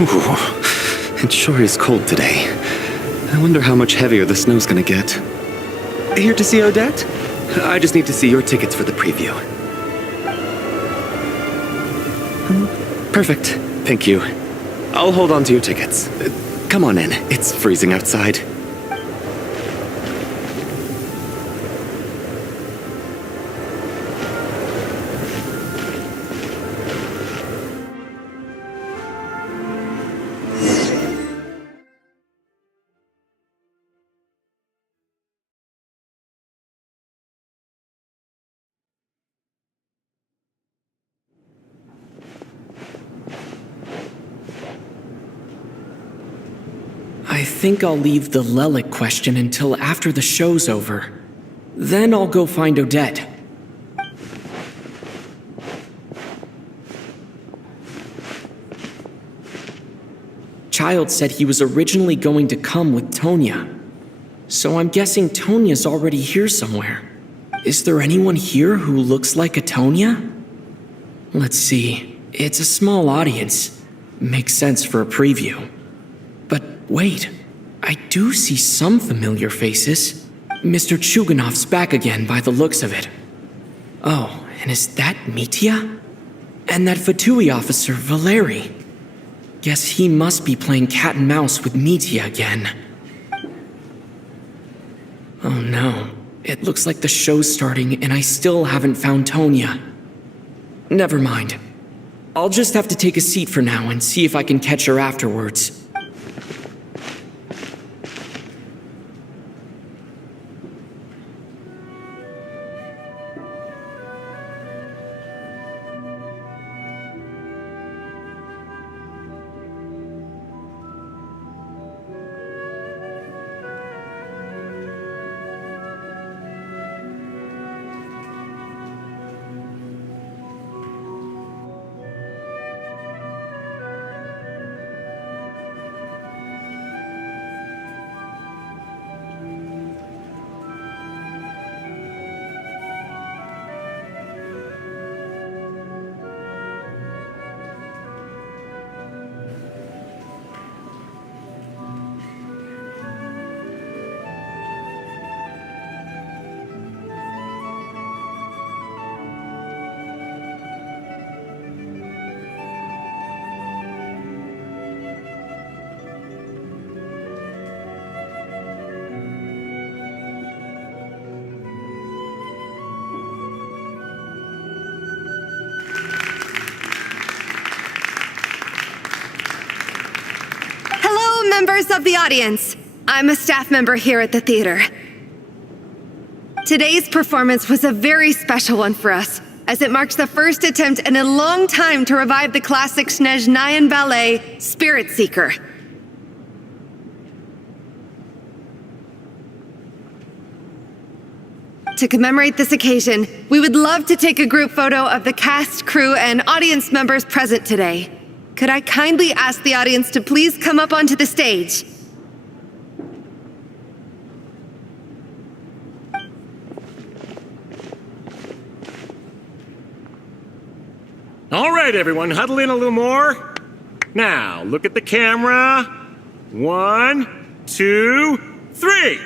Ooh, it sure is cold today. I wonder how much heavier the snow's gonna get. Here to see Odette? I just need to see your tickets for the preview. Perfect. Thank you. I'll hold on to your tickets. Come on in. It's freezing outside. I think I'll leave the Lelic question until after the show's over. Then I'll go find Odette. Child said he was originally going to come with Tonya. So I'm guessing Tonya's already here somewhere. Is there anyone here who looks like a Tonya? Let's see. It's a small audience. Makes sense for a preview. But wait, I do see some familiar faces. Mr. Chuganov's back again by the looks of it. Oh, and is that Mitya? And that Fatui officer, Valeri. Guess he must be playing cat and mouse with Mitya again. Oh no, it looks like the show's starting and I still haven't found Tonya. Never mind. I'll just have to take a seat for now and see if I can catch her afterwards. Members of the audience, I'm a staff member here at the theater. Today's performance was a very special one for us, as it marks the first attempt in a long time to revive the classic Snezhnayan ballet, Spirit Seeker. To commemorate this occasion, we would love to take a group photo of the cast, crew, and audience members present today. Could I kindly ask the audience to please come up onto the stage? All right, everyone, huddle in a little more. Now, look at the camera. 1, 2, 3.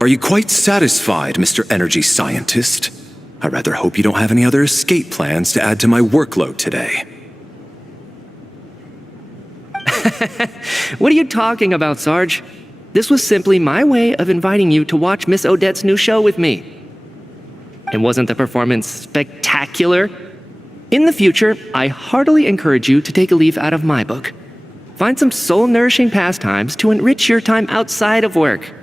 Are you quite satisfied, Mr. Energy Scientist? I rather hope you don't have any other escape plans to add to my workload today. What are you talking about, Sarge? This was simply my way of inviting you to watch Miss Odette's new show with me. And wasn't the performance spectacular? In the future, I heartily encourage you to take a leaf out of my book. Find some soul-nourishing pastimes to enrich your time outside of work.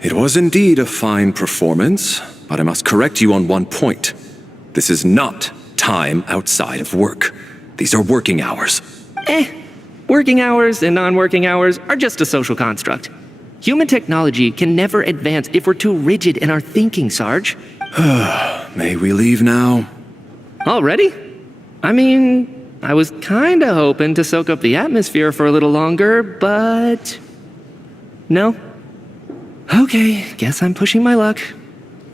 It was indeed a fine performance, but I must correct you on one point. This is not time outside of work. These are working hours. Working hours and non-working hours are just a social construct. Human technology can never advance if we're too rigid in our thinking, Sarge. May we leave now? Already? I mean, I was kinda hoping to soak up the atmosphere for a little longer, but... no. Okay, guess I'm pushing my luck.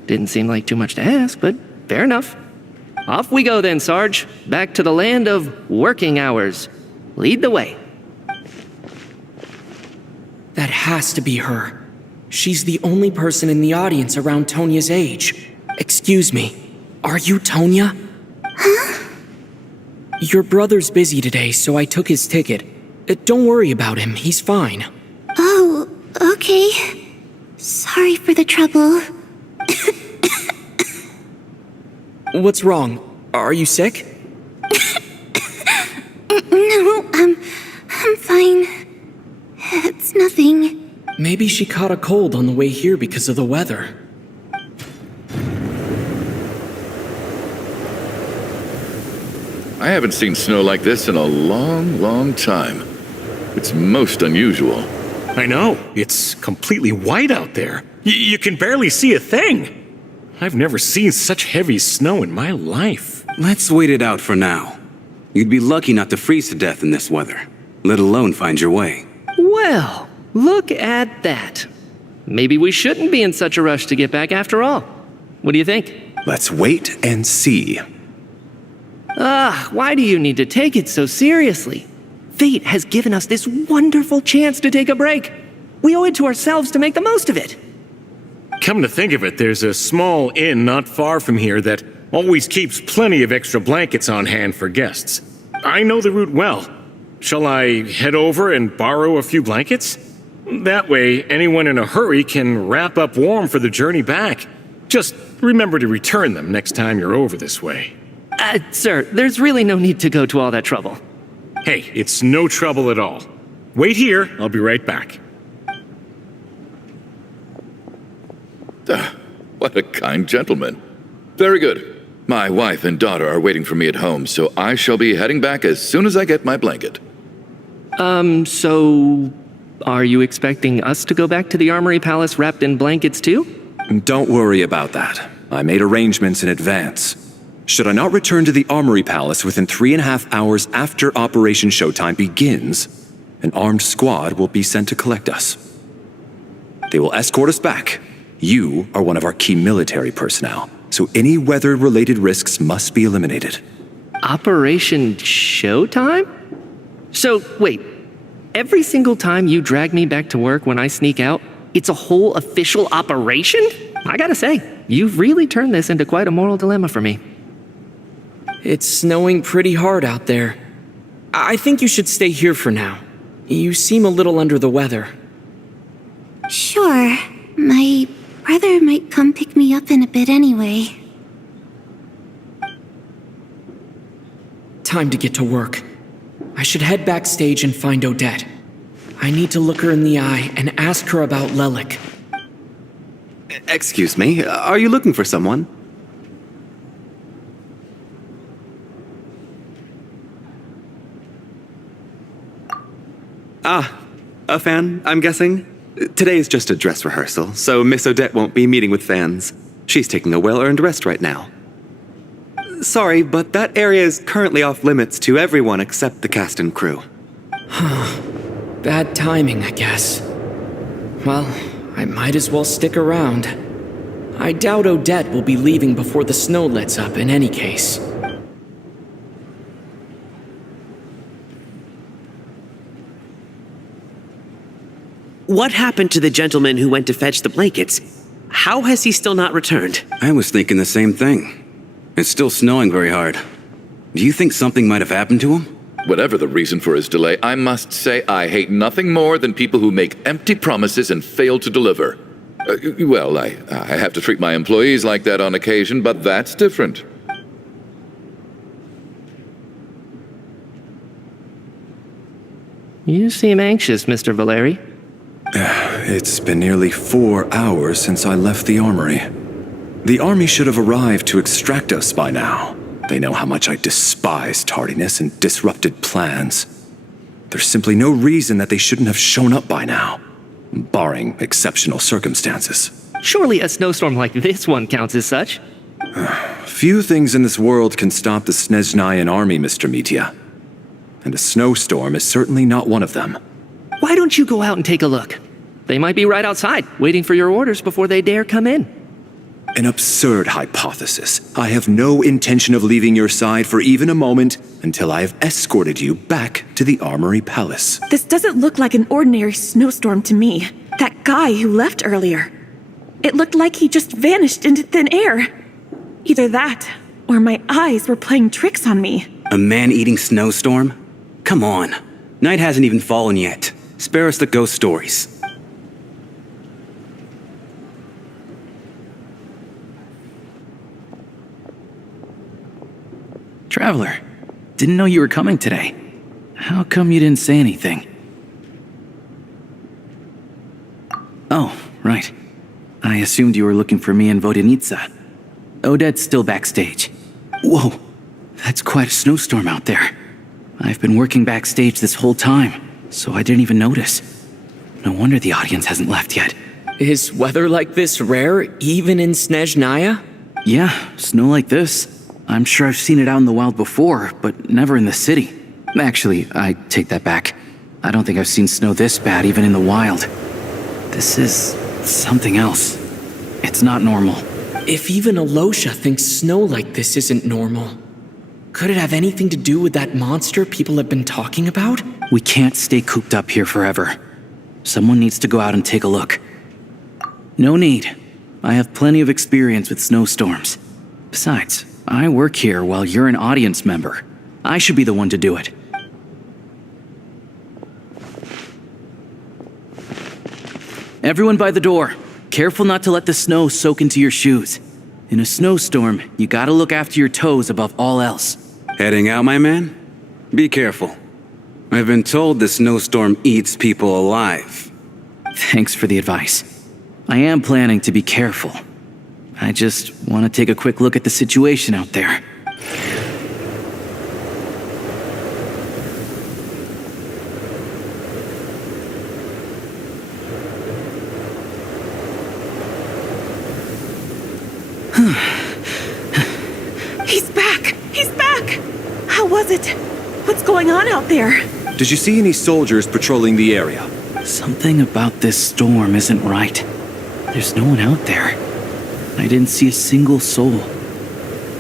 Didn't seem like too much to ask, but fair enough. Off we go then, Sarge. Back to the land of working hours. Lead the way. That has to be her. She's the only person in the audience around Tonia's age. Excuse me, are you Tonia? Huh? Your brother's busy today, so I took his ticket. Don't worry about him, he's fine. Oh, okay. Sorry for the trouble. What's wrong? Are you sick? No, I'm fine. It's nothing. Maybe she caught a cold on the way here because of the weather. I haven't seen snow like this in a long, long time. It's most unusual. I know. It's completely white out there. You can barely see a thing. I've never seen such heavy snow in my life. Let's wait it out for now. You'd be lucky not to freeze to death in this weather, let alone find your way. Well, look at that. Maybe we shouldn't be in such a rush to get back after all. What do you think? Let's wait and see. Why do you need to take it so seriously? Fate has given us this wonderful chance to take a break. We owe it to ourselves to make the most of it. Come to think of it, there's a small inn not far from here that always keeps plenty of extra blankets on hand for guests. I know the route well. Shall I head over and borrow a few blankets? That way, anyone in a hurry can wrap up warm for the journey back. Just remember to return them next time you're over this way. Sir, there's really no need to go to all that trouble. Hey, it's no trouble at all. Wait here, I'll be right back. What a kind gentleman. Very good. My wife and daughter are waiting for me at home, so I shall be heading back as soon as I get my blanket. So... are you expecting us to go back to the Armory Palace wrapped in blankets too? Don't worry about that. I made arrangements in advance. Should I not return to the Armory Palace within 3.5 hours after Operation Showtime begins, an armed squad will be sent to collect us. They will escort us back. You are one of our key military personnel, so any weather-related risks must be eliminated. Operation Showtime? So, wait. Every single time you drag me back to work when I sneak out, it's a whole official operation? I gotta say, you've really turned this into quite a moral dilemma for me. It's snowing pretty hard out there. I think you should stay here for now. You seem a little under the weather. Sure. My brother might come pick me up in a bit anyway. Time to get to work. I should head backstage and find Odette. I need to look her in the eye and ask her about Lelik. Excuse me, are you looking for someone? A fan, I'm guessing? Today is just a dress rehearsal, so Miss Odette won't be meeting with fans. She's taking a well-earned rest right now. Sorry, but that area is currently off limits to everyone except the cast and crew. Bad timing, I guess. Well, I might as well stick around. I doubt Odette will be leaving before the snow lets up in any case. What happened to the gentleman who went to fetch the blankets? How has he still not returned? I was thinking the same thing. It's still snowing very hard. Do you think something might have happened to him? Whatever the reason for his delay, I must say I hate nothing more than people who make empty promises and fail to deliver. I have to treat my employees like that on occasion, but that's different. You seem anxious, Mr. Valeri. It's been nearly 4 hours since I left the armory. The army should have arrived to extract us by now. They know how much I despise tardiness and disrupted plans. There's simply no reason that they shouldn't have shown up by now, barring exceptional circumstances. Surely a snowstorm like this one counts as such. Few things in this world can stop the Snezhnayan army, Mr. Mitya. and a snowstorm is certainly not one of them. Why don't you go out and take a look? They might be right outside, waiting for your orders before they dare come in. An absurd hypothesis. I have no intention of leaving your side for even a moment until I have escorted you back to the Armory Palace. This doesn't look like an ordinary snowstorm to me. That guy who left earlier. It looked like he just vanished into thin air. Either that, or my eyes were playing tricks on me. A man-eating snowstorm? Come on. Night hasn't even fallen yet. Spare us the ghost stories. Traveler, didn't know you were coming today. How come you didn't say anything? Oh, right. I assumed you were looking for me in Vodenitsa. Odette's still backstage. Whoa, that's quite a snowstorm out there. I've been working backstage this whole time, so I didn't even notice. No wonder the audience hasn't left yet. Is weather like this rare, even in Snezhnaya? Yeah, snow like this. I'm sure I've seen it out in the wild before, but never in the city. Actually, I take that back. I don't think I've seen snow this bad even in the wild. This is something else. It's not normal. If even Alosha thinks snow like this isn't normal, could it have anything to do with that monster people have been talking about? We can't stay cooped up here forever. Someone needs to go out and take a look. No need. I have plenty of experience with snowstorms. Besides, I work here while you're an audience member. I should be the one to do it. Everyone by the door. Careful not to let the snow soak into your shoes. In a snowstorm, you gotta look after your toes above all else. Heading out, my man? Be careful. I've been told the snowstorm eats people alive. Thanks for the advice. I am planning to be careful. I just want to take a quick look at the situation out there. He's back! He's back! How was it? What's going on out there? Did you see any soldiers patrolling the area? Something about this storm isn't right. There's no one out there. I didn't see a single soul.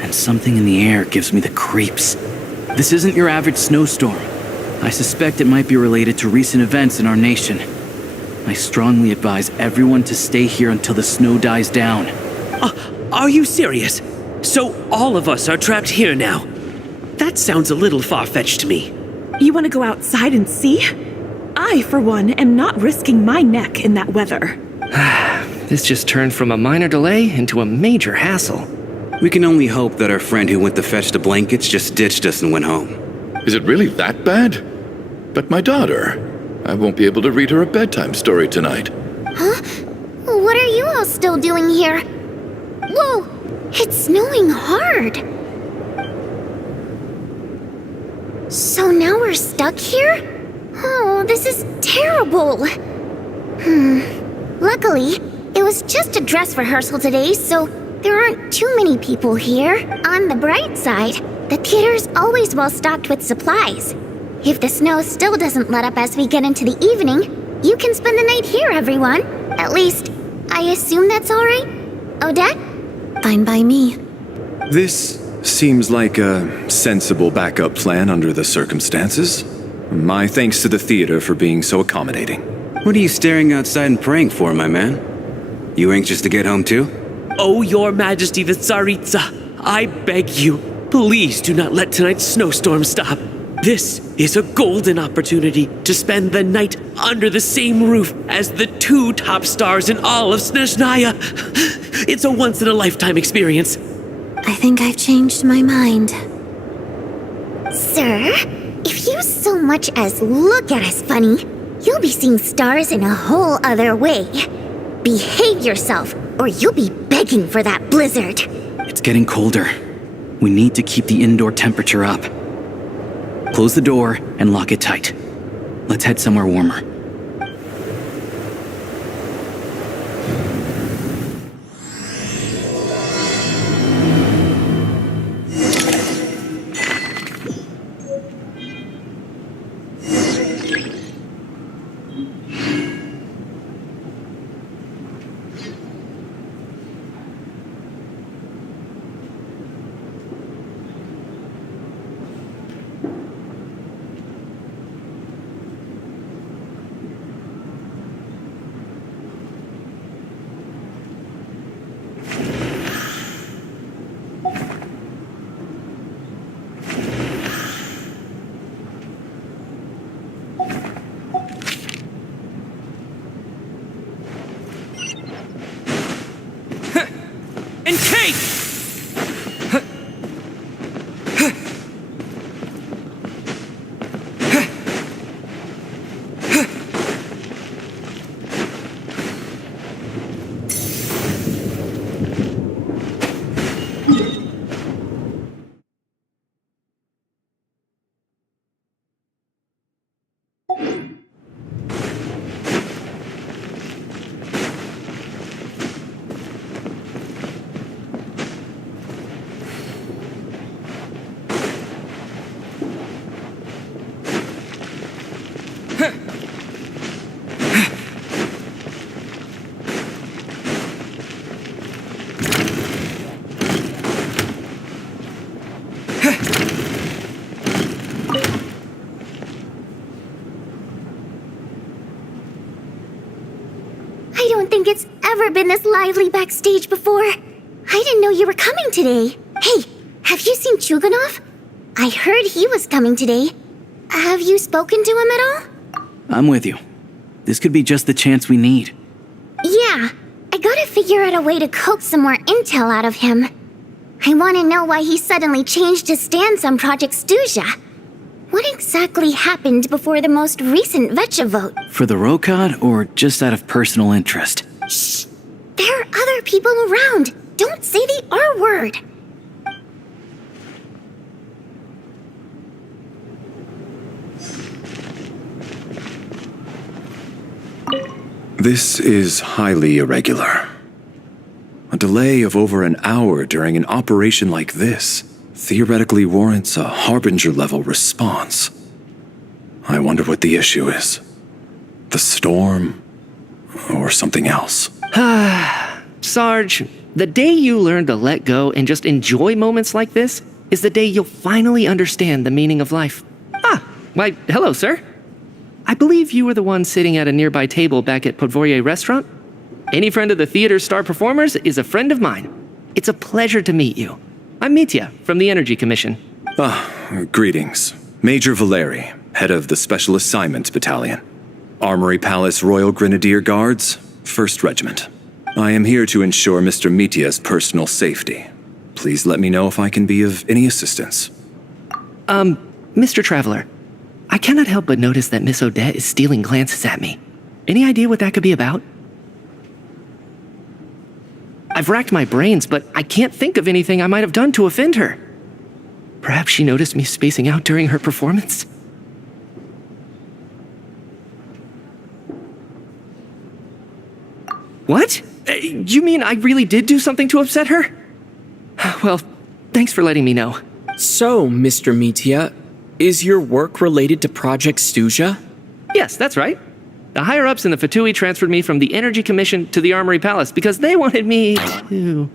And something in the air gives me the creeps. This isn't your average snowstorm. I suspect it might be related to recent events in our nation. I strongly advise everyone to stay here until the snow dies down. Are you serious? So all of us are trapped here now? That sounds a little far-fetched to me. You want to go outside and see? I, for one, am not risking my neck in that weather. This just turned from a minor delay into a major hassle. We can only hope that our friend who went to fetch the blankets just ditched us and went home. Is it really that bad? But my daughter, I won't be able to read her a bedtime story tonight. Huh? What are you all still doing here? Whoa! It's snowing hard! So now we're stuck here? Oh, this is terrible! Luckily, it was just a dress rehearsal today, so there aren't too many people here. On the bright side, the theater's always well stocked with supplies. If the snow still doesn't let up as we get into the evening, you can spend the night here, everyone. At least, I assume that's alright? Odette? Fine by me. This seems like a sensible backup plan under the circumstances. My thanks to the theater for being so accommodating. What are you staring outside and praying for, my man? You anxious to get home too? Oh, your majesty the Tsaritsa, I beg you, please do not let tonight's snowstorm stop. This is a golden opportunity to spend the night under the same roof as the two top stars in all of Snezhnaya. It's a once-in-a-lifetime experience. I think I've changed my mind. Sir, if you so much as look at us funny, you'll be seeing stars in a whole other way. Behave yourself, or you'll be begging for that blizzard. It's getting colder. We need to keep the indoor temperature up. Close the door and lock it tight. Let's head somewhere warmer. think it's ever been this lively backstage before. I didn't know you were coming today. Hey, have you seen Chuganov? I heard he was coming today. Have you spoken to him at all? I'm with you. This could be just the chance we need. Yeah, I gotta figure out a way to coax some more intel out of him. I want to know why he suddenly changed his stance on Project Stuja. What exactly happened before the most recent VII vote? For the Rokad, or just out of personal interest? Shh! There are other people around. Don't say the R word. This is highly irregular. A delay of over an hour during an operation like this theoretically warrants a Harbinger-level response. I wonder what the issue is. The storm, or something else. Sarge, the day you learn to let go and just enjoy moments like this is the day you'll finally understand the meaning of life. Why, hello, sir. I believe you were the one sitting at a nearby table back at Podvorye Restaurant. Any friend of the theater's star performers is a friend of mine. It's a pleasure to meet you. I'm Mitya from the Energy Commission. Greetings. Major Valeri, head of the Special Assignments Battalion. Armory Palace Royal Grenadier Guards, 1st Regiment. I am here to ensure Mr. Mitya's personal safety. Please let me know if I can be of any assistance. Mr. Traveler, I cannot help but notice that Miss Odette is stealing glances at me. Any idea what that could be about? I've racked my brains, but I can't think of anything I might have done to offend her. Perhaps she noticed me spacing out during her performance? What? You mean I really did do something to upset her? Well, thanks for letting me know. So, Mr. Mitya, is your work related to Project Stuja? Yes, that's right. The higher-ups in the Fatui transferred me from the Energy Commission to the Armory Palace because they wanted me to...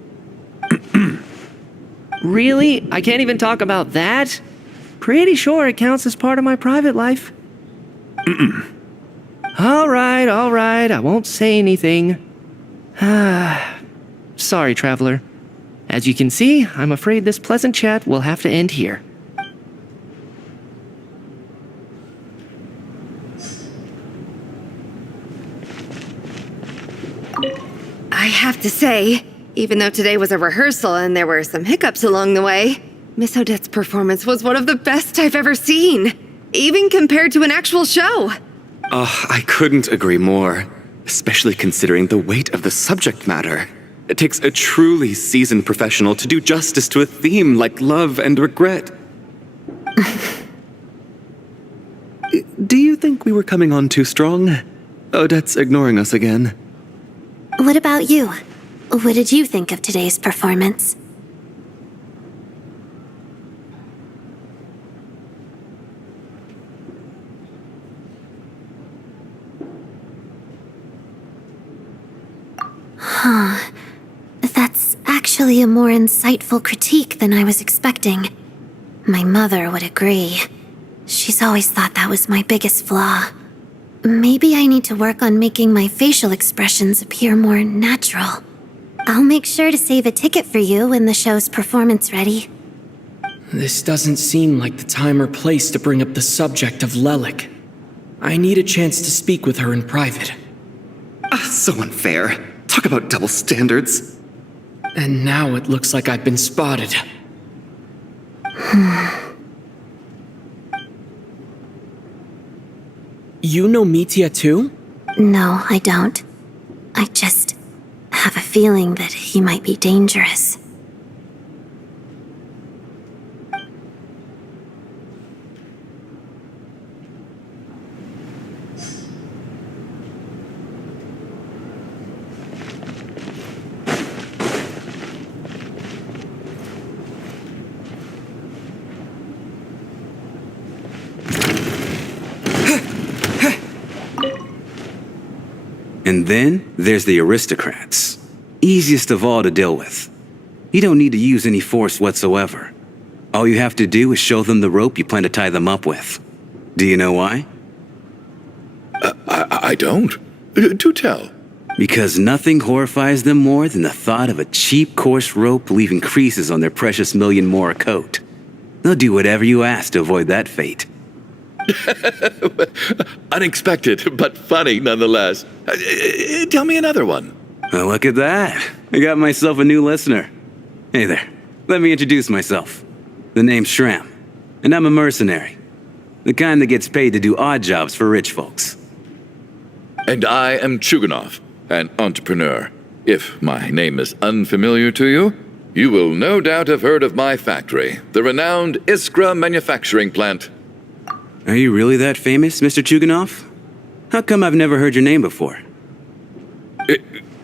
Really? I can't even talk about that? Pretty sure it counts as part of my private life. All right, I won't say anything. Sorry, Traveler. As you can see, I'm afraid this pleasant chat will have to end here. I have to say, even though today was a rehearsal and there were some hiccups along the way, Miss Odette's performance was one of the best I've ever seen, even compared to an actual show. I couldn't agree more, especially considering the weight of the subject matter. It takes a truly seasoned professional to do justice to a theme like love and regret. Do you think we were coming on too strong? Odette's ignoring us again. What about you? What did you think of today's performance? That's actually a more insightful critique than I was expecting. My mother would agree. She's always thought that was my biggest flaw. Maybe I need to work on making my facial expressions appear more natural. I'll make sure to save a ticket for you when the show's performance ready. This doesn't seem like the time or place to bring up the subject of Lelik. I need a chance to speak with her in private. So unfair. Talk about double standards. And now it looks like I've been spotted. You know Mitya too? No, I don't. I just have a feeling that he might be dangerous. And then there's the aristocrats. Easiest of all to deal with. You don't need to use any force whatsoever. All you have to do is show them the rope you plan to tie them up with. Do you know why? I don't. Do tell. Because nothing horrifies them more than the thought of a cheap, coarse rope leaving creases on their precious million Mora coat. They'll do whatever you ask to avoid that fate. Unexpected, but funny nonetheless. Tell me another one. Well, look at that. I got myself a new listener. Hey there. Let me introduce myself. The name's Shram, and I'm a mercenary. The kind that gets paid to do odd jobs for rich folks. And I am Chuganov, an entrepreneur. If my name is unfamiliar to you, you will no doubt have heard of my factory, the renowned Iskra manufacturing plant. Are you really that famous, Mr. Chuganov? How come I've never heard your name before?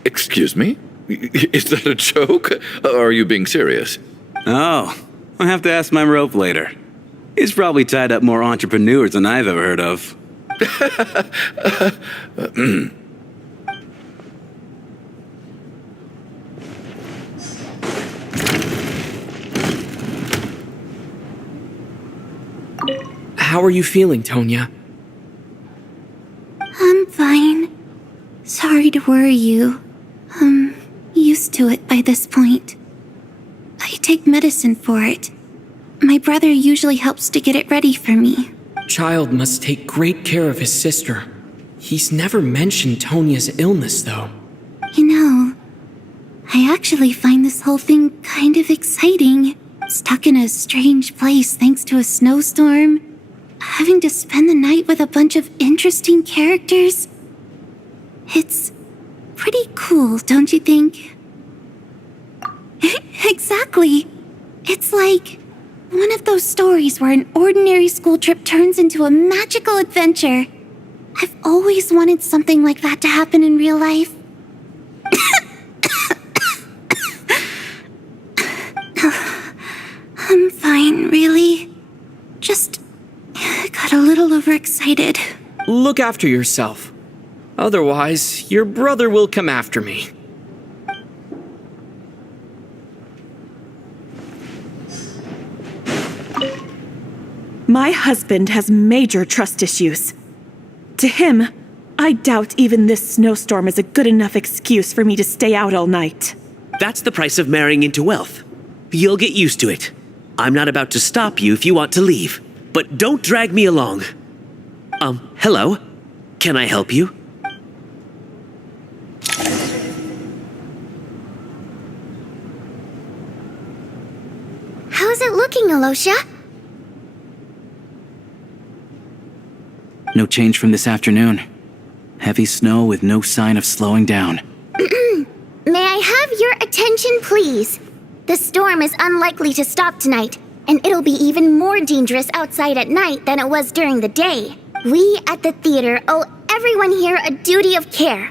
Excuse me? Is that a joke? Or are you being serious? Oh, I'll have to ask my rope later. He's probably tied up more entrepreneurs than I've ever heard of. How are you feeling, Tonya? I'm fine. Sorry to worry you. I'm used to it by this point. I take medicine for it. My brother usually helps to get it ready for me. Child must take great care of his sister. He's never mentioned Tonya's illness, though. You know, I actually find this whole thing kind of exciting. Stuck in a strange place thanks to a snowstorm. Having to spend the night with a bunch of interesting characters. It's pretty cool, don't you think? Exactly. It's like one of those stories where an ordinary school trip turns into a magical adventure. I've always wanted something like that to happen in real life. I'm fine, really. Just got a little overexcited. Look after yourself. Otherwise, your brother will come after me. My husband has major trust issues. To him, I doubt even this snowstorm is a good enough excuse for me to stay out all night. That's the price of marrying into wealth. You'll get used to it. I'm not about to stop you if you want to leave, but don't drag me along. Hello? Can I help you? How's it looking, Alosha? No change from this afternoon. Heavy snow with no sign of slowing down. May I have your attention, please? The storm is unlikely to stop tonight, and it'll be even more dangerous outside at night than it was during the day. We at the theater owe everyone here a duty of care.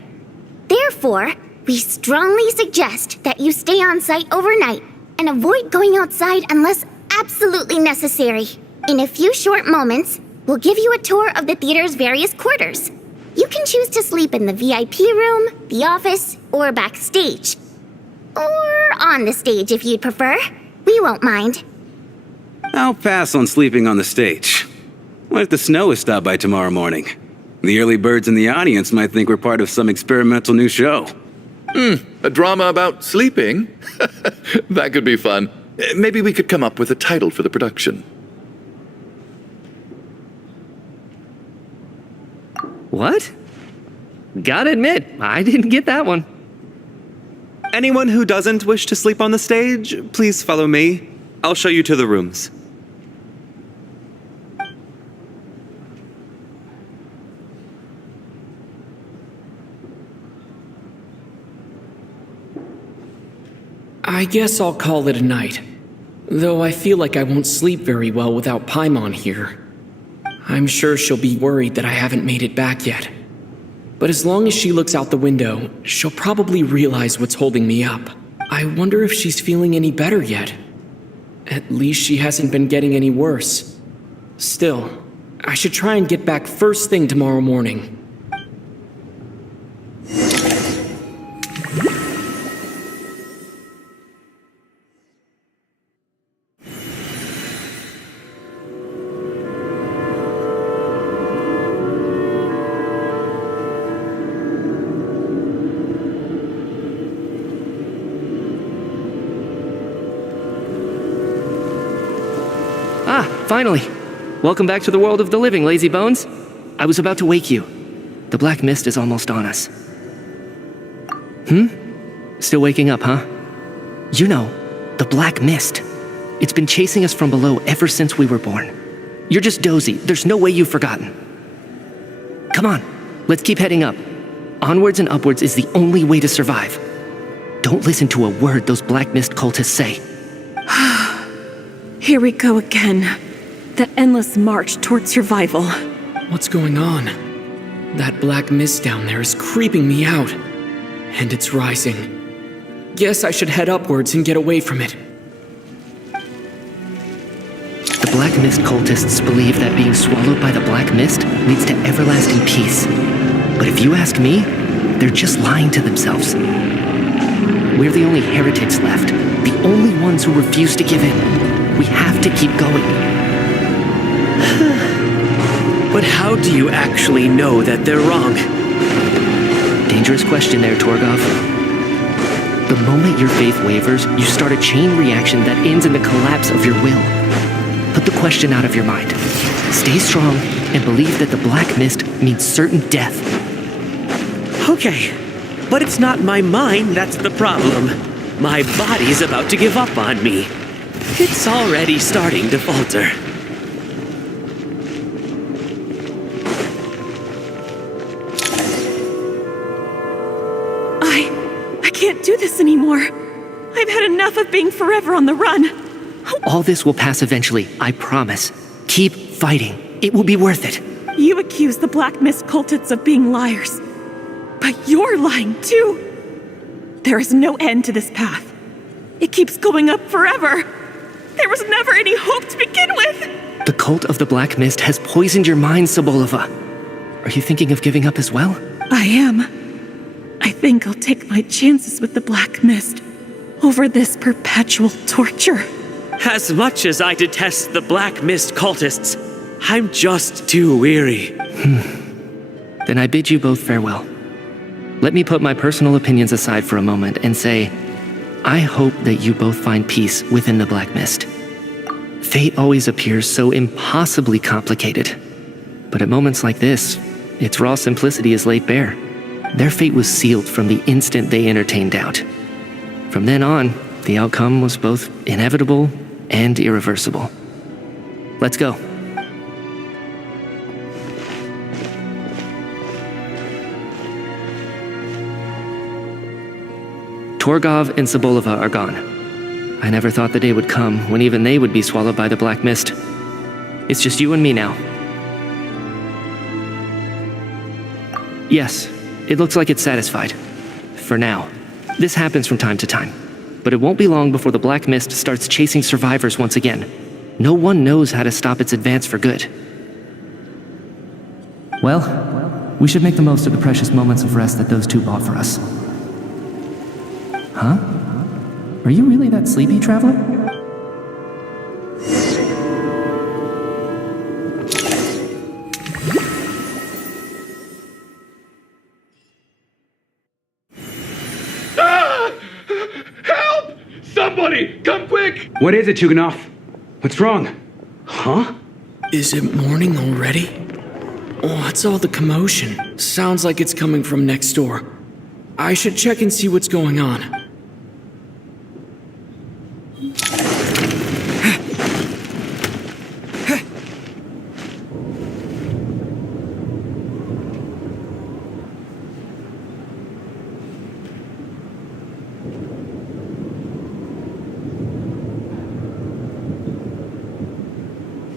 Therefore, we strongly suggest that you stay on site overnight and avoid going outside unless absolutely necessary. In a few short moments, we'll give you a tour of the theater's various quarters. You can choose to sleep in the VIP room, the office, or backstage. Or on the stage if you'd prefer. We won't mind. I'll pass on sleeping on the stage. What if the snow is stopped by tomorrow morning? The early birds in the audience might think we're part of some experimental new show. A drama about sleeping? That could be fun. Maybe we could come up with a title for the production. What? Gotta admit, I didn't get that one. Anyone who doesn't wish to sleep on the stage, please follow me. I'll show you to the rooms. I guess I'll call it a night. Though I feel like I won't sleep very well without Paimon here. I'm sure she'll be worried that I haven't made it back yet. But as long as she looks out the window, she'll probably realize what's holding me up. I wonder if she's feeling any better yet. At least she hasn't been getting any worse. Still, I should try and get back first thing tomorrow morning. Finally. Welcome back to the world of the living, lazy bones. I was about to wake you. The black mist is almost on us. Still waking up, huh? You know, the black mist. It's been chasing us from below ever since we were born. You're just dozy. There's no way you've forgotten. Come on, let's keep heading up. Onwards and upwards is the only way to survive. Don't listen to a word those black mist cultists say. Here we go again. The endless march toward survival. What's going on? That black mist down there is creeping me out. And it's rising. Guess I should head upwards and get away from it. The black mist cultists believe that being swallowed by the black mist leads to everlasting peace. But if you ask me, they're just lying to themselves. We're the only heretics left, the only ones who refuse to give in. We have to keep going. But how do you actually know that they're wrong? Dangerous question there, Torgov. The moment your faith wavers, you start a chain reaction that ends in the collapse of your will. Put the question out of your mind. Stay strong and believe that the black mist means certain death. Okay, but it's not my mind that's the problem. My body's about to give up on me. It's already starting to falter. I can't do this anymore. I've had enough of being forever on the run. All this will pass eventually, I promise. Keep fighting. It will be worth it. You accuse the Black Mist cultists of being liars. But you're lying too. There is no end to this path. It keeps going up forever. There was never any hope to begin with. The cult of the Black Mist has poisoned your mind, Sobolova. Are you thinking of giving up as well? I am. I think I'll take my chances with the Black Mist over this perpetual torture. As much as I detest the Black Mist cultists, I'm just too weary. Then I bid you both farewell. Let me put my personal opinions aside for a moment and say, I hope that you both find peace within the Black Mist. Fate always appears so impossibly complicated. But at moments like this, its raw simplicity is laid bare. Their fate was sealed from the instant they entertained doubt. From then on, the outcome was both inevitable and irreversible. Let's go. Torgov and Sobolova are gone. I never thought the day would come when even they would be swallowed by the Black Mist. It's just you and me now. Yes, it looks like it's satisfied. For now. This happens from time to time. But it won't be long before the Black Mist starts chasing survivors once again. No one knows how to stop its advance for good. Well, we should make the most of the precious moments of rest that those two bought for us. Huh? Are you really that sleepy, traveler? Help! Somebody, come quick! What is it, Chuganov? What's wrong? Huh? Is it morning already? What's all the commotion? Sounds like it's coming from next door. I should check and see what's going on.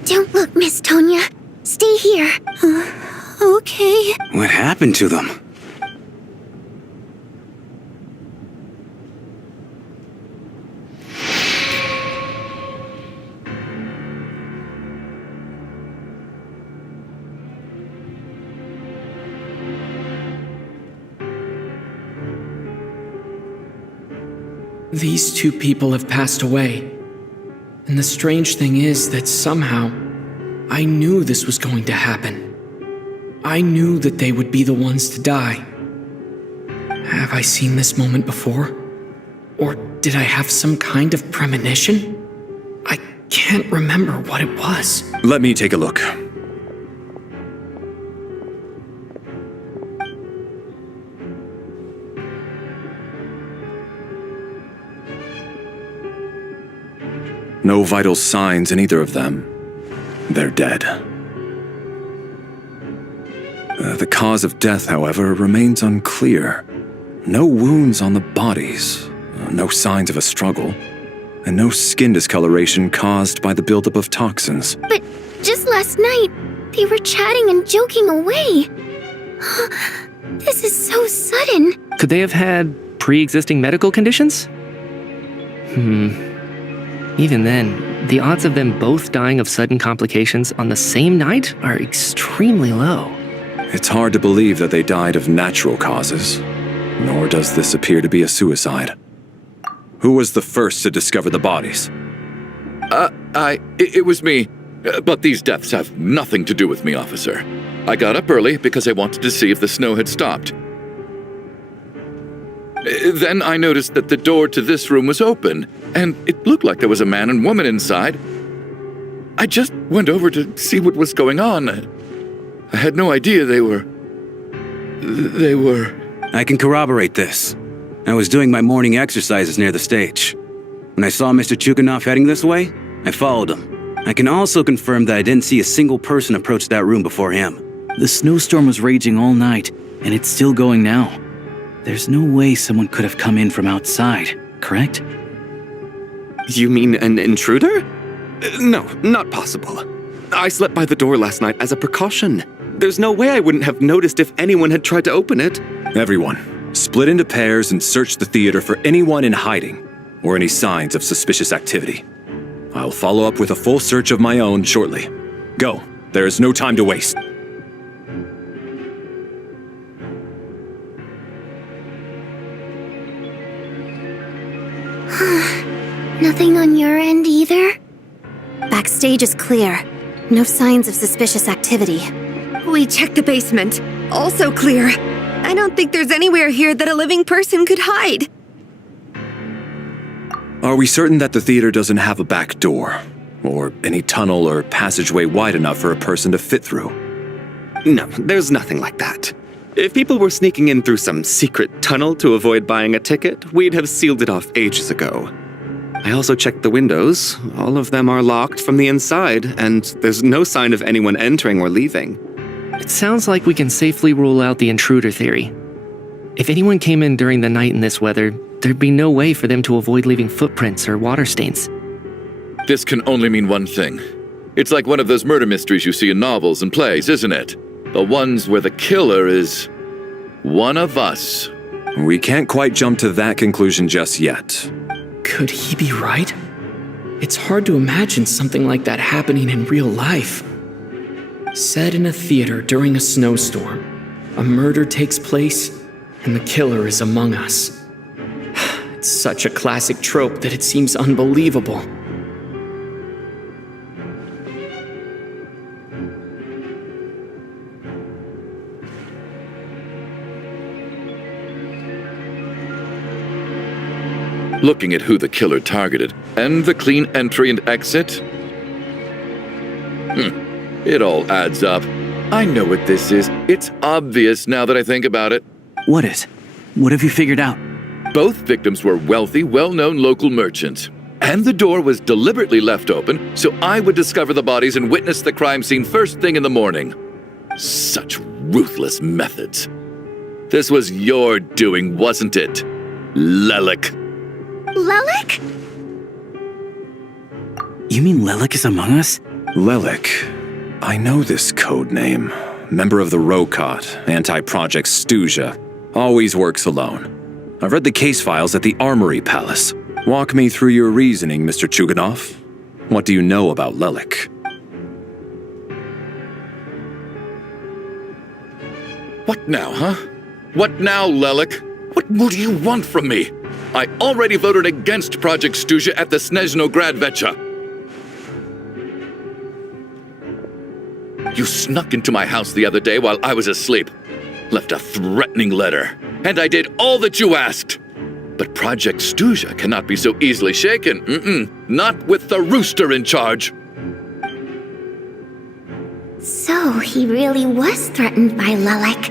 Don't look, Miss Tonya. Stay here. Okay. What happened to them? These two people have passed away. And the strange thing is that somehow, I knew this was going to happen. I knew that they would be the ones to die. Have I seen this moment before? Or did I have some kind of premonition? I can't remember what it was. Let me take a look. No vital signs in either of them. They're dead. The cause of death, however, remains unclear. No wounds on the bodies, no signs of a struggle, and no skin discoloration caused by the buildup of toxins. But just last night, they were chatting and joking away. This is so sudden. Could they have had pre-existing medical conditions? Even then, the odds of them both dying of sudden complications on the same night are extremely low. It's hard to believe that they died of natural causes, nor does this appear to be a suicide. Who was the first to discover the bodies? It was me. But these deaths have nothing to do with me, officer. I got up early because I wanted to see if the snow had stopped. Then I noticed that the door to this room was open, and it looked like there was a man and woman inside. I just went over to see what was going on. I had no idea they were... I can corroborate this. I was doing my morning exercises near the stage. When I saw Mr. Chuganov heading this way, I followed him. I can also confirm that I didn't see a single person approach that room before him. The snowstorm was raging all night, and it's still going now. There's no way someone could have come in from outside, correct? You mean an intruder? No, not possible. I slept by the door last night as a precaution. There's no way I wouldn't have noticed if anyone had tried to open it. Everyone, split into pairs and search the theater for anyone in hiding or any signs of suspicious activity. I'll follow up with a full search of my own shortly. Go. There is no time to waste. Nothing on your end either? Backstage is clear. No signs of suspicious activity. We checked the basement. Also clear. I don't think there's anywhere here that a living person could hide. Are we certain that the theater doesn't have a back door? Or any tunnel or passageway wide enough for a person to fit through? No, there's nothing like that. If people were sneaking in through some secret tunnel to avoid buying a ticket, we'd have sealed it off ages ago. I also checked the windows. All of them are locked from the inside, and there's no sign of anyone entering or leaving. It sounds like we can safely rule out the intruder theory. If anyone came in during the night in this weather, there'd be no way for them to avoid leaving footprints or water stains. This can only mean one thing. It's like one of those murder mysteries you see in novels and plays, isn't it? The ones where the killer is one of us. We can't quite jump to that conclusion just yet. Could he be right? It's hard to imagine something like that happening in real life. Set in a theater during a snowstorm, a murder takes place, and the killer is among us. It's such a classic trope that it seems unbelievable. Looking at who the killer targeted, and the clean entry and exit. It all adds up. I know what this is. It's obvious now that I think about it. What is? What have you figured out? Both victims were wealthy, well-known local merchants. And the door was deliberately left open so I would discover the bodies and witness the crime scene first thing in the morning. Such ruthless methods. This was your doing, wasn't it, Lelik? Lelik? You mean Lelik is among us? Lelik. I know this code name. Member of the Rokot, anti-Project Stuja. Always works alone. I've read the case files at the Armory Palace. Walk me through your reasoning, Mr. Chuganov. What do you know about Lelik? What now, huh? What now, Lelik? What more do you want from me? I already voted against Project Stuja at the Snezhnograd Vecha. You snuck into my house the other day while I was asleep. Left a threatening letter. And I did all that you asked. But Project Stuja cannot be so easily shaken. not with the rooster in charge. So he really was threatened by Lelek.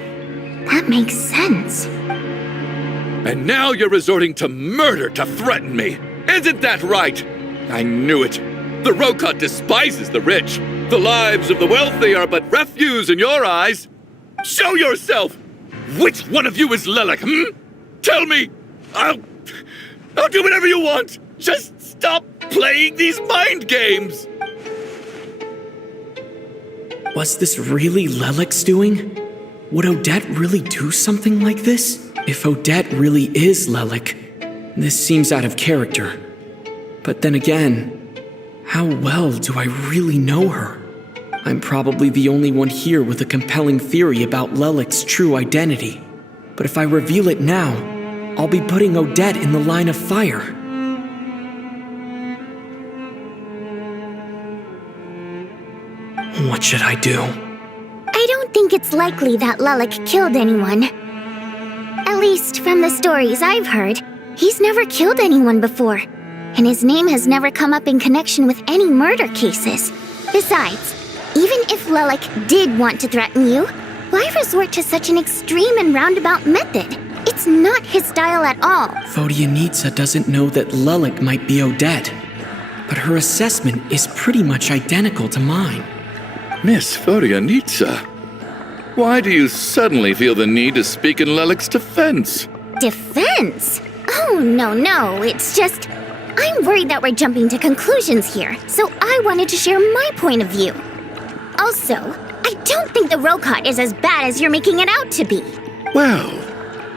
That makes sense. And now you're resorting to murder to threaten me. Isn't that right? I knew it. The Rokot despises the rich. The lives of the wealthy are but refuse in your eyes. Show yourself! Which one of you is Lelek, Tell me! I'll do whatever you want! Just stop playing these mind games! Was this really Lelek's doing? Would Odette really do something like this? If Odette really is Lelek, this seems out of character. But then again, how well do I really know her? I'm probably the only one here with a compelling theory about Lelek's true identity. But if I reveal it now, I'll be putting Odette in the line of fire. What should I do? I don't think it's likely that Lelek killed anyone. At least from the stories I've heard, he's never killed anyone before. And his name has never come up in connection with any murder cases. Besides, even if Lelek did want to threaten you, why resort to such an extreme and roundabout method? It's not his style at all. Vodyanitsa doesn't know that Lelek might be Odette, but her assessment is pretty much identical to mine. Miss Vodyanitsa, why do you suddenly feel the need to speak in Lelek's defense? Defense? Oh, no, it's just... I'm worried that we're jumping to conclusions here, so I wanted to share my point of view. Also, I don't think the Rokot is as bad as you're making it out to be. Well,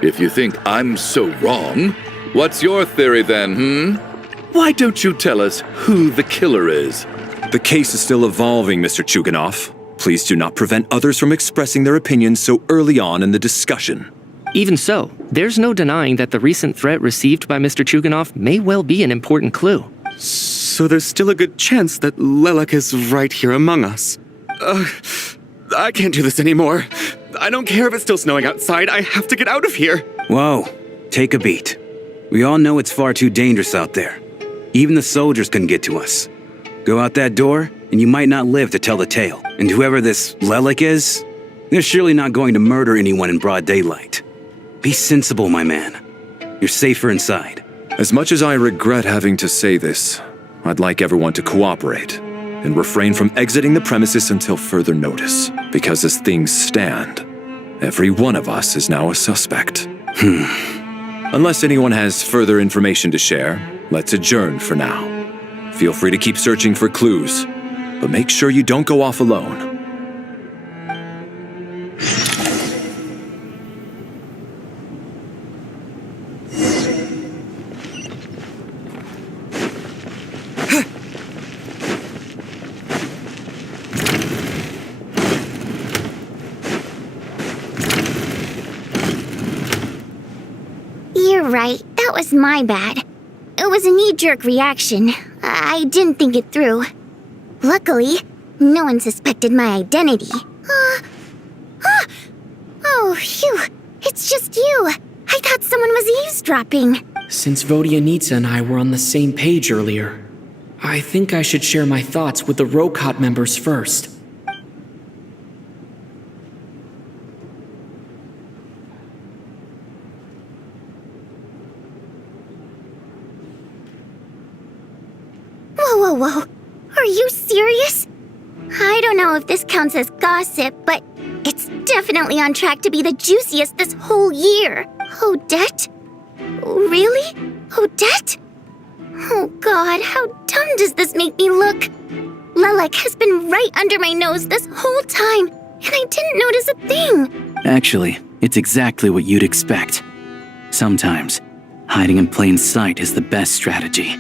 if you think I'm so wrong, what's your theory then, Why don't you tell us who the killer is? The case is still evolving, Mr. Chuganov. Please do not prevent others from expressing their opinions so early on in the discussion. Even so, there's no denying that the recent threat received by Mr. Chuganov may well be an important clue. So there's still a good chance that Lelek is right here among us. I can't do this anymore. I don't care if it's still snowing outside. I have to get out of here. Whoa, take a beat. We all know it's far too dangerous out there. Even the soldiers couldn't get to us. Go out that door, and you might not live to tell the tale. And whoever this Lelek is, they're surely not going to murder anyone in broad daylight. Be sensible, my man. You're safer inside. As much as I regret having to say this, I'd like everyone to cooperate and refrain from exiting the premises until further notice. Because as things stand, every one of us is now a suspect. Unless anyone has further information to share, let's adjourn for now. Feel free to keep searching for clues, but make sure you don't go off alone. You're right, that was my bad. It was a knee-jerk reaction. I didn't think it through. Luckily, no one suspected my identity. Oh, phew. It's just you. I thought someone was eavesdropping. Since Vodyanitsa and I were on the same page earlier, I think I should share my thoughts with the Rokot members first. Whoa. Are you serious? I don't know if this counts as gossip, but it's definitely on track to be the juiciest this whole year. Odette? Really? Odette? Oh God, how dumb does this make me look? Lelek has been right under my nose this whole time, and I didn't notice a thing. Actually, it's exactly what you'd expect. Sometimes, hiding in plain sight is the best strategy.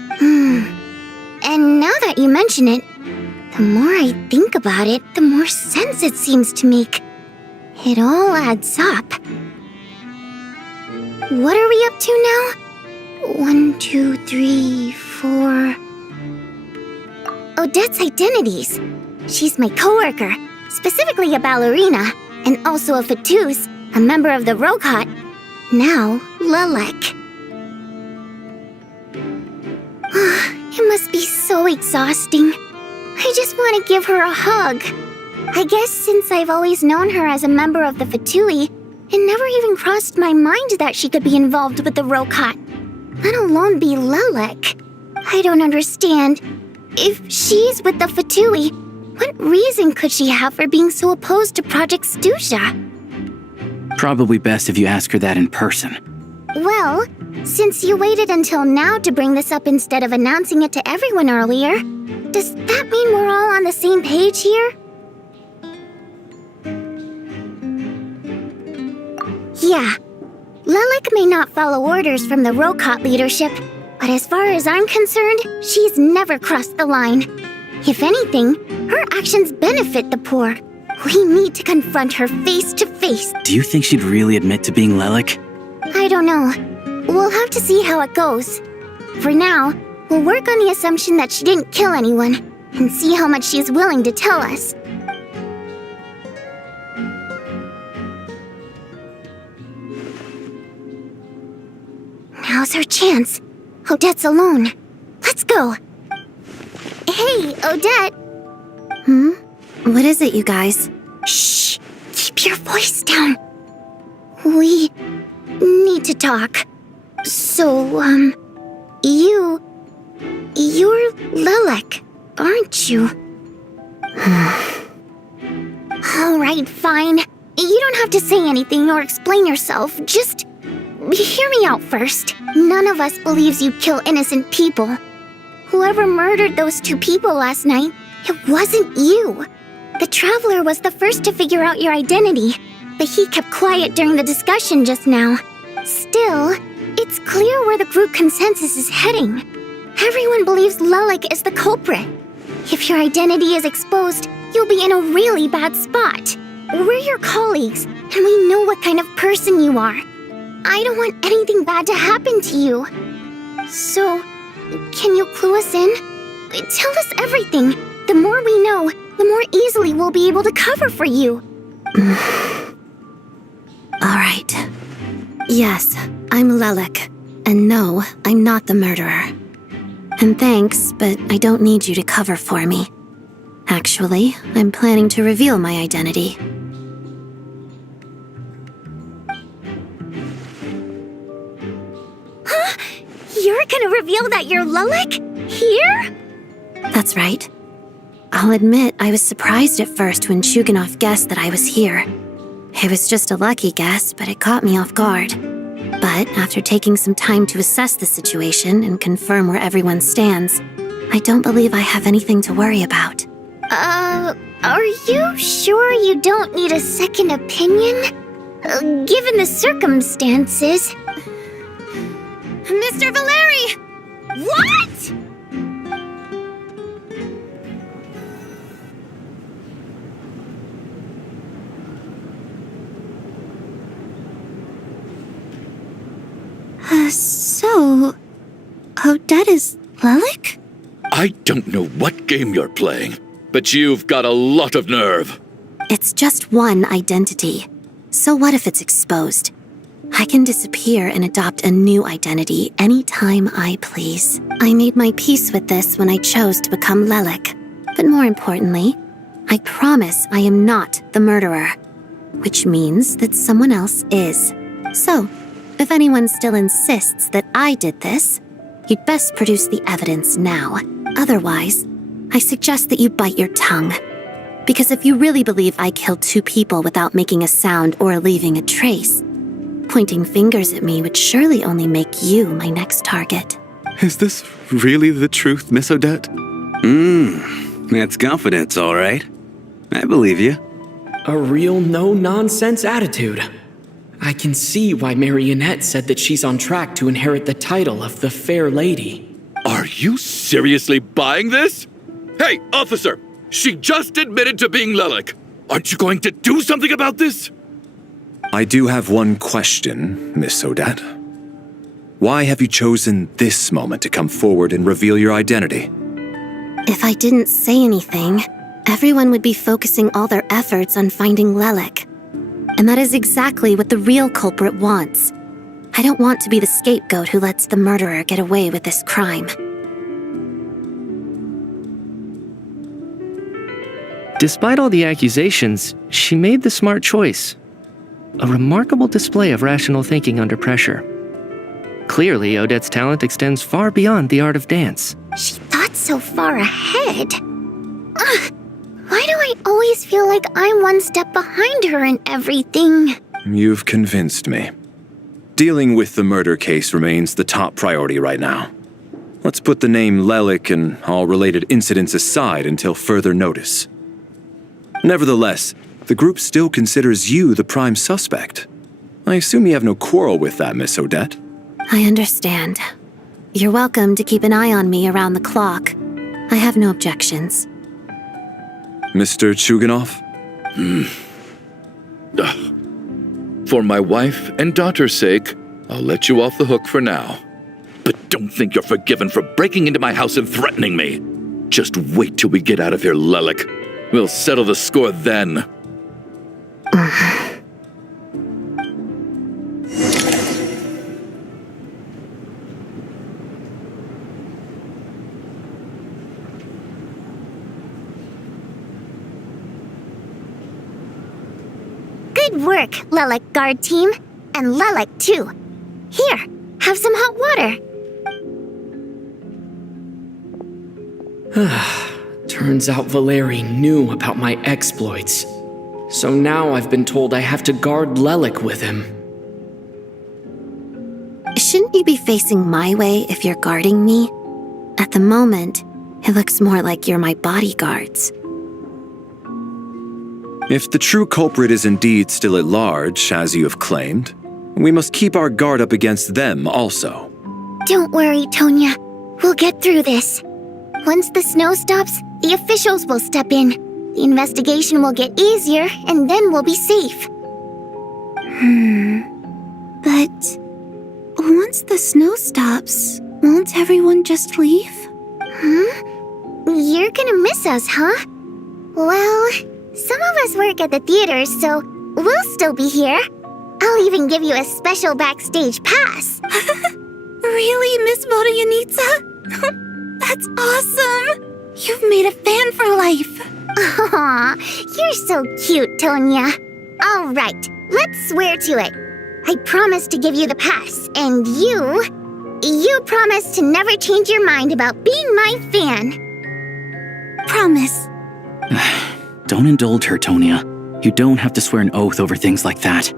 And now that you mention it, the more I think about it, the more sense it seems to make. It all adds up. What are we up to now? 1, 2, 3, 4... Odette's identities. She's my coworker, specifically a ballerina, and also a Fatous, a member of the Rokot. Now, Lelek. It must be so exhausting. I just want to give her a hug. I guess since I've always known her as a member of the VII, it never even crossed my mind that she could be involved with the Rokot, let alone be Lelek. I don't understand. If she's with the VII, what reason could she have for being so opposed to Project Stusha? Probably best if you ask her that in person. Well, since you waited until now to bring this up instead of announcing it to everyone earlier, does that mean we're all on the same page here? Yeah. Lelek may not follow orders from the Rokot leadership, but as far as I'm concerned, she's never crossed the line. If anything, her actions benefit the poor. We need to confront her face to face. Do you think she'd really admit to being Lelek? I don't know. We'll have to see how it goes. For now, we'll work on the assumption that she didn't kill anyone, and see how much she's willing to tell us. Now's her chance. Odette's alone. Let's go. Hey, Odette. What is it, you guys? Shh! Keep your voice down. We need to talk. So, you're Lelek, aren't you? Alright, fine. You don't have to say anything or explain yourself. Just hear me out first. None of us believes you kill innocent people. Whoever murdered those 2 people last night, it wasn't you. The Traveler was the first to figure out your identity, but he kept quiet during the discussion just now. Still, it's clear where the group consensus is heading. Everyone believes Lelek is the culprit. If your identity is exposed, you'll be in a really bad spot. We're your colleagues, and we know what kind of person you are. I don't want anything bad to happen to you. So, can you clue us in? Tell us everything. The more we know, the more easily we'll be able to cover for you. Alright. Yes, I'm Lelek. And no, I'm not the murderer. And thanks, but I don't need you to cover for me. Actually, I'm planning to reveal my identity. Huh? You're gonna reveal that you're Lelek? Here? That's right. I'll admit I was surprised at first when Chuganov guessed that I was here. It was just a lucky guess, but it caught me off guard. But after taking some time to assess the situation and confirm where everyone stands, I don't believe I have anything to worry about. Are you sure you don't need a second opinion? Given the circumstances... Mr. Valeri! What?! So... Odette is Lelek? I don't know what game you're playing, but you've got a lot of nerve. It's just one identity. So what if it's exposed? I can disappear and adopt a new identity anytime I please. I made my peace with this when I chose to become Lelek. But more importantly, I promise I am not the murderer. Which means that someone else is. So, if anyone still insists that I did this, you'd best produce the evidence now. Otherwise, I suggest that you bite your tongue. Because if you really believe I killed 2 people without making a sound or leaving a trace, pointing fingers at me would surely only make you my next target. Is this really the truth, Miss Odette? That's confidence, all right. I believe you. A real no-nonsense attitude. I can see why Marionette said that she's on track to inherit the title of the Fair Lady. Are you seriously buying this? Hey, officer! She just admitted to being Lelek. Aren't you going to do something about this? I do have one question, Miss Odette. Why have you chosen this moment to come forward and reveal your identity? If I didn't say anything, everyone would be focusing all their efforts on finding Lelek. And that is exactly what the real culprit wants. I don't want to be the scapegoat who lets the murderer get away with this crime. Despite all the accusations, she made the smart choice. A remarkable display of rational thinking under pressure. Clearly, Odette's talent extends far beyond the art of dance. She thought so far ahead. Ugh, why do I always feel like I'm one step behind her in everything? You've convinced me. Dealing with the murder case remains the top priority right now. Let's put the name Lelik and all related incidents aside until further notice. Nevertheless, the group still considers you the prime suspect. I assume you have no quarrel with that, Miss Odette? I understand. You're welcome to keep an eye on me around the clock. I have no objections. Mr. Chuganov? For my wife and daughter's sake, I'll let you off the hook for now. But don't think you're forgiven for breaking into my house and threatening me. Just wait till we get out of here, Lelik. We'll settle the score then. Good work, Lelik guard team. And Lelik too. Here, have some hot water. Turns out Valeri knew about my exploits. So now I've been told I have to guard Lelik with him. Shouldn't you be facing my way if you're guarding me? At the moment, it looks more like you're my bodyguards. If the true culprit is indeed still at large, as you have claimed, we must keep our guard up against them also. Don't worry, Tonya. We'll get through this. Once the snow stops, the officials will step in. The investigation will get easier, and then we'll be safe. But once the snow stops, won't everyone just leave? You're gonna miss us, huh? Well, some of us work at the theater, so we'll still be here. I'll even give you a special backstage pass. Really, Miss Vodyanitsa? That's awesome! You've made a fan for life. Aw, you're so cute, Tonya. All right, let's swear to it. I promise to give you the pass, and you promise to never change your mind about being my fan. Promise. Don't indulge her, Tonya. You don't have to swear an oath over things like that.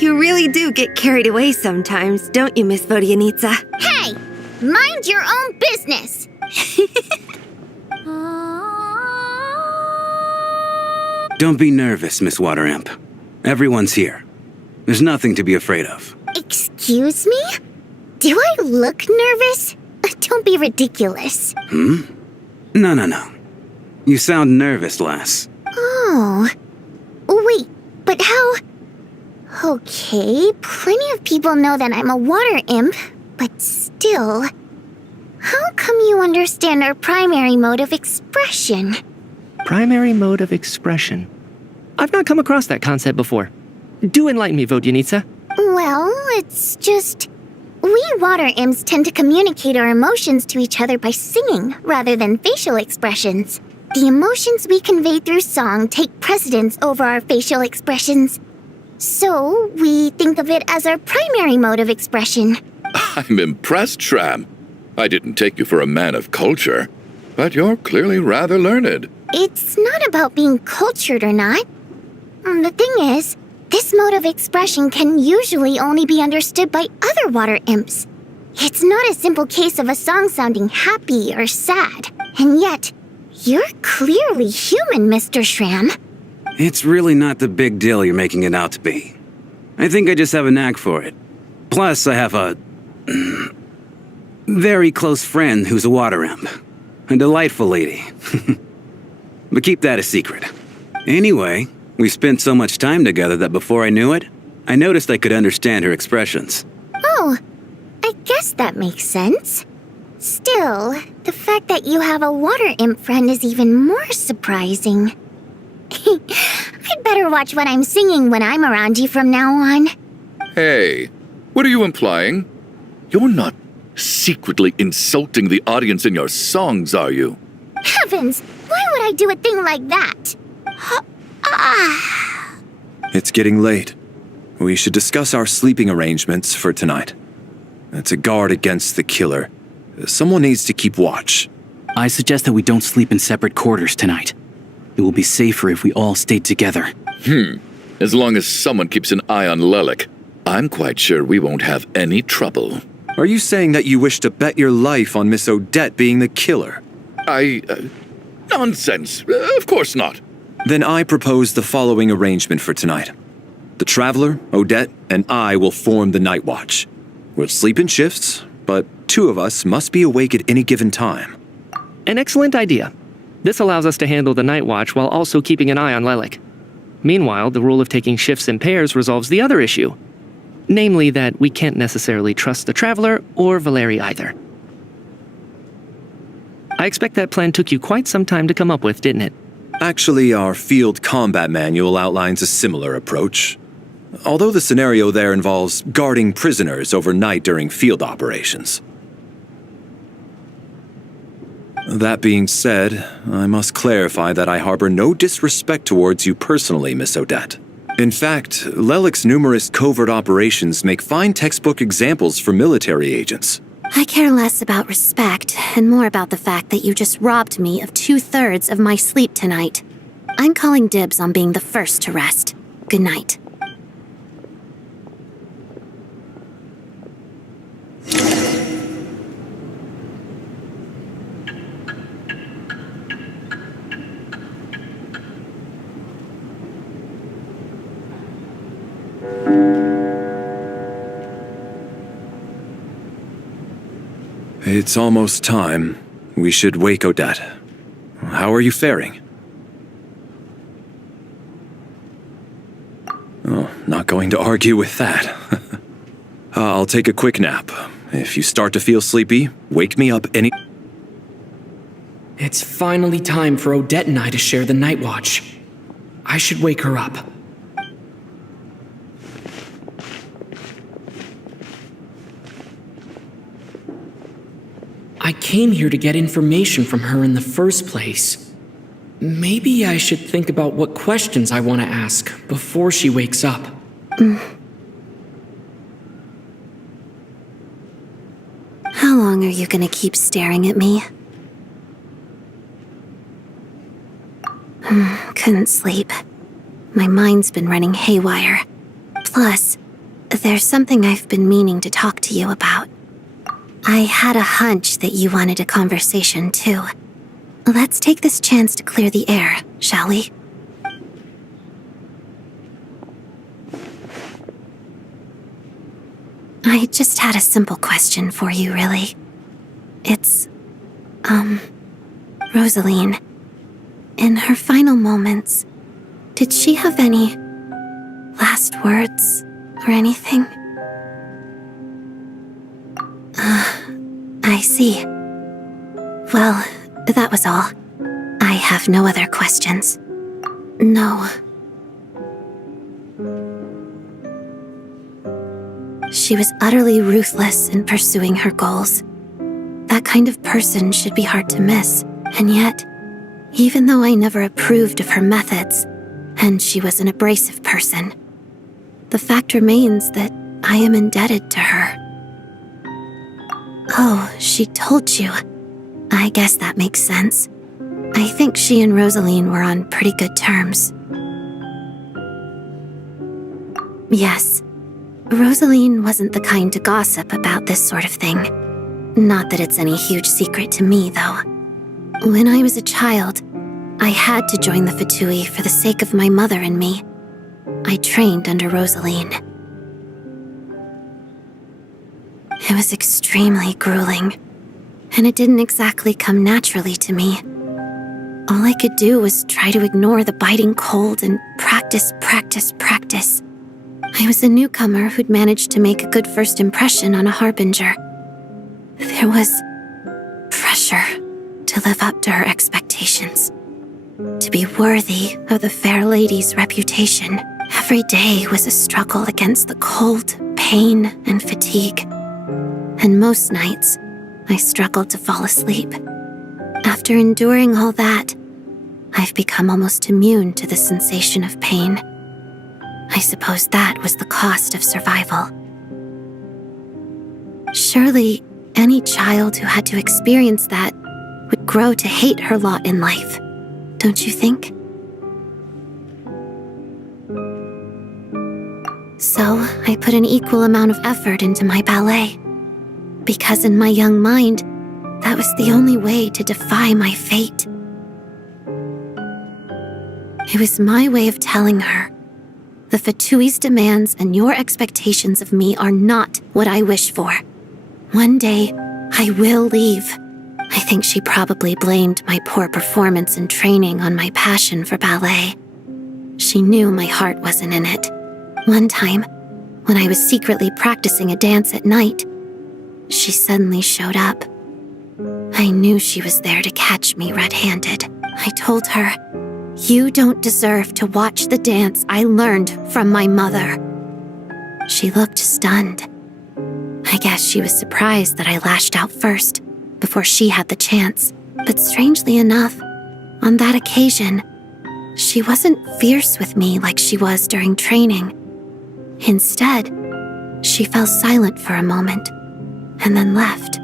You really do get carried away sometimes, don't you, Miss Vodyanitsa? Hey, mind your own business. Don't be nervous, Miss Water Imp. Everyone's here. There's nothing to be afraid of. Excuse me? Do I look nervous? Don't be ridiculous. No. You sound nervous, lass. Oh. Wait, but how... Okay, plenty of people know that I'm a water imp, but still... How come you understand our primary mode of expression? Primary mode of expression. I've not come across that concept before. Do enlighten me, Vodyanitsa. Well, it's just... We water imps tend to communicate our emotions to each other by singing rather than facial expressions. The emotions we convey through song take precedence over our facial expressions. So, we think of it as our primary mode of expression. I'm impressed, Shram. I didn't take you for a man of culture, but you're clearly rather learned. It's not about being cultured or not. The thing is, this mode of expression can usually only be understood by other water imps. It's not a simple case of a song sounding happy or sad. And yet, you're clearly human, Mr. Shram. It's really not the big deal you're making it out to be. I think I just have a knack for it. Plus, I have a... very close friend who's a water imp. A delightful lady. But keep that a secret. Anyway, we spent so much time together that before I knew it, I noticed I could understand her expressions. Oh, I guess that makes sense. Still, the fact that you have a water imp friend is even more surprising. I'd better watch what I'm singing when I'm around you from now on. Hey, what are you implying? You're not secretly insulting the audience in your songs, are you? Heavens, why would I do a thing like that? It's getting late. We should discuss our sleeping arrangements for tonight. To guard against the killer, someone needs to keep watch. I suggest that we don't sleep in separate quarters tonight. It will be safer if we all stay together. As long as someone keeps an eye on Lelik, I'm quite sure we won't have any trouble. Are you saying that you wish to bet your life on Miss Odette being the killer? Nonsense. Of course not. Then I propose the following arrangement for tonight. The Traveler, Odette, and I will form the Night Watch. We'll sleep in shifts, but 2 of us must be awake at any given time. An excellent idea. This allows us to handle the night watch while also keeping an eye on Lelik. Meanwhile, the rule of taking shifts in pairs resolves the other issue. Namely that we can't necessarily trust the Traveler or Valeri either. I expect that plan took you quite some time to come up with, didn't it? Actually, our field combat manual outlines a similar approach. Although the scenario there involves guarding prisoners overnight during field operations. That being said, I must clarify that I harbor no disrespect towards you personally, Miss Odette. In fact, Lelik's numerous covert operations make fine textbook examples for military agents. I care less about respect and more about the fact that you just robbed me of 2/3 of my sleep tonight. I'm calling dibs on being the first to rest. Good night. It's almost time. We should wake Odette. How are you faring? Oh, not going to argue with that. I'll take a quick nap. If you start to feel sleepy, wake me up any... It's finally time for Odette and I to share the night watch. I should wake her up. I came here to get information from her in the first place. Maybe I should think about what questions I want to ask before she wakes up. How long are you gonna keep staring at me? Couldn't sleep. My mind's been running haywire. Plus, there's something I've been meaning to talk to you about. I had a hunch that you wanted a conversation, too. Let's take this chance to clear the air, shall we? I just had a simple question for you, really. It's, Rosaline. In her final moments, did she have any last words or anything? I see. Well, that was all. I have no other questions. No. She was utterly ruthless in pursuing her goals. That kind of person should be hard to miss. And yet, even though I never approved of her methods, and she was an abrasive person, the fact remains that I am indebted to her. Oh, she told you. I guess that makes sense. I think she and Rosaline were on pretty good terms. Yes, Rosaline wasn't the kind to gossip about this sort of thing. Not that it's any huge secret to me, though. When I was a child, I had to join the Fatui for the sake of my mother and me. I trained under Rosaline. It was extremely grueling, and it didn't exactly come naturally to me. All I could do was try to ignore the biting cold and practice. I was a newcomer who'd managed to make a good first impression on a harbinger. There was pressure to live up to her expectations, to be worthy of the fair lady's reputation. Every day was a struggle against the cold, pain, and fatigue. And most nights, I struggled to fall asleep. After enduring all that, I've become almost immune to the sensation of pain. I suppose that was the cost of survival. Surely, any child who had to experience that would grow to hate her lot in life, don't you think? So, I put an equal amount of effort into my ballet, because in my young mind, that was the only way to defy my fate. It was my way of telling her, the Fatui's demands and your expectations of me are not what I wish for. One day, I will leave. I think she probably blamed my poor performance in training on my passion for ballet. She knew my heart wasn't in it. One time, when I was secretly practicing a dance at night, she suddenly showed up. I knew she was there to catch me red-handed. I told her, "You don't deserve to watch the dance I learned from my mother." She looked stunned. I guess she was surprised that I lashed out first, before she had the chance. But strangely enough, on that occasion, she wasn't fierce with me like she was during training. Instead, she fell silent for a moment, and then left.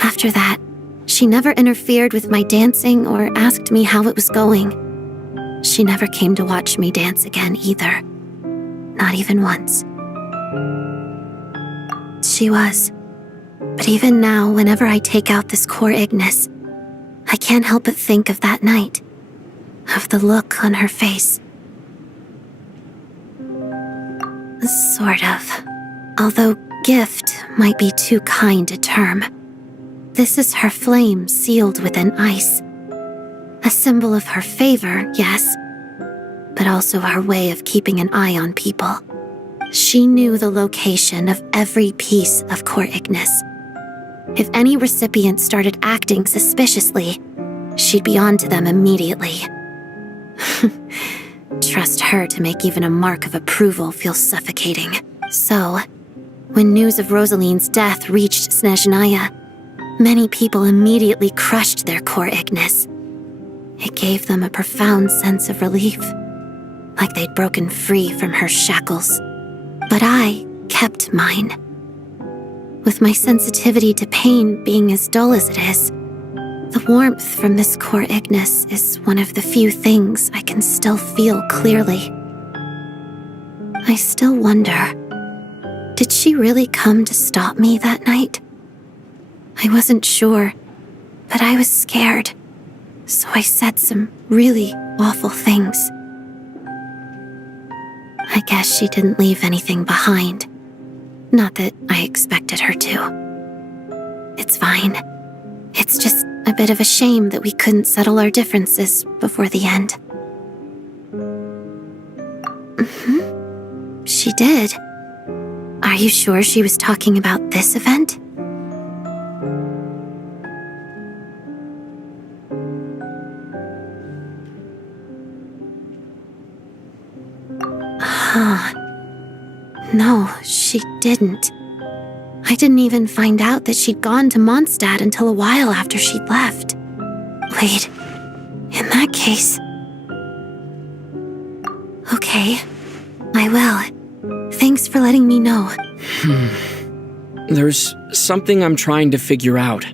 After that, she never interfered with my dancing or asked me how it was going. She never came to watch me dance again either. Not even once. She was. But even now, whenever I take out this core Ignis, I can't help but think of that night. Of the look on her face. Sort of. Although gift might be too kind a term. This is her flame sealed within ice. A symbol of her favor, yes, but also her way of keeping an eye on people. She knew the location of every piece of core Ignis. If any recipient started acting suspiciously, she'd be on to them immediately. Trust her to make even a mark of approval feel suffocating. So, when news of Rosaline's death reached Snezhnaya, many people immediately crushed their core Ignis. It gave them a profound sense of relief, like they'd broken free from her shackles. But I kept mine. With my sensitivity to pain being as dull as it is, the warmth from this core Ignis is one of the few things I can still feel clearly. I still wonder, did she really come to stop me that night? I wasn't sure, but I was scared, so I said some really awful things. I guess she didn't leave anything behind. Not that I expected her to. It's fine. It's just a bit of a shame that we couldn't settle our differences before the end. She did. Are you sure she was talking about this event? No, she didn't. I didn't even find out that she'd gone to Mondstadt until a while after she'd left. Wait, in that case... Okay, I will. Thanks for letting me know. There's something I'm trying to figure out.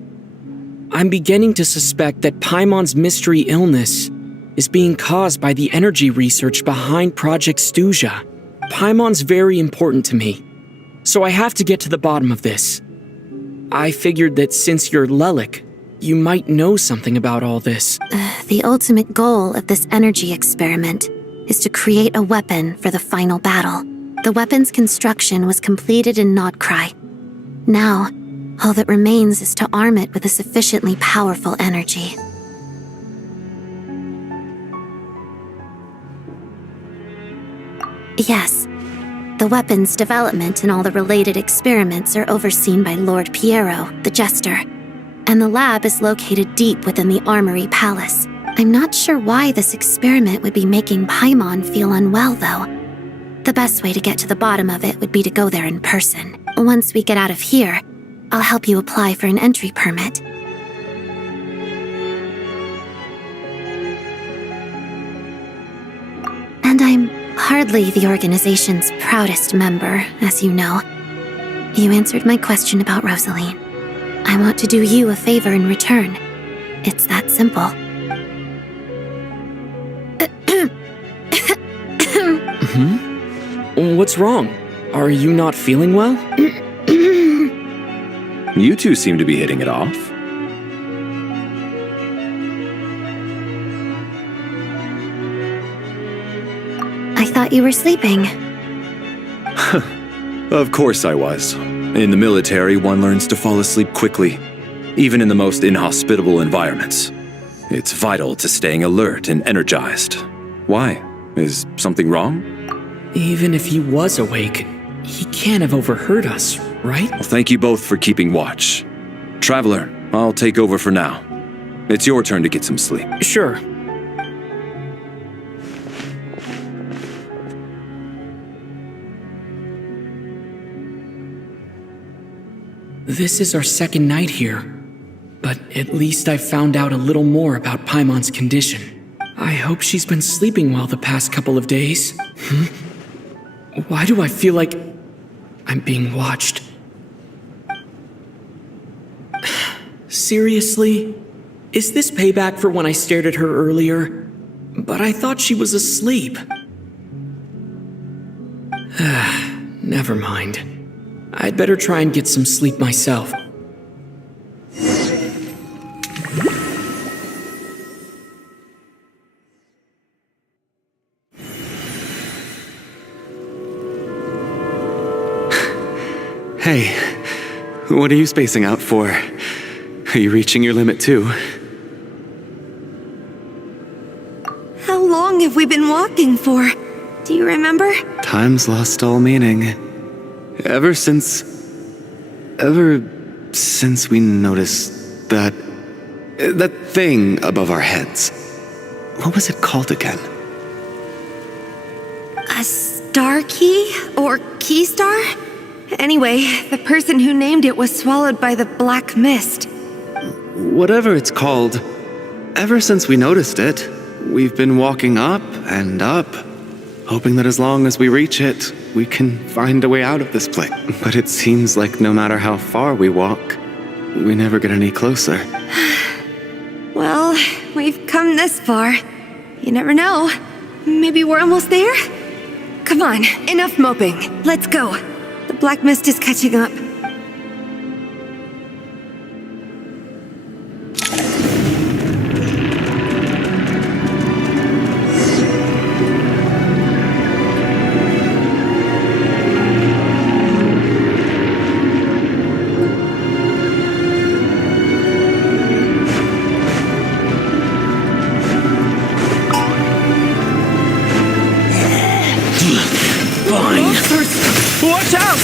I'm beginning to suspect that Paimon's mystery illness is being caused by the energy research behind Project Stuja. Paimon's very important to me, so I have to get to the bottom of this. I figured that since you're Lelik, you might know something about all this. The ultimate goal of this energy experiment is to create a weapon for the final battle. The weapon's construction was completed in Nocturne. Now, all that remains is to arm it with a sufficiently powerful energy. Yes, the weapon's development and all the related experiments are overseen by Lord Piero, the Jester, and the lab is located deep within the Armory Palace. I'm not sure why this experiment would be making Paimon feel unwell, though. The best way to get to the bottom of it would be to go there in person. Once we get out of here, I'll help you apply for an entry permit. I'm hardly the organization's proudest member, as you know. You answered my question about Rosaline. I want to do you a favor in return. It's that simple. What's wrong? Are you not feeling well? You two seem to be hitting it off. I thought you were sleeping. Of course I was. In the military, one learns to fall asleep quickly, even in the most inhospitable environments. It's vital to staying alert and energized. Why? Is something wrong? Even if he was awake, he can't have overheard us, right? Well, thank you both for keeping watch. Traveler, I'll take over for now. It's your turn to get some sleep. Sure. This is our second night here, but at least I found out a little more about Paimon's condition. I hope she's been sleeping well the past couple of days. Why do I feel like I'm being watched? Seriously? Is this payback for when I stared at her earlier? But I thought she was asleep. Never mind. I'd better try and get some sleep myself. Hey, what are you spacing out for? Are you reaching your limit too? How long have we been walking for? Do you remember? Time's lost all meaning. Ever since we noticed that thing above our heads. What was it called again? A star key? Or key star? Anyway, the person who named it was swallowed by the black mist. Whatever it's called, ever since we noticed it, we've been walking up and up, hoping that as long as we reach it, we can find a way out of this place. But it seems like no matter how far we walk, we never get any closer. Well, we've come this far. You never know. Maybe we're almost there? Come on, enough moping. Let's go. The black mist is catching up. Watch out!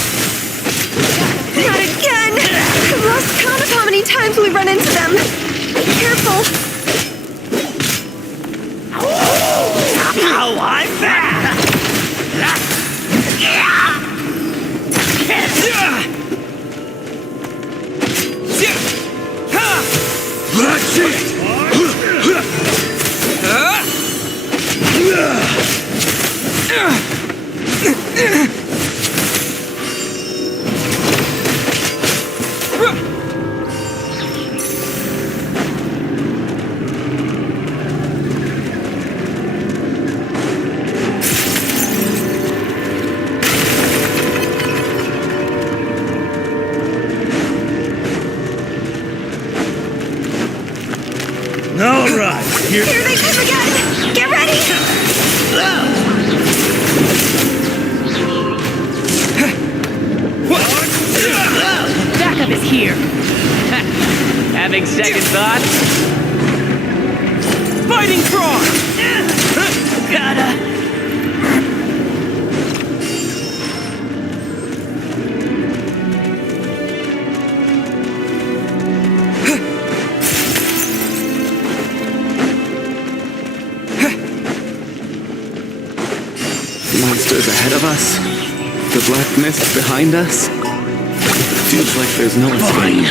Not again! I've lost count of how many times we run into them. Be careful. Oh, I'm back! All right, Here they come again! Get ready! Backup is here. Having second thoughts? Fighting frog! Gotta. Monsters ahead of us. The black mist behind us. Feels like there's no escape.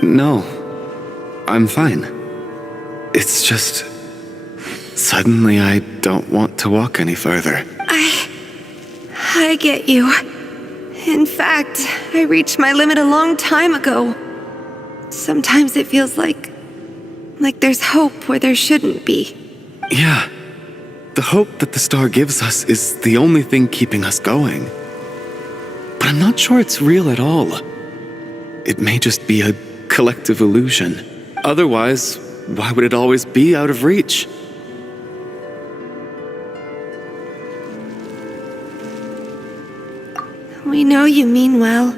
No, I'm fine. It's just... suddenly I don't want to walk any further. I get you. In fact, I reached my limit a long time ago. Sometimes it feels like there's hope where there shouldn't be. Yeah. The hope that the star gives us is the only thing keeping us going. But I'm not sure it's real at all. It may just be a collective illusion. Otherwise, why would it always be out of reach? We know you mean well,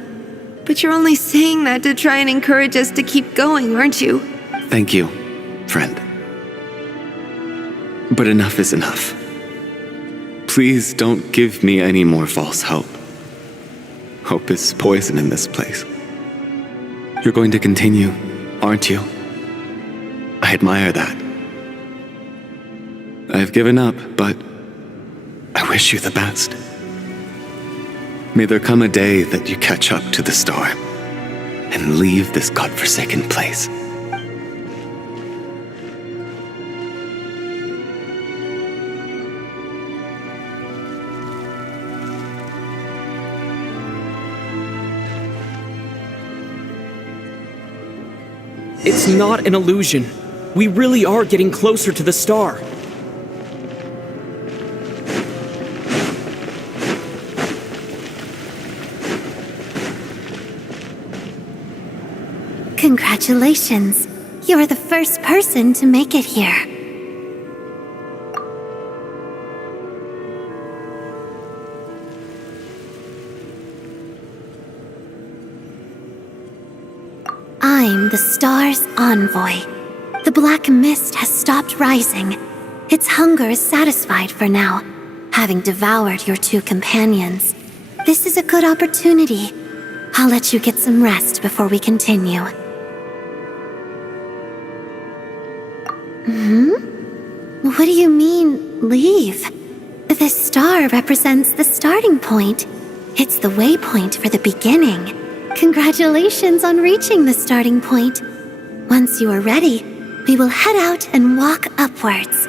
but you're only saying that to try and encourage us to keep going, aren't you? Thank you, friend. But enough is enough. Please don't give me any more false hope. Hope is poison in this place. You're going to continue, aren't you? I admire that. I've given up, but I wish you the best. May there come a day that you catch up to the star and leave this godforsaken place. It's not an illusion. We really are getting closer to the star. Congratulations. You're the first person to make it here. I'm the star's envoy. The black mist has stopped rising. Its hunger is satisfied for now, having devoured your two companions. This is a good opportunity. I'll let you get some rest before we continue. What do you mean, leave? This star represents the starting point. It's the waypoint for the beginning. Congratulations on reaching the starting point. Once you are ready, we will head out and walk upwards.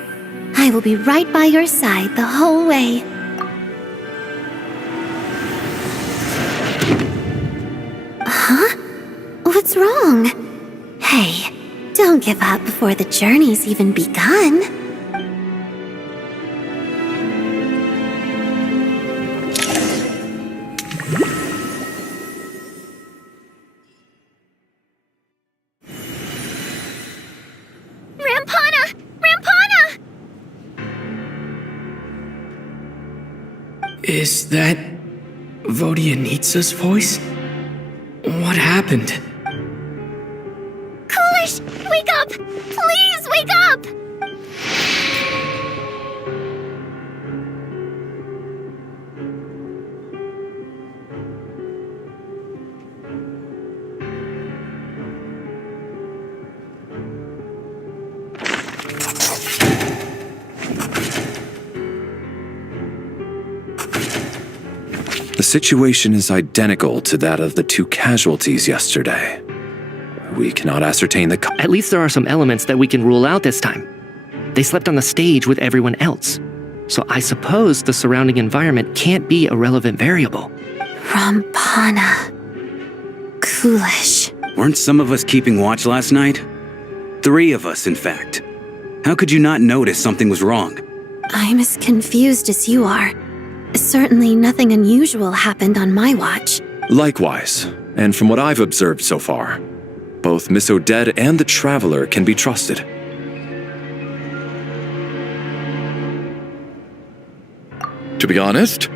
I will be right by your side the whole way. Huh? What's wrong? Hey, don't give up before the journey's even begun. Rampana! Rampana! Is that Vodianitsa's voice? What happened? Coolish, wake up! Please wake up! The situation is identical to that of the two casualties yesterday. We cannot ascertain the... At least there are some elements that we can rule out this time. They slept on the stage with everyone else. So I suppose the surrounding environment can't be a relevant variable. Rampana. Coolish. Weren't some of us keeping watch last night? 3 of us, in fact. How could you not notice something was wrong? I'm as confused as you are. Certainly nothing unusual happened on my watch. Likewise, and from what I've observed so far, both Miss Odette and the Traveler can be trusted. To be honest,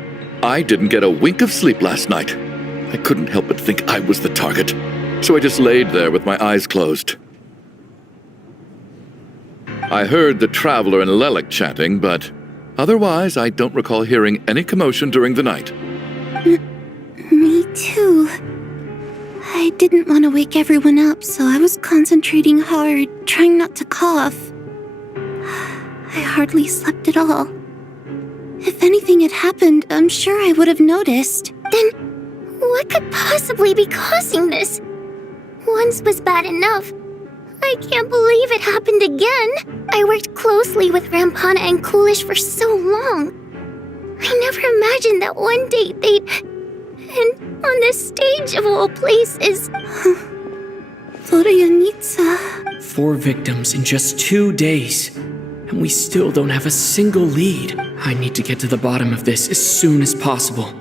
I didn't get a wink of sleep last night. I couldn't help but think I was the target, so I just laid there with my eyes closed. I heard the Traveler and Lelik chatting, but otherwise I don't recall hearing any commotion during the night. Me too. I didn't want to wake everyone up, so I was concentrating hard, trying not to cough. I hardly slept at all. If anything had happened, I'm sure I would have noticed. Then, what could possibly be causing this? Once was bad enough. I can't believe it happened again. I worked closely with Rampana and Coolish for so long. I never imagined that one day they'd... And on the stage of all places... Florianitsa. 4 victims in just 2 days. And we still don't have a single lead. I need to get to the bottom of this as soon as possible.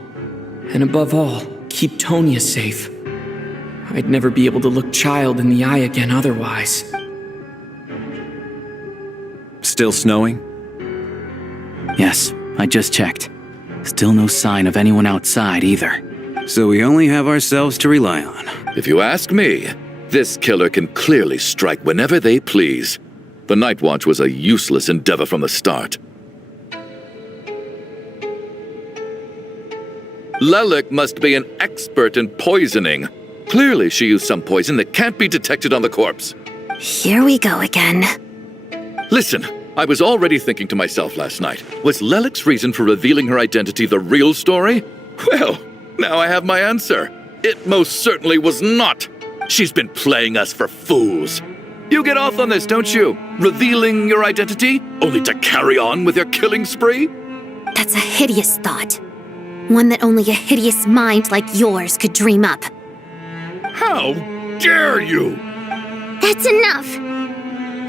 And above all, keep Tonya safe. I'd never be able to look Child in the eye again otherwise. Still snowing? Yes, I just checked. Still no sign of anyone outside either. So we only have ourselves to rely on. If you ask me, this killer can clearly strike whenever they please. The Night Watch was a useless endeavor from the start. Lelik must be an expert in poisoning. Clearly she used some poison that can't be detected on the corpse. Here we go again. Listen, I was already thinking to myself last night, was Lelik's reason for revealing her identity the real story? Well, now I have my answer. It most certainly was not. She's been playing us for fools. You get off on this, don't you? Revealing your identity, only to carry on with your killing spree? That's a hideous thought. One that only a hideous mind like yours could dream up. How dare you! That's enough!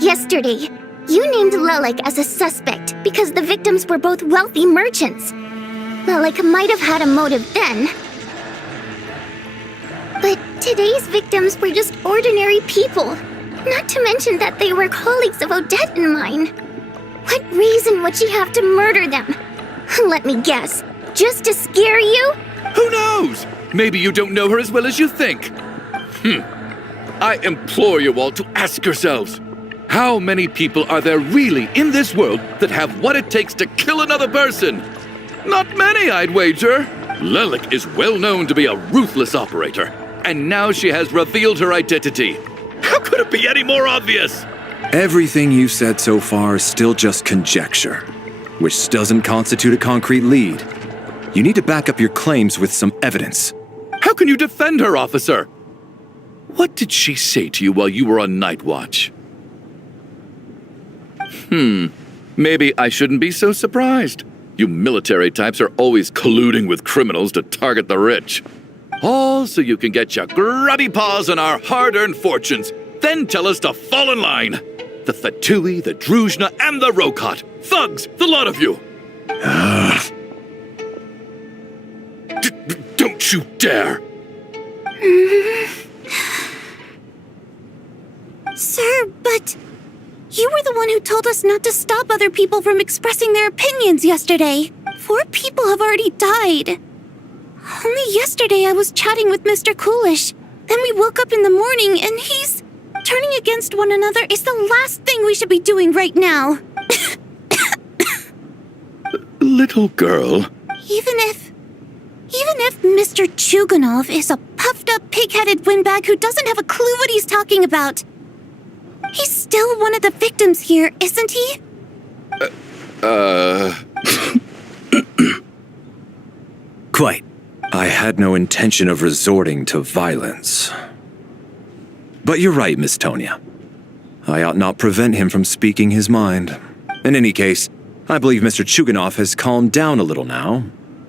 Yesterday, you named Lelik as a suspect because the victims were both wealthy merchants. Lelik might have had a motive then. But today's victims were just ordinary people. Not to mention that they were colleagues of Odette and mine. What reason would she have to murder them? Let me guess. Just to scare you? Who knows? Maybe you don't know her as well as you think. I implore you all to ask yourselves, how many people are there really in this world that have what it takes to kill another person? Not many, I'd wager. Lelik is well known to be a ruthless operator, and now she has revealed her identity. How could it be any more obvious? Everything you've said so far is still just conjecture, which doesn't constitute a concrete lead. You need to back up your claims with some evidence. How can you defend her, officer? What did she say to you while you were on night watch? Maybe I shouldn't be so surprised. You military types are always colluding with criminals to target the rich. All so you can get your grubby paws on our hard-earned fortunes, then tell us to fall in line. The Fatui, the Druzhna, and the Rokot. Thugs, the lot of you. Don't you dare! Sir, but you were the one who told us not to stop other people from expressing their opinions yesterday. 4 people have already died. Only yesterday I was chatting with Mr. Coolish. Then we woke up in the morning and he's... Turning against one another is the last thing we should be doing right now. Little girl. Even if Mr. Chuganov is a puffed-up, pig-headed windbag who doesn't have a clue what he's talking about, he's still one of the victims here, isn't he? Quite. I had no intention of resorting to violence. But you're right, Miss Tonya. I ought not prevent him from speaking his mind. In any case, I believe Mr. Chuganov has calmed down a little now.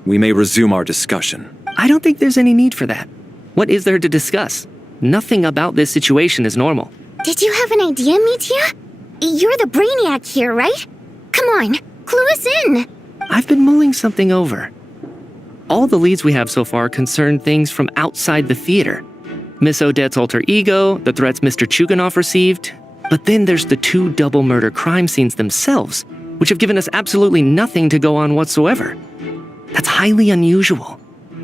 We may resume our discussion. I don't think there's any need for that. What is there to discuss? Nothing about this situation is normal. Did you have an idea, Mitya? You're the brainiac here, right? Come on, clue us in. I've been mulling something over. All the leads we have so far concern things from outside the theater. Miss Odette's alter ego, the threats Mr. Chuganov received, but then there's the 2 double murder crime scenes themselves, which have given us absolutely nothing to go on whatsoever. That's highly unusual.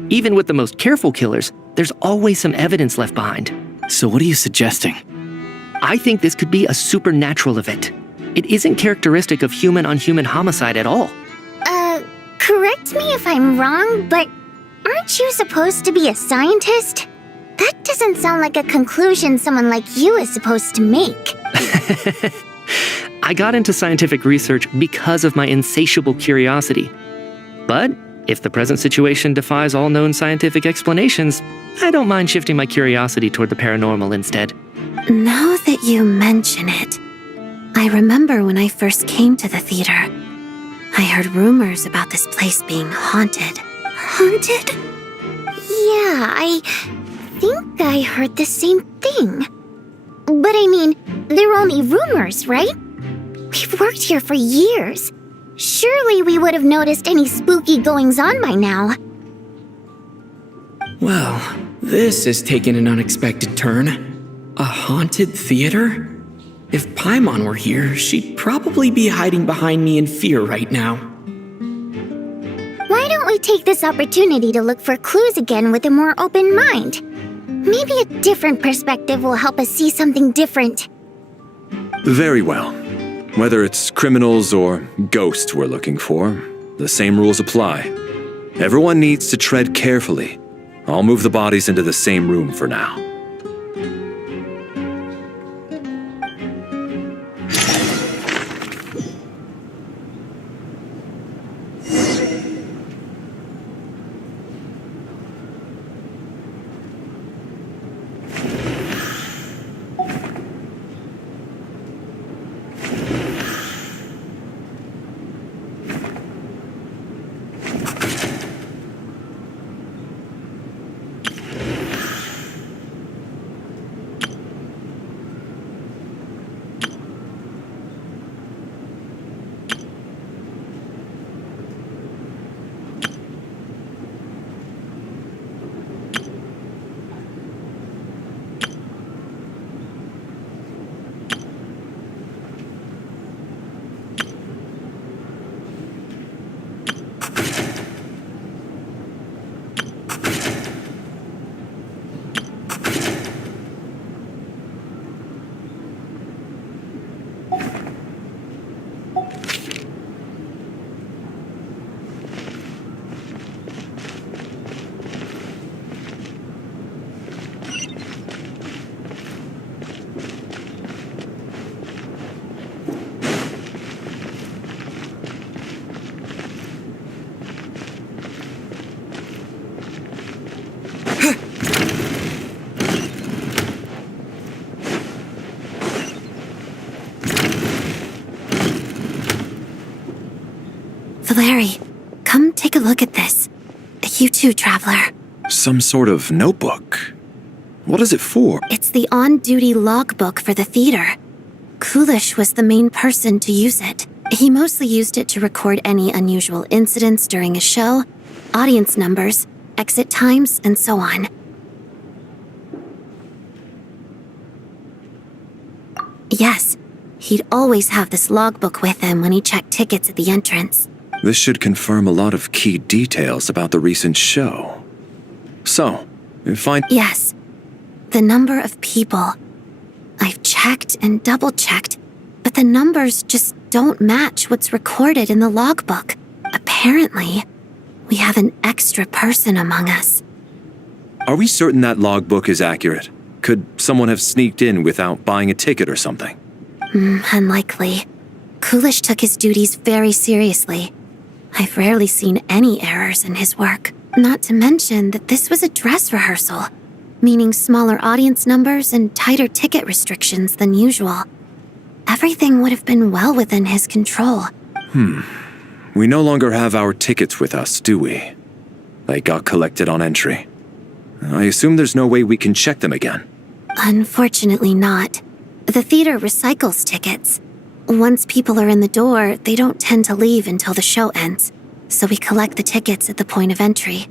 Even with the most careful killers, there's always some evidence left behind. So what are you suggesting? I think this could be a supernatural event. It isn't characteristic of human-on-human homicide at all. Correct me if I'm wrong, but aren't you supposed to be a scientist? That doesn't sound like a conclusion someone like you is supposed to make. I got into scientific research because of my insatiable curiosity. But If the present situation defies all known scientific explanations, I don't mind shifting my curiosity toward the paranormal instead. Now that you mention it, I remember when I first came to the theater. I heard rumors about this place being haunted. Haunted? Yeah, I think I heard the same thing. But I mean, they're only rumors, right? We've worked here for years. Surely we would have noticed any spooky goings-on by now. Well, this has taken an unexpected turn. A haunted theater? If Paimon were here, she'd probably be hiding behind me in fear right now. Why don't we take this opportunity to look for clues again with a more open mind? Maybe a different perspective will help us see something different. Very well. Whether it's criminals or ghosts we're looking for, the same rules apply. Everyone needs to tread carefully. I'll move the bodies into the same room for now. Larry, come take a look at this. You too, Traveler. Some sort of notebook. What is it for? It's the on-duty logbook for the theater. Coolish was the main person to use it. He mostly used it to record any unusual incidents during a show, audience numbers, exit times, and so on. Yes, he'd always have this logbook with him when he checked tickets at the entrance. This should confirm a lot of key details about the recent show. So, if I... Yes. The number of people. I've checked and double-checked, but the numbers just don't match what's recorded in the logbook. Apparently, we have an extra person among us. Are we certain that logbook is accurate? Could someone have sneaked in without buying a ticket or something? Unlikely. Coolish took his duties very seriously. I've rarely seen any errors in his work. Not to mention that this was a dress rehearsal, meaning smaller audience numbers and tighter ticket restrictions than usual. Everything would have been well within his control. We no longer have our tickets with us, do we? They got collected on entry. I assume there's no way we can check them again. Unfortunately not. The theater recycles tickets. Once people are in the door, they don't tend to leave until the show ends, so we collect the tickets at the point of entry.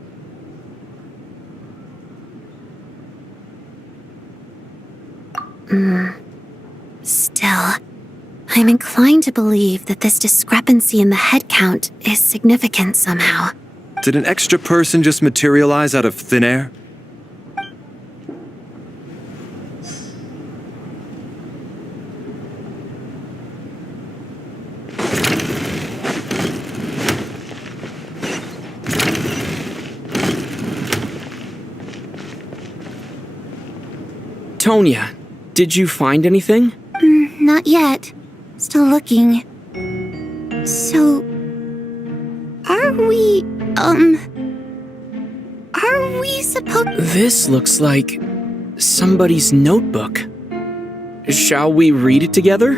Still, I'm inclined to believe that this discrepancy in the head count is significant somehow. Did an extra person just materialize out of thin air? Tonya, did you find anything? Not yet. Still looking. So, are we Are we supposed... This looks like somebody's notebook. Shall we read it together?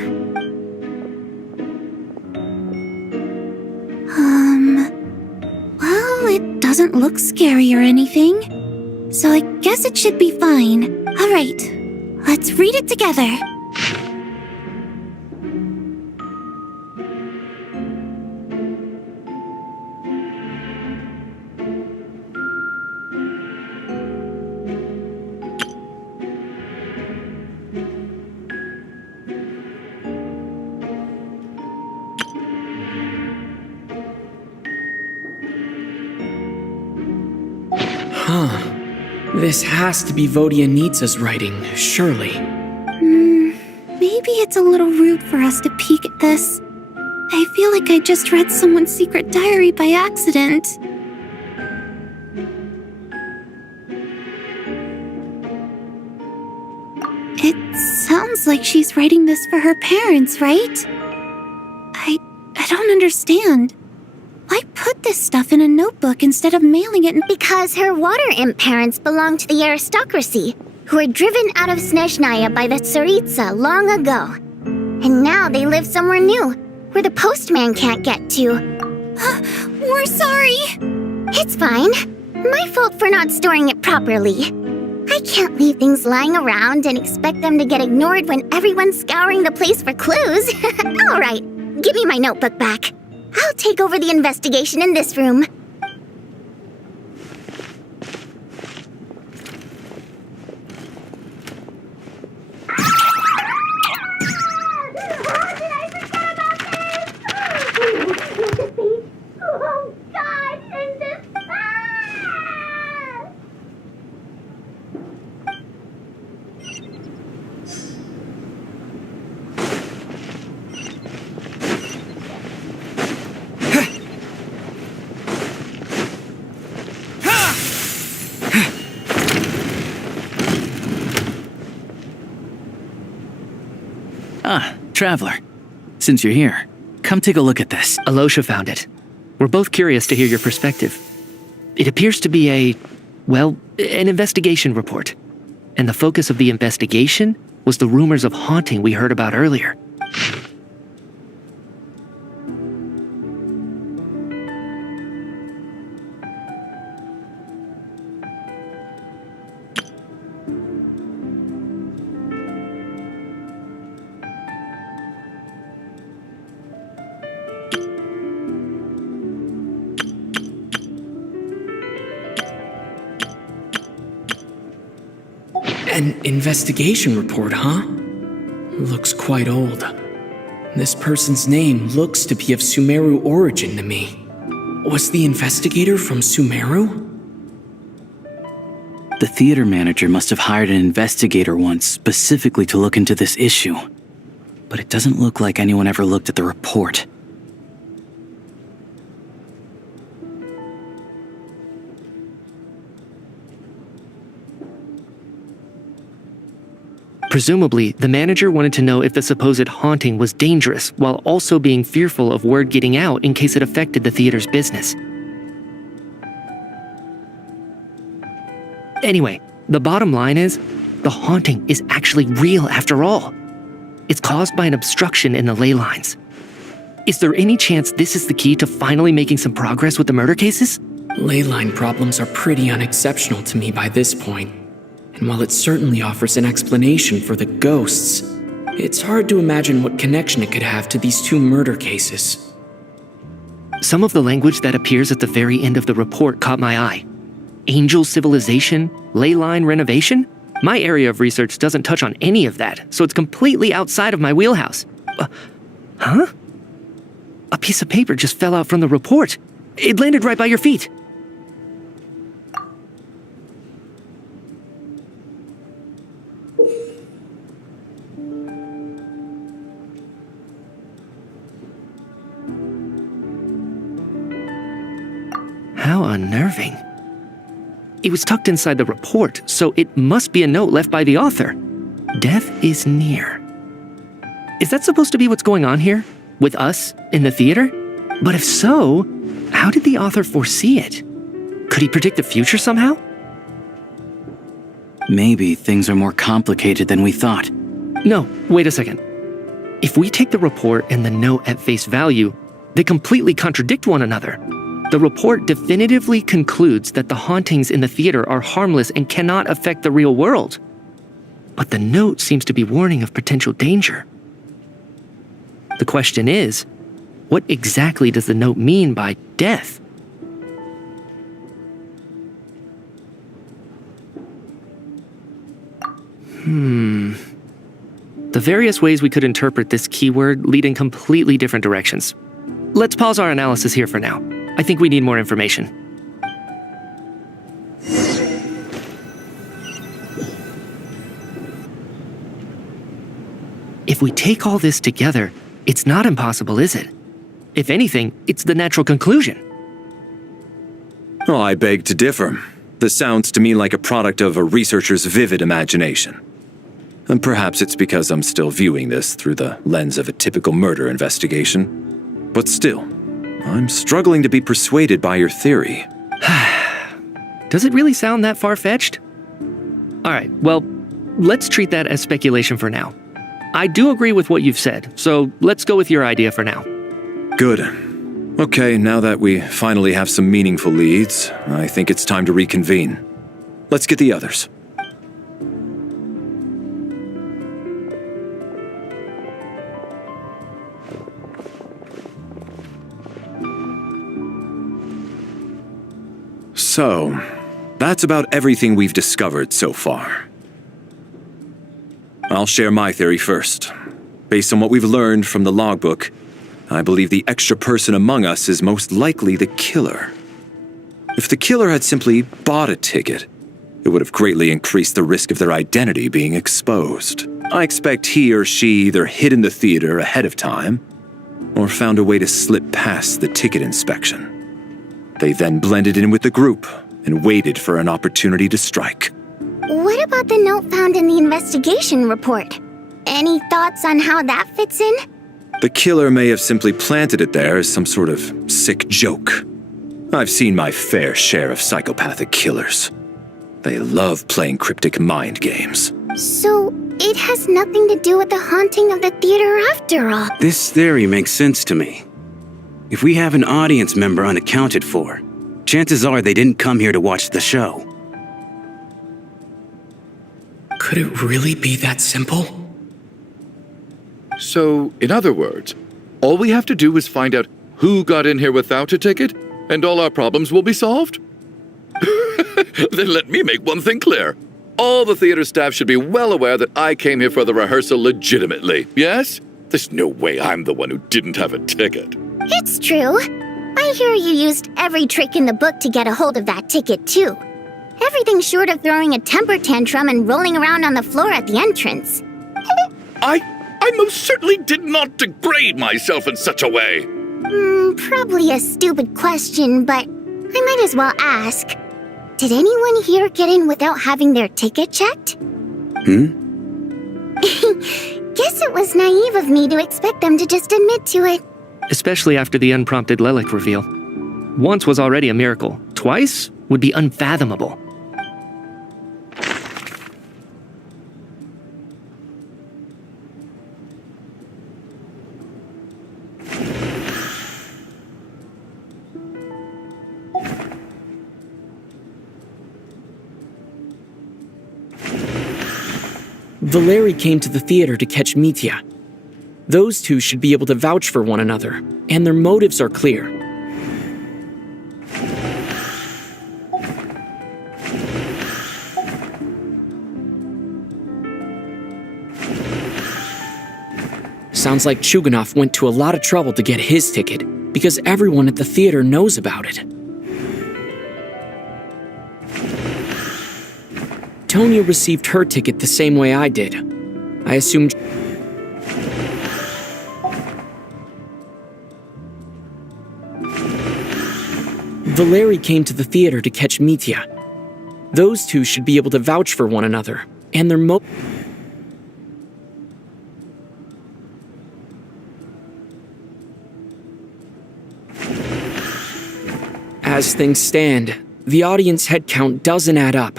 Well, it doesn't look scary or anything. So I guess it should be fine. Alright, let's read it together. This has to be Vodianitsa's writing, surely. Maybe it's a little rude for us to peek at this. I feel like I just read someone's secret diary by accident. It sounds like she's writing this for her parents, right? I don't understand. Why put this stuff in a notebook instead of mailing it? Because her water imp parents belong to the aristocracy, who were driven out of Snezhnaya by the Tsaritsa long ago. And now they live somewhere new, where the postman can't get to. We're sorry! It's fine. My fault for not storing it properly. I can't leave things lying around and expect them to get ignored when everyone's scouring the place for clues. Alright, give me my notebook back. I'll take over the investigation in this room. Oh, God, and this... Traveler. Since you're here, come take a look at this. Alosha found it. We're both curious to hear your perspective. It appears to be an investigation report. And the focus of the investigation was the rumors of haunting we heard about earlier. An investigation report, huh? Looks quite old. This person's name looks to be of Sumeru origin to me. Was the investigator from Sumeru? The theater manager must have hired an investigator once specifically to look into this issue. But it doesn't look like anyone ever looked at the report. Presumably, the manager wanted to know if the supposed haunting was dangerous while also being fearful of word getting out in case it affected the theater's business. Anyway, the bottom line is, the haunting is actually real after all. It's caused by an obstruction in the ley lines. Is there any chance this is the key to finally making some progress with the murder cases? Ley line problems are pretty unexceptional to me by this point. And while it certainly offers an explanation for the ghosts, it's hard to imagine what connection it could have to these two murder cases. Some of the language that appears at the very end of the report caught my eye. Angel civilization, ley line renovation? My area of research doesn't touch on any of that, so it's completely outside of my wheelhouse. Huh? A piece of paper just fell out from the report. It landed right by your feet. How unnerving. It was tucked inside the report, so it must be a note left by the author. Death is near. Is that supposed to be what's going on here? With us, in the theater? But if so, how did the author foresee it? Could he predict the future somehow? Maybe things are more complicated than we thought. No, wait a second. If we take the report and the note at face value, they completely contradict one another. The report definitively concludes that the hauntings in the theater are harmless and cannot affect the real world. But the note seems to be warning of potential danger. The question is, what exactly does the note mean by death? The various ways we could interpret this keyword lead in completely different directions. Let's pause our analysis here for now. I think we need more information. If we take all this together, it's not impossible, is it? If anything, it's the natural conclusion. Oh, I beg to differ. This sounds to me like a product of a researcher's vivid imagination. And perhaps it's because I'm still viewing this through the lens of a typical murder investigation. But still, I'm struggling to be persuaded by your theory. Does it really sound that far-fetched? Alright, well, let's treat that as speculation for now. I do agree with what you've said, so let's go with your idea for now. Good. Okay, now that we finally have some meaningful leads, I think it's time to reconvene. Let's get the others. So, that's about everything we've discovered so far. I'll share my theory first. Based on what we've learned from the logbook, I believe the extra person among us is most likely the killer. If the killer had simply bought a ticket, it would have greatly increased the risk of their identity being exposed. I expect he or she either hid in the theater ahead of time, or found a way to slip past the ticket inspection. They then blended in with the group and waited for an opportunity to strike. What about the note found in the investigation report? Any thoughts on how that fits in? The killer may have simply planted it there as some sort of sick joke. I've seen my fair share of psychopathic killers. They love playing cryptic mind games. So, it has nothing to do with the haunting of the theater after all. This theory makes sense to me. If we have an audience member unaccounted for, chances are they didn't come here to watch the show. Could it really be that simple? So, in other words, all we have to do is find out who got in here without a ticket, and all our problems will be solved? Then let me make one thing clear. All the theater staff should be well aware that I came here for the rehearsal legitimately, yes? There's no way I'm the one who didn't have a ticket. It's true. I hear you used every trick in the book to get a hold of that ticket, too. Everything short of throwing a temper tantrum and rolling around on the floor at the entrance. I most certainly did not degrade myself in such a way. Probably a stupid question, but I might as well ask. Did anyone here get in without having their ticket checked? Guess it was naive of me to expect them to just admit to it. Especially after the unprompted Lelic reveal. Once was already a miracle. Twice would be unfathomable. Valeri came to the theater to catch Mitya. Those two should be able to vouch for one another, and their motives are clear. Sounds like Chuganov went to a lot of trouble to get his ticket, because everyone at the theater knows about it. Tonya received her ticket the same way I did. I assumed... Valeri came to the theater to catch Mitya. Those two should be able to vouch for one another, and their As things stand, the audience head count doesn't add up.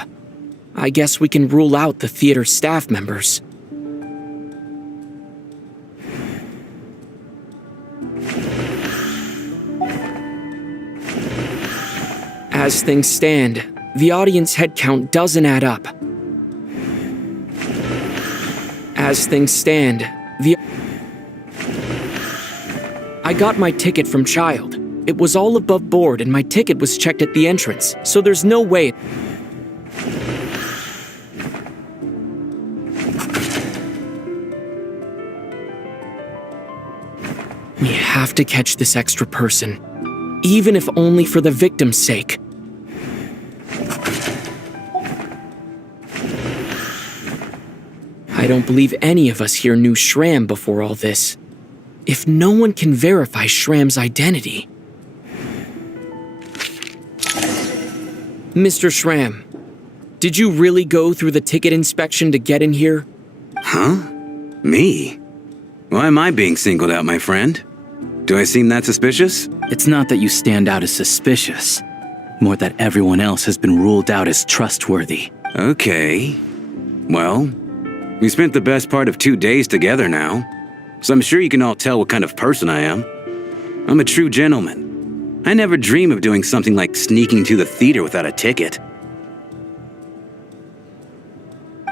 I guess we can rule out the theater staff members. As things stand, the audience head count doesn't add up. As things stand, I got my ticket from Child. It was all above board and my ticket was checked at the entrance, so there's no way. We have to catch this extra person, even if only for the victim's sake. I don't believe any of us here knew Shram before all this. If no one can verify Shram's identity... Mr. Shram, did you really go through the ticket inspection to get in here? Huh? Me? Why am I being singled out, my friend? Do I seem that suspicious? It's not that you stand out as suspicious, more that everyone else has been ruled out as trustworthy. Okay. Well, we spent the best part of 2 days together now, so I'm sure you can all tell what kind of person I am. I'm a true gentleman. I never dream of doing something like sneaking to the theater without a ticket.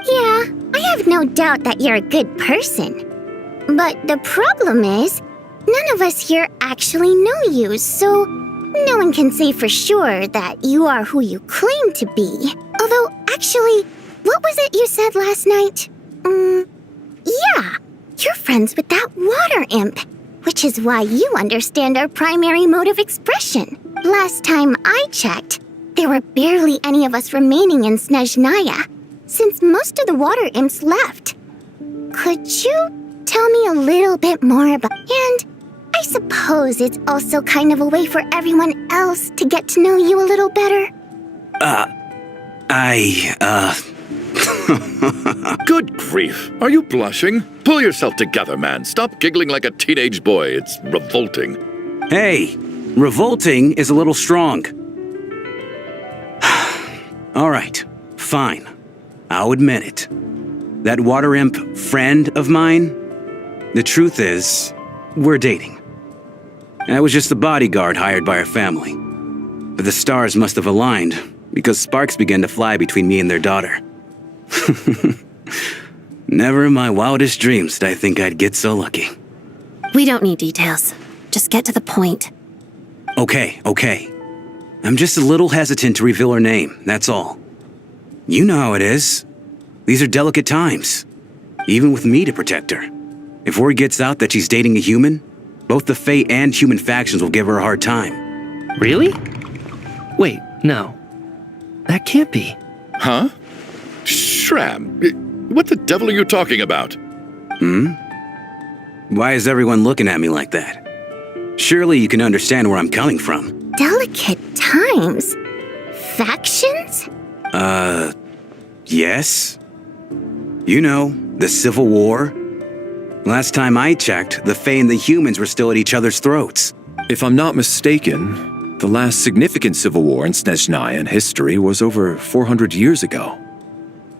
Yeah, I have no doubt that you're a good person. But the problem is, none of us here actually know you, so no one can say for sure that you are who you claim to be. Although, actually, what was it you said last night? Yeah, you're friends with that water imp, which is why you understand our primary mode of expression. Last time I checked, there were barely any of us remaining in Snezhnaya, since most of the water imps left. Could you tell me a little bit more about... And I suppose it's also kind of a way for everyone else to get to know you a little better. Good grief. Are you blushing? Pull yourself together, man. Stop giggling like a teenage boy. It's revolting. Hey, revolting is a little strong. All right, fine. I'll admit it. That water imp friend of mine, the truth is, we're dating. I was just the bodyguard hired by our family. But the stars must have aligned because sparks began to fly between me and their daughter. Never in my wildest dreams did I think I'd get so lucky. We don't need details. Just get to the point. Okay. I'm just a little hesitant to reveal her name, that's all. You know how it is. These are delicate times. Even with me to protect her. If word gets out that she's dating a human, both the Fae and human factions will give her a hard time. Really? Wait, no. That can't be. Huh? Shram, what the devil are you talking about? Why is everyone looking at me like that? Surely you can understand where I'm coming from. Delicate times? Factions? Yes. You know, the Civil War. Last time I checked, the Fae and the humans were still at each other's throats. If I'm not mistaken, the last significant civil war in Snezhnayan history was over 400 years ago,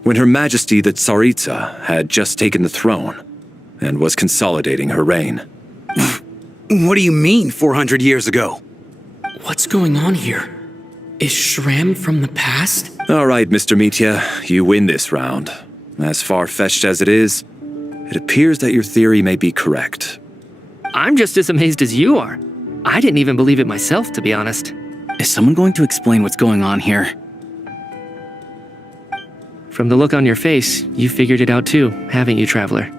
when Her Majesty the Tsaritsa had just taken the throne and was consolidating her reign. What do you mean, 400 years ago? What's going on here? Is Shram from the past? All right, Mr. Mitya, you win this round. As far-fetched as it is, it appears that your theory may be correct. I'm just as amazed as you are. I didn't even believe it myself, to be honest. Is someone going to explain what's going on here? From the look on your face, you figured it out too, haven't you, Traveler?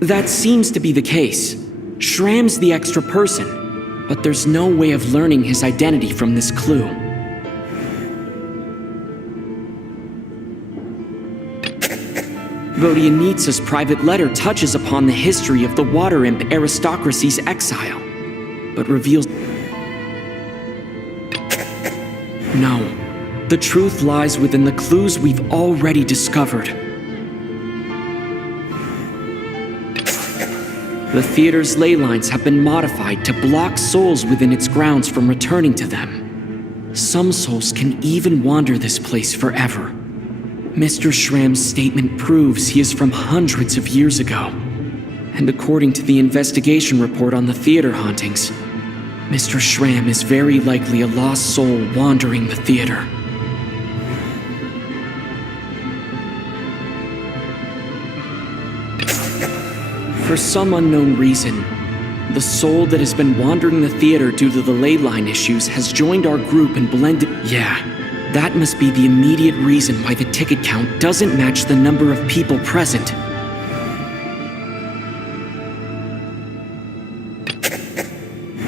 That seems to be the case. Shram's the extra person, but there's no way of learning his identity from this clue. Vodianitsa's private letter touches upon the history of the Water Imp aristocracy's exile, but reveals... No, the truth lies within the clues we've already discovered. The theater's ley lines have been modified to block souls within its grounds from returning to them. Some souls can even wander this place forever. Mr. Schramm's statement proves he is from hundreds of years ago. And according to the investigation report on the theater hauntings, Mr. Schramm is very likely a lost soul wandering the theater. For some unknown reason, the soul that has been wandering the theater due to the ley line issues has joined our group and blended. Yeah, that must be the immediate reason why the ticket count doesn't match the number of people present.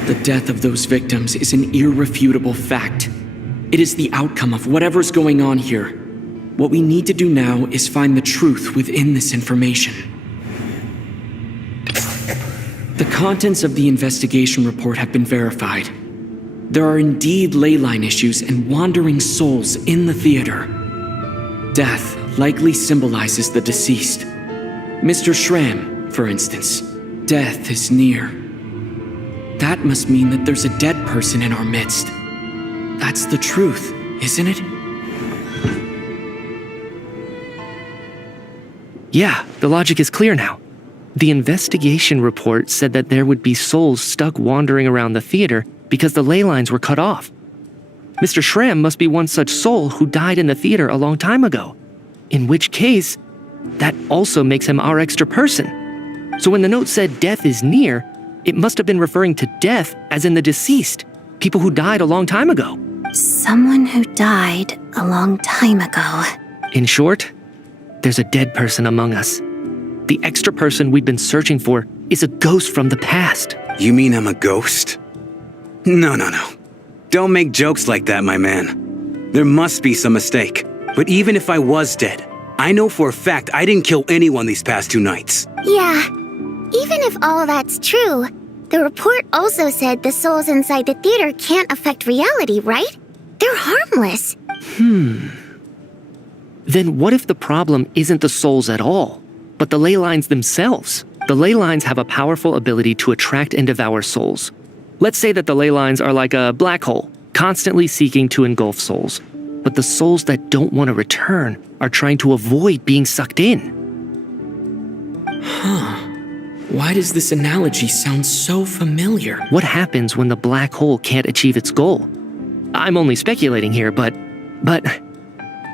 The death of those victims is an irrefutable fact. It is the outcome of whatever's going on here. What we need to do now is find the truth within this information. The contents of the investigation report have been verified. There are indeed ley line issues and wandering souls in the theater. Death likely symbolizes the deceased. Mr. Schramm, for instance, death is near. That must mean that there's a dead person in our midst. That's the truth, isn't it? Yeah, the logic is clear now. The investigation report said that there would be souls stuck wandering around the theater because the ley lines were cut off. Mr. Schramm must be one such soul who died in the theater a long time ago. In which case, that also makes him our extra person. So when the note said death is near, it must have been referring to death as in the deceased, people who died a long time ago. Someone who died a long time ago. In short, there's a dead person among us. The extra person we've been searching for is a ghost from the past. You mean I'm a ghost? No. Don't make jokes like that, my man. There must be some mistake. But even if I was dead, I know for a fact I didn't kill anyone these past 2 nights. Yeah, even if all that's true, the report also said the souls inside the theater can't affect reality, right? They're harmless. Then what if the problem isn't the souls at all, but the ley lines themselves? The ley lines have a powerful ability to attract and devour souls. Let's say that the ley lines are like a black hole, constantly seeking to engulf souls. But the souls that don't want to return are trying to avoid being sucked in. Why does this analogy sound so familiar? What happens when the black hole can't achieve its goal? I'm only speculating here, but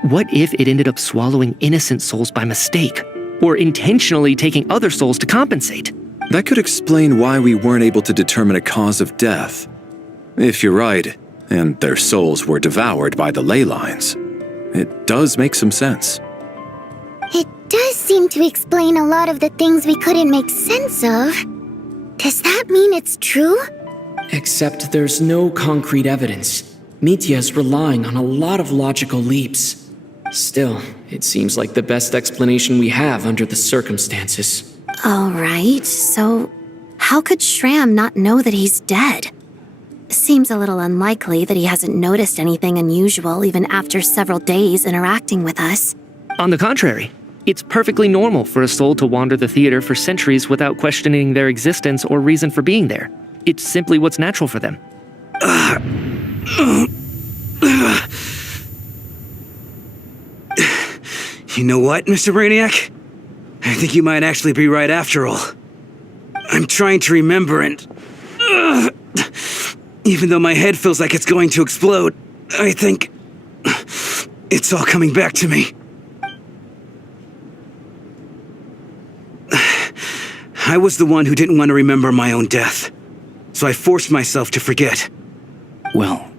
what if it ended up swallowing innocent souls by mistake? Or intentionally taking other souls to compensate? That could explain why we weren't able to determine a cause of death. If you're right, and their souls were devoured by the ley lines, it does make some sense. It does seem to explain a lot of the things we couldn't make sense of. Does that mean it's true? Except there's no concrete evidence. Mitya is relying on a lot of logical leaps. Still, it seems like the best explanation we have under the circumstances. All right, so how could Schramm not know that he's dead? Seems a little unlikely that he hasn't noticed anything unusual even after several days interacting with us. On the contrary, it's perfectly normal for a soul to wander the theater for centuries without questioning their existence or reason for being there. It's simply what's natural for them. You know what, Mr. Brainiac? I think you might actually be right after all. I'm trying to remember and... even though my head feels like it's going to explode, I think... it's all coming back to me. I was the one who didn't want to remember my own death, so I forced myself to forget. Well,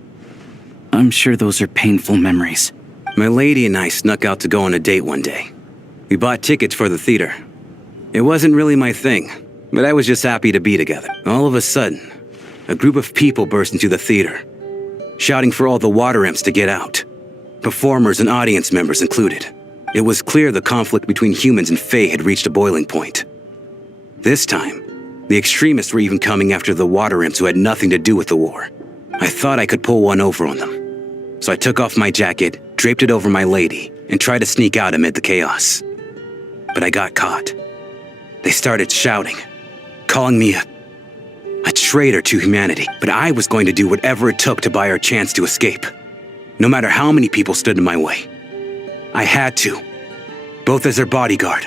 I'm sure those are painful memories. My lady and I snuck out to go on a date one day. We bought tickets for the theater. It wasn't really my thing, but I was just happy to be together. All of a sudden, a group of people burst into the theater, shouting for all the water imps to get out. Performers and audience members included. It was clear the conflict between humans and Fae had reached a boiling point. This time, the extremists were even coming after the water imps who had nothing to do with the war. I thought I could pull one over on them. So I took off my jacket, draped it over my lady, and tried to sneak out amid the chaos. But I got caught. They started shouting, calling me a traitor to humanity, but I was going to do whatever it took to buy her a chance to escape. No matter how many people stood in my way. I had to. Both as her bodyguard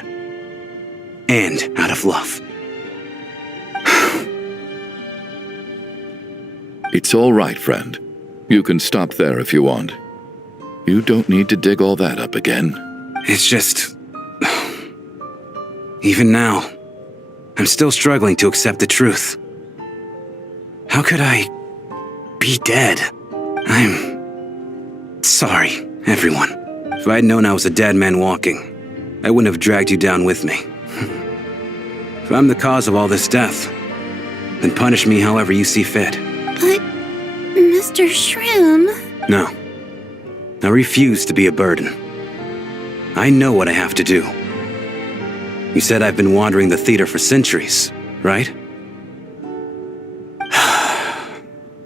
and out of love. It's all right, friend. You can stop there if you want. You don't need to dig all that up again. It's just... Even now, I'm still struggling to accept the truth. How could I be dead? I'm sorry, everyone. If I'd known I was a dead man walking, I wouldn't have dragged you down with me. If I'm the cause of all this death, then punish me however you see fit. But, Mr. Shrim... No. I refuse to be a burden. I know what I have to do. You said I've been wandering the theater for centuries, right?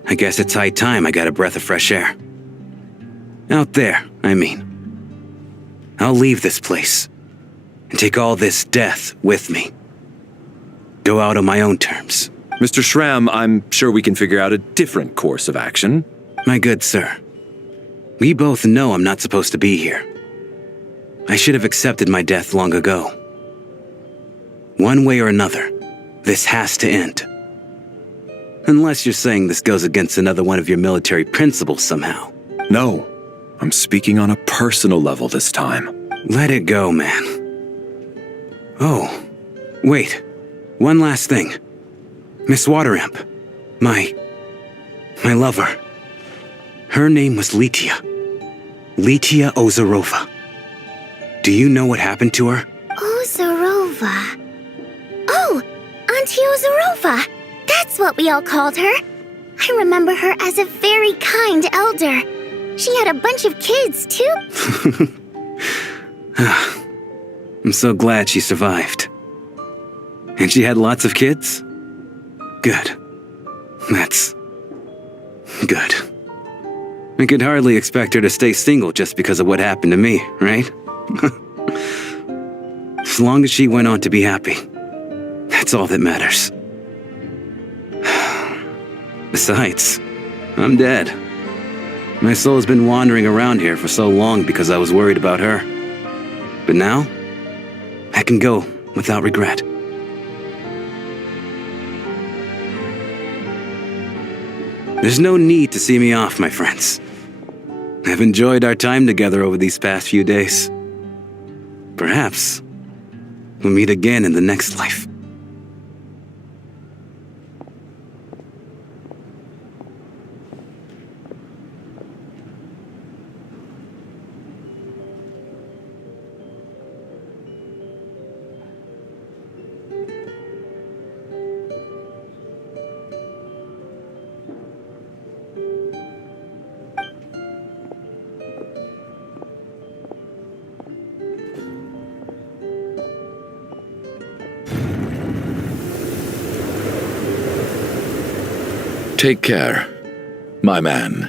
I guess it's high time I got a breath of fresh air. Out there, I mean. I'll leave this place and take all this death with me. Go out on my own terms. Mr. Shram, I'm sure we can figure out a different course of action. My good sir, we both know I'm not supposed to be here. I should have accepted my death long ago. One way or another, this has to end. Unless you're saying this goes against another one of your military principles somehow. No, I'm speaking on a personal level this time. Let it go, man. Oh, wait. One last thing. Miss Wateramp. My lover. Her name was Litia. Litia Ozarova. Do you know what happened to her? Ozarova. Oh, Auntie Ozarova. That's what we all called her. I remember her as a very kind elder. She had a bunch of kids, too. I'm so glad she survived. And she had lots of kids? Good. That's... good. I could hardly expect her to stay single just because of what happened to me, right? As long as she went on to be happy, that's all that matters. Besides, I'm dead. My soul has been wandering around here for so long because I was worried about her. But now, I can go without regret. There's no need to see me off, my friends. I've enjoyed our time together over these past few days. Perhaps we'll meet again in the next life. Take care, my man.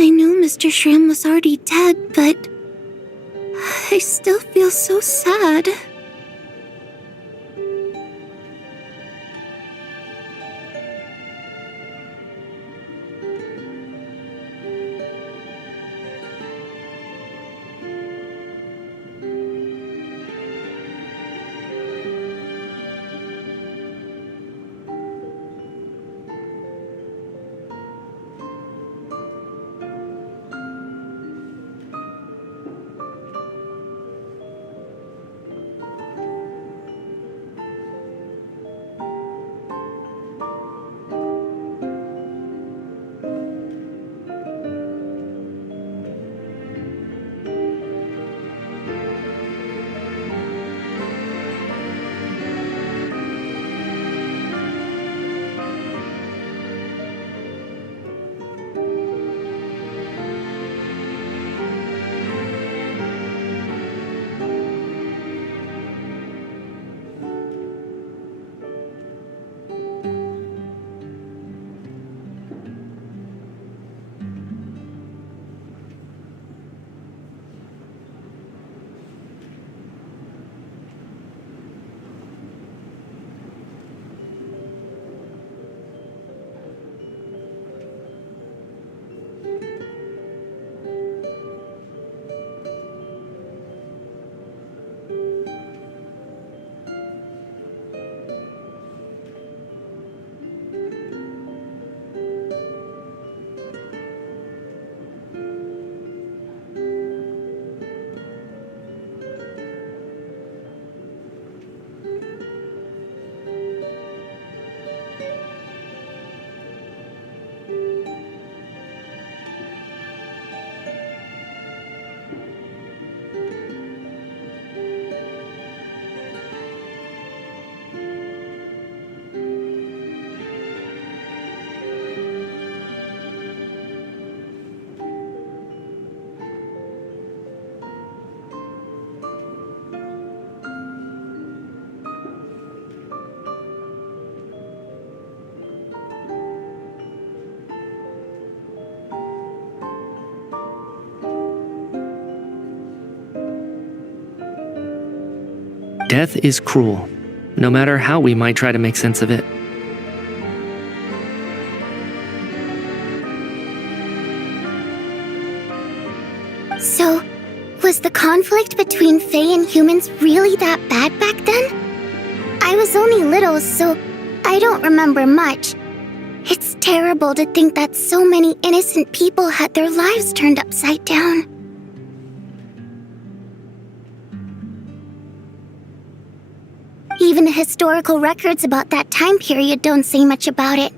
I knew Mr. Shram was already dead, but I still feel so sad. Death is cruel, no matter how we might try to make sense of it. So, was the conflict between Fae and humans really that bad back then? I was only little, so I don't remember much. It's terrible to think that so many innocent people had their lives turned upside down. Even the historical records about that time period don't say much about it.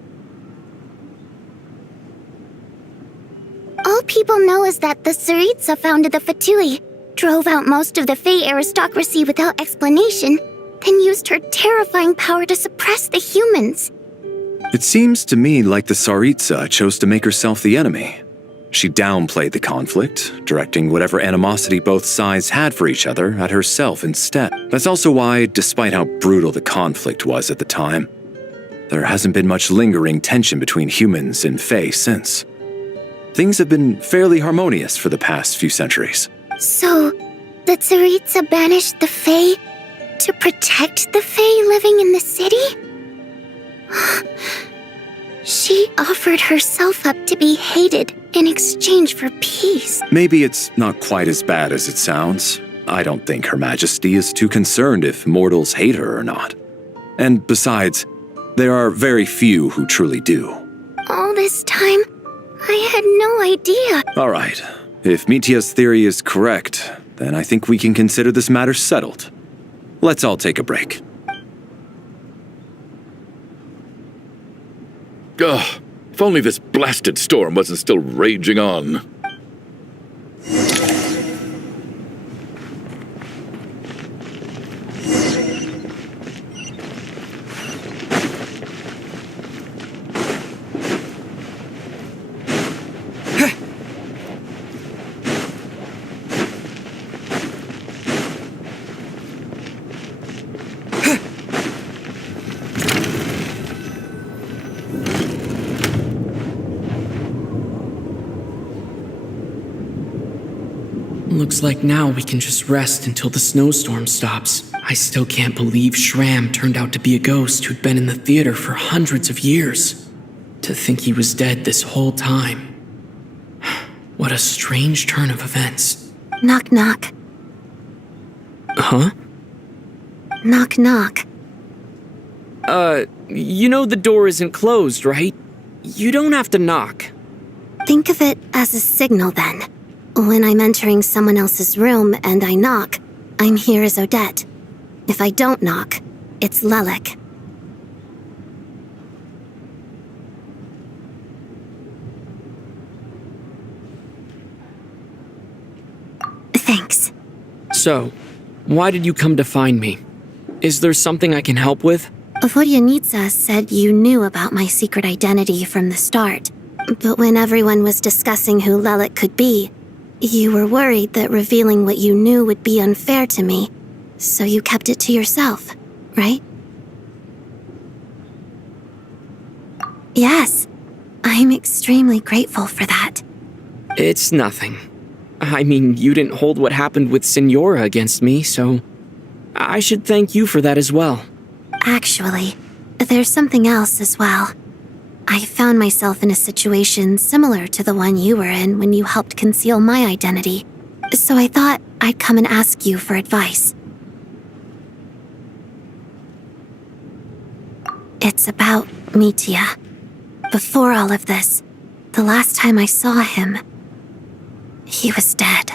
All people know is that the Tsaritsa founded the Fatui, drove out most of the Fae aristocracy without explanation, then used her terrifying power to suppress the humans. It seems to me like the Tsaritsa chose to make herself the enemy. She downplayed the conflict, directing whatever animosity both sides had for each other at herself instead. That's also why, despite how brutal the conflict was at the time, there hasn't been much lingering tension between humans and Fae since. Things have been fairly harmonious for the past few centuries. So, the Tsaritsa banished the Fae to protect the Fae living in the city? She offered herself up to be hated in exchange for peace. Maybe it's not quite as bad as it sounds. I don't think Her Majesty is too concerned if mortals hate her or not. And besides, there are very few who truly do. All this time, I had no idea. All right. If Mitia's theory is correct, then I think we can consider this matter settled. Let's all take a break. Ugh, if only this blasted storm wasn't still raging on. Looks like now we can just rest until the snowstorm stops. I still can't believe Shram turned out to be a ghost who'd been in the theater for hundreds of years. To think he was dead this whole time. What a strange turn of events. Knock, knock. Huh? Knock, knock. You know the door isn't closed, right? You don't have to knock. Think of it as a signal then. When I'm entering someone else's room and I knock, I'm here as Odette. If I don't knock, it's Lelik. Thanks. So, why did you come to find me? Is there something I can help with? Vodyanitsa said you knew about my secret identity from the start. But when everyone was discussing who Lelik could be, you were worried that revealing what you knew would be unfair to me, so you kept it to yourself, right? Yes, I'm extremely grateful for that. It's nothing. I mean, you didn't hold what happened with Signora against me, so I should thank you for that as well. Actually, there's something else as well. I found myself in a situation similar to the one you were in when you helped conceal my identity, so I thought I'd come and ask you for advice. It's about Mitya. Before all of this, the last time I saw him, he was dead.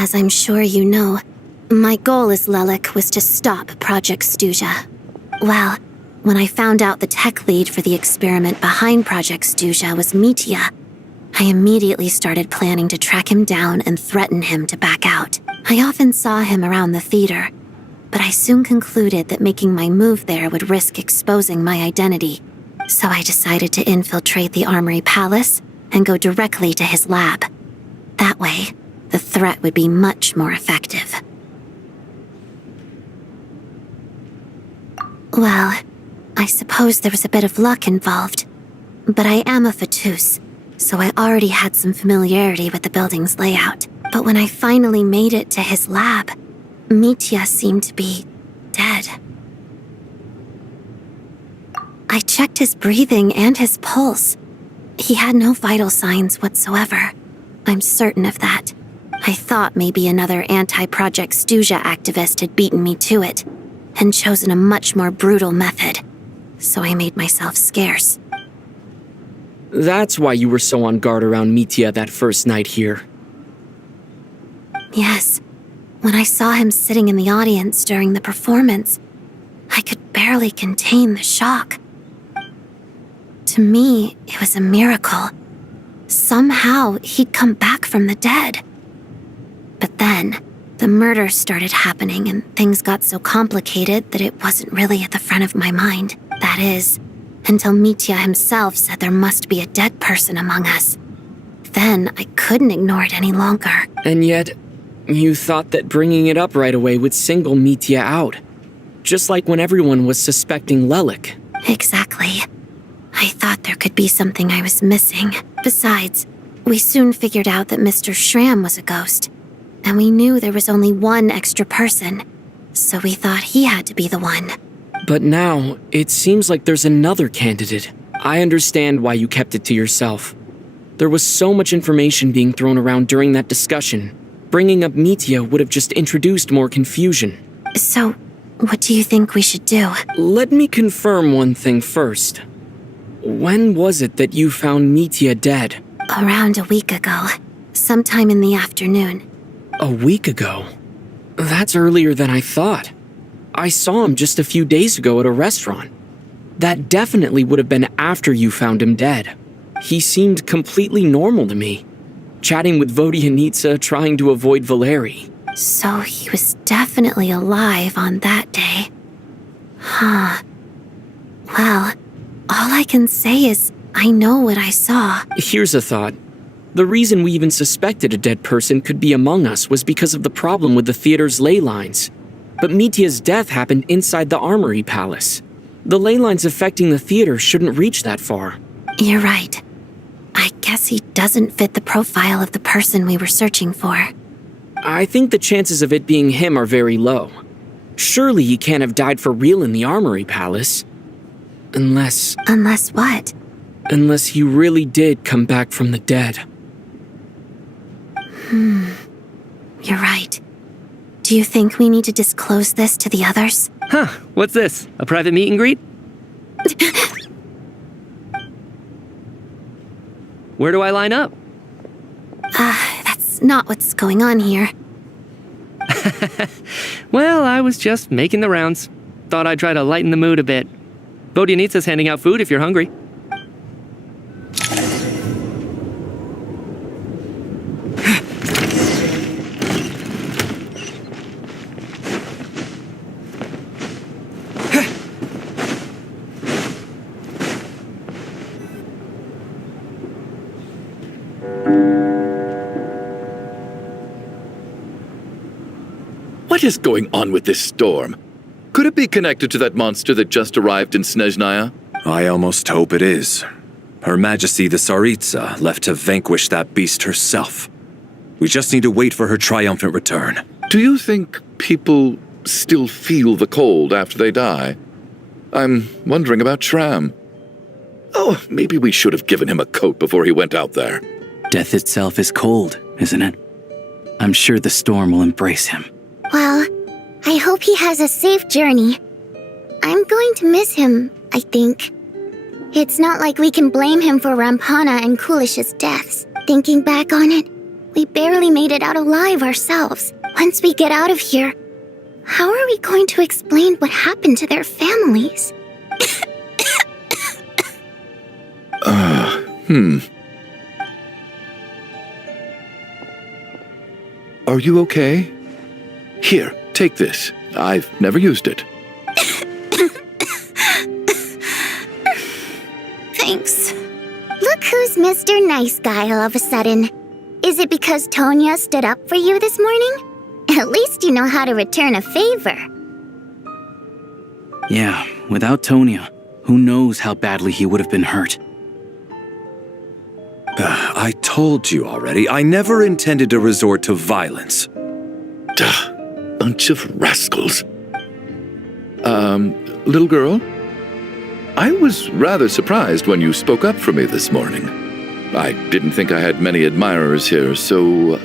As I'm sure you know, my goal as Lelik was to stop Project Stuja. Well, when I found out the tech lead for the experiment behind Project Stuja was Mitya, I immediately started planning to track him down and threaten him to back out. I often saw him around the theater, but I soon concluded that making my move there would risk exposing my identity. So I decided to infiltrate the Armory Palace and go directly to his lab. That way, the threat would be much more effective. Well, I suppose there was a bit of luck involved, but I am a Fatus, so I already had some familiarity with the building's layout. But when I finally made it to his lab, Mitya seemed to be dead. I checked his breathing and his pulse. He had no vital signs whatsoever. I'm certain of that. I thought maybe another anti-Project Stuja activist had beaten me to it, and chosen a much more brutal method, so I made myself scarce. That's why you were so on guard around Mitya that first night here. Yes. When I saw him sitting in the audience during the performance, I could barely contain the shock. To me, it was a miracle. Somehow, he'd come back from the dead. But then, the murders started happening and things got so complicated that it wasn't really at the front of my mind. That is, until Mitya himself said there must be a dead person among us. Then I couldn't ignore it any longer. And yet, you thought that bringing it up right away would single Mitya out. Just like when everyone was suspecting Lelik. Exactly. I thought there could be something I was missing. Besides, we soon figured out that Mr. Shram was a ghost. And we knew there was only one extra person, so we thought he had to be the one. But now, it seems like there's another candidate. I understand why you kept it to yourself. There was so much information being thrown around during that discussion. Bringing up Mitya would have just introduced more confusion. So, what do you think we should do? Let me confirm one thing first. When was it that you found Mitya dead? Around a week ago, sometime in the afternoon. A week ago? That's earlier than I thought. I saw him just a few days ago at a restaurant. That definitely would have been after you found him dead. He seemed completely normal to me, chatting with Vodyanitsa, trying to avoid Valeri. So he was definitely alive on that day. Huh. Well, all I can say is I know what I saw. Here's a thought. The reason we even suspected a dead person could be among us was because of the problem with the theater's ley lines. But Mitya's death happened inside the Armory Palace. The ley lines affecting the theater shouldn't reach that far. You're right. I guess he doesn't fit the profile of the person we were searching for. I think the chances of it being him are very low. Surely he can't have died for real in the Armory Palace. Unless... Unless what? Unless he really did come back from the dead. You're right. Do you think we need to disclose this to the others? Huh, what's this? A private meet and greet? Where do I line up? That's not what's going on here. Well, I was just making the rounds. Thought I'd try to lighten the mood a bit. Vodyanitsa's handing out food if you're hungry. What is going on with this storm? Could it be connected to that monster that just arrived in Snezhnaya? I almost hope it is. Her Majesty the Tsaritsa left to vanquish that beast herself. We just need to wait for her triumphant return. Do you think people still feel the cold after they die? I'm wondering about Shram. Oh, maybe we should have given him a coat before he went out there. Death itself is cold, isn't it? I'm sure the storm will embrace him. Well, I hope he has a safe journey. I'm going to miss him, I think. It's not like we can blame him for Rampana and Kulish's deaths. Thinking back on it, we barely made it out alive ourselves. Once we get out of here, how are we going to explain what happened to their families? Are you okay? Here, take this. I've never used it. Thanks. Look who's Mr. Nice Guy all of a sudden. Is it because Tonya stood up for you this morning? At least you know how to return a favor. Yeah, without Tonya, who knows how badly he would have been hurt. I told you already, I never intended to resort to violence. Duh, bunch of rascals. Little girl? I was rather surprised when you spoke up for me this morning. I didn't think I had many admirers here, so,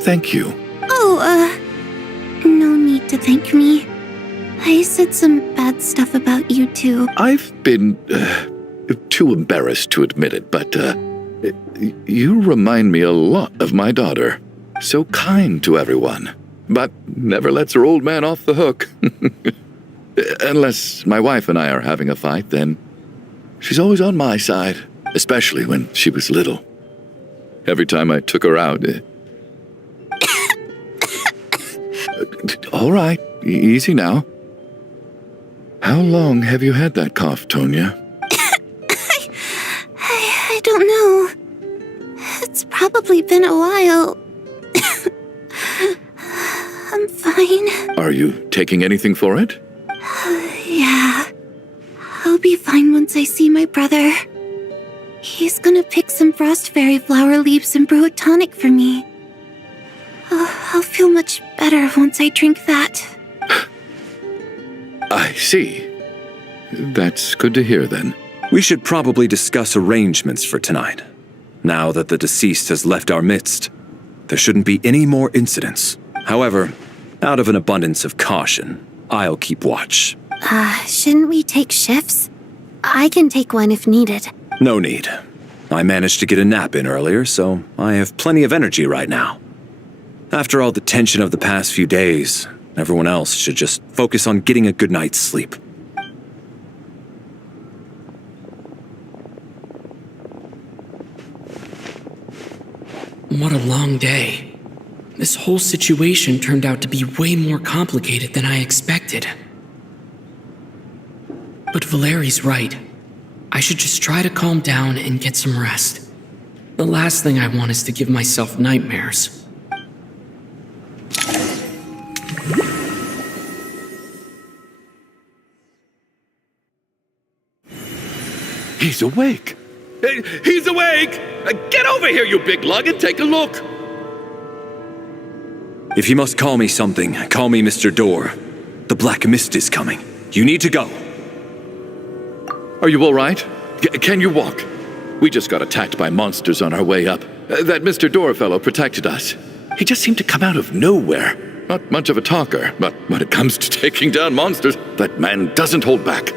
thank you. Oh, no need to thank me. I said some bad stuff about you too. I've been, too embarrassed to admit it, but, you remind me a lot of my daughter. So kind to everyone, but never lets her old man off the hook. Unless my wife and I are having a fight, then she's always on my side, especially when she was little. Every time I took her out... All right, easy now. How long have you had that cough, Tonya? I don't know. It's probably been a while. I'm fine. Are you taking anything for it? Yeah. I'll be fine once I see my brother. He's gonna pick some frost fairy flower leaves and brew a tonic for me. I'll feel much better once I drink that. I see. That's good to hear then. We should probably discuss arrangements for tonight. Now that the deceased has left our midst, there shouldn't be any more incidents. However, out of an abundance of caution, I'll keep watch. Shouldn't we take shifts? I can take one if needed. No need. I managed to get a nap in earlier, so I have plenty of energy right now. After all the tension of the past few days, Everyone else should just focus on getting a good night's sleep. What a long day. This whole situation turned out to be way more complicated than I expected. But Valeri's right. I should just try to calm down and get some rest. The last thing I want is to give myself nightmares. He's awake. He's awake! Get over here, you big lug, and take a look. If you must call me something, call me Mr. Door. The Black Mist is coming. You need to go. Are you all right? Can you walk? We just got attacked by monsters on our way up. That Mr. Door fellow protected us. He just seemed to come out of nowhere. Not much of a talker, but when it comes to taking down monsters, that man doesn't hold back.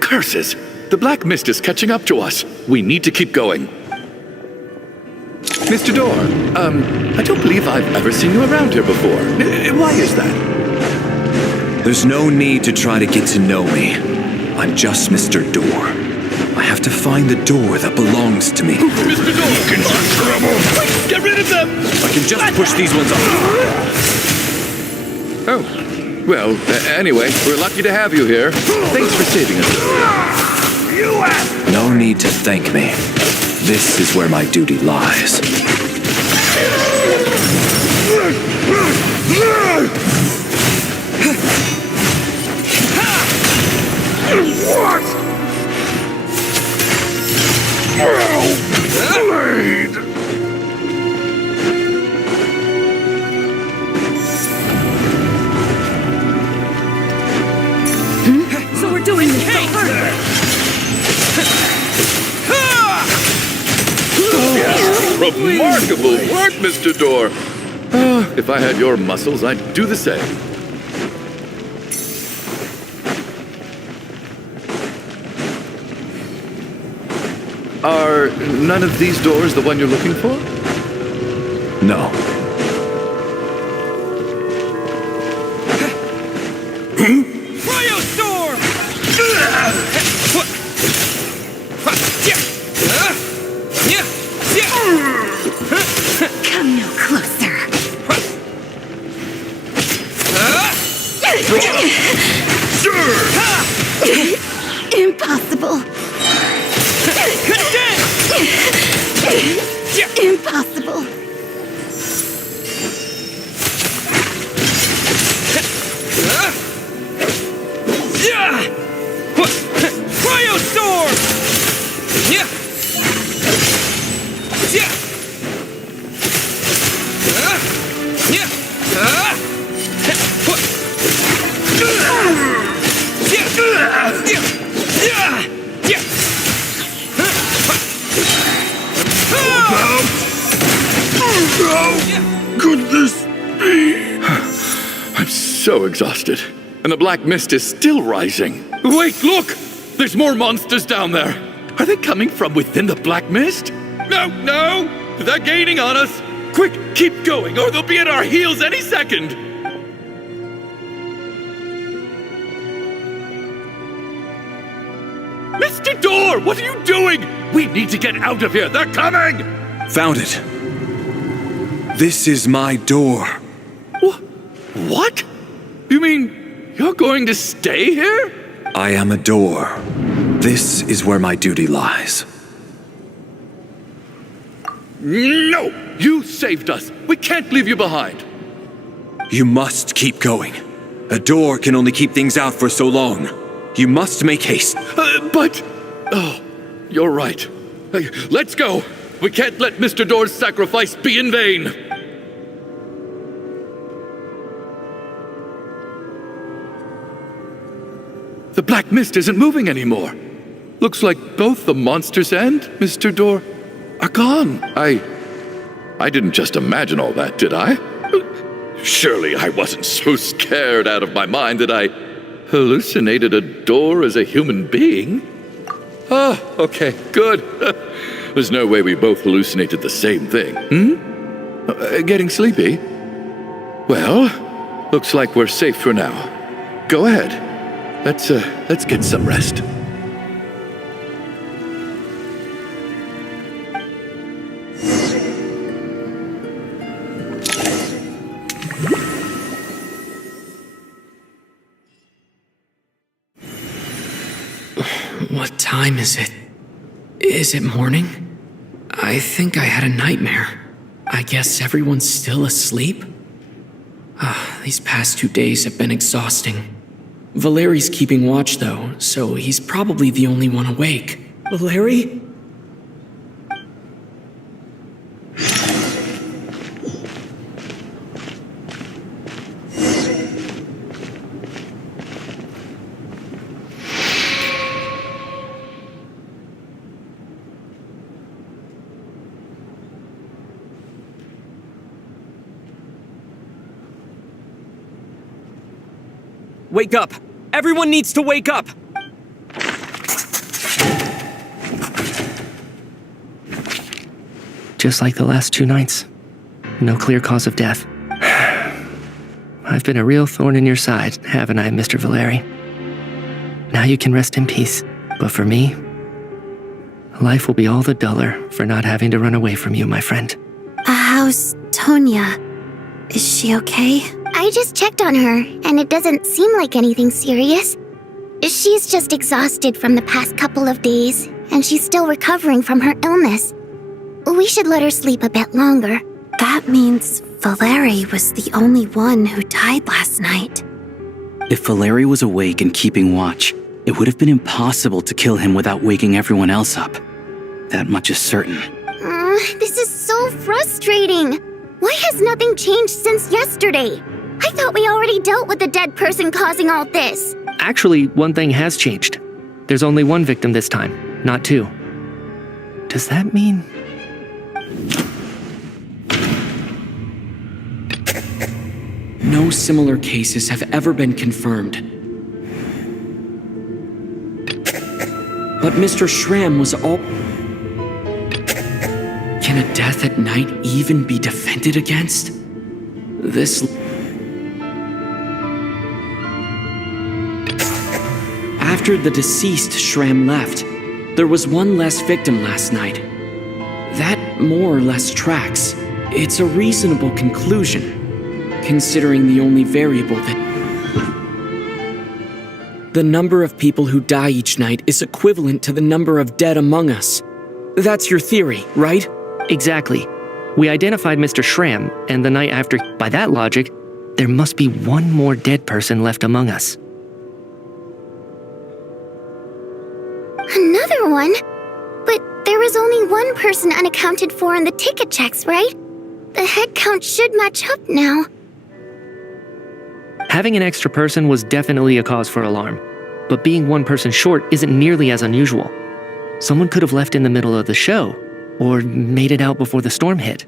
Curses! The Black Mist is catching up to us. We need to keep going. Mr. Door, I don't believe I've ever seen you around here before. Why is that? There's no need to try to get to know me. I'm just Mr. Door. I have to find the door that belongs to me. Mr. Door! Trouble! Get rid of them! I can just push these ones off. Oh, well, anyway, we're lucky to have you here. Thanks for saving us. No need to thank me. This is where my duty lies. Blade! So we're doing this so hard. Remarkable work, Mr. Door. If I had your muscles, I'd do the same. Are none of these doors the one you're looking for? No. Come no closer. Impossible. Impossible. I'm so exhausted. And the Black Mist is still rising. Wait, look! There's more monsters down there. Are they coming from within the Black Mist? No! They're gaining on us. Quick, keep going, or they'll be at our heels any second. Mr. Door, what are you doing? We need to get out of here. They're coming! Found it. This is my door. What? You mean you're going to stay here? I am a door. This is where my duty lies. No! You saved us. We can't leave you behind. You must keep going. A door can only keep things out for so long. You must make haste. But... Oh, you're right. Let's go. We can't let Mr. Door's sacrifice be in vain. The Black Mist isn't moving anymore. Looks like both the monsters and Mr. Door are gone. I didn't just imagine all that, did I? Surely I wasn't so scared out of my mind that I hallucinated a door as a human being. Oh, okay, good. There's no way we both hallucinated the same thing, Getting sleepy? Well, looks like we're safe for now. Go ahead. Let's get some rest. What time is it? Is it morning? I think I had a nightmare. I guess everyone's still asleep? These past 2 days have been exhausting. Valeri's keeping watch though, so he's probably the only one awake. Valeri? Wake up! Everyone needs to wake up! Just like the last 2 nights. No clear cause of death. I've been a real thorn in your side, haven't I, Mr. Valeri? Now you can rest in peace. But for me, life will be all the duller for not having to run away from you, my friend. How's Tonya? Is she okay? I just checked on her, and it doesn't seem like anything serious. She's just exhausted from the past couple of days, and she's still recovering from her illness. We should let her sleep a bit longer. That means Valeri was the only one who died last night. If Valeri was awake and keeping watch, it would have been impossible to kill him without waking everyone else up. That much is certain. This is so frustrating. Why has nothing changed since yesterday? I thought we already dealt with the dead person causing all this. Actually, one thing has changed. There's only one victim this time, not 2. Does that mean... No similar cases have ever been confirmed. But Mr. Schramm was all... Can a death at night even be defended against? This... After the deceased Schramm left, there was one less victim last night. That more or less tracks. It's a reasonable conclusion, considering the only variable that... The number of people who die each night is equivalent to the number of dead among us. That's your theory, right? Exactly. We identified Mr. Schramm, and the night after, by that logic, there must be one more dead person left among us. Another one? But there was only one person unaccounted for in the ticket checks, right? The head count should match up now. Having an extra person was definitely a cause for alarm, but being one person short isn't nearly as unusual. Someone could have left in the middle of the show, or made it out before the storm hit.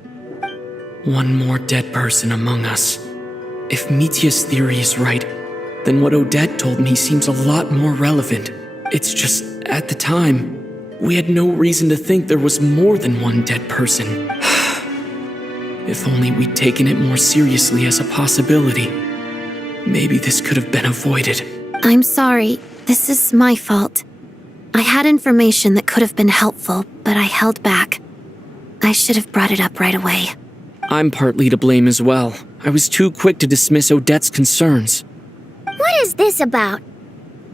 One more dead person among us. If Mitya's theory is right, then what Odette told me seems a lot more relevant. It's just, at the time, we had no reason to think there was more than one dead person. If only we'd taken it more seriously as a possibility. Maybe this could have been avoided. I'm sorry. This is my fault. I had information that could have been helpful, but I held back. I should have brought it up right away. I'm partly to blame as well. I was too quick to dismiss Odette's concerns. What is this about?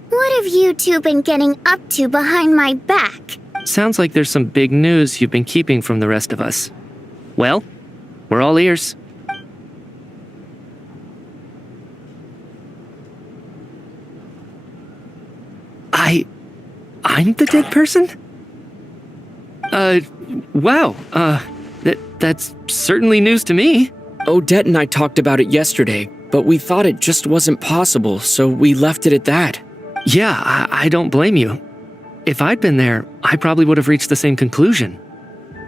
What have you two been getting up to behind my back? Sounds like there's some big news you've been keeping from the rest of us. Well, we're all ears. I'm the dead person? Wow, that's certainly news to me. Odette and I talked about it yesterday, but we thought it just wasn't possible, so we left it at that. Yeah, I don't blame you. If I'd been there, I probably would have reached the same conclusion.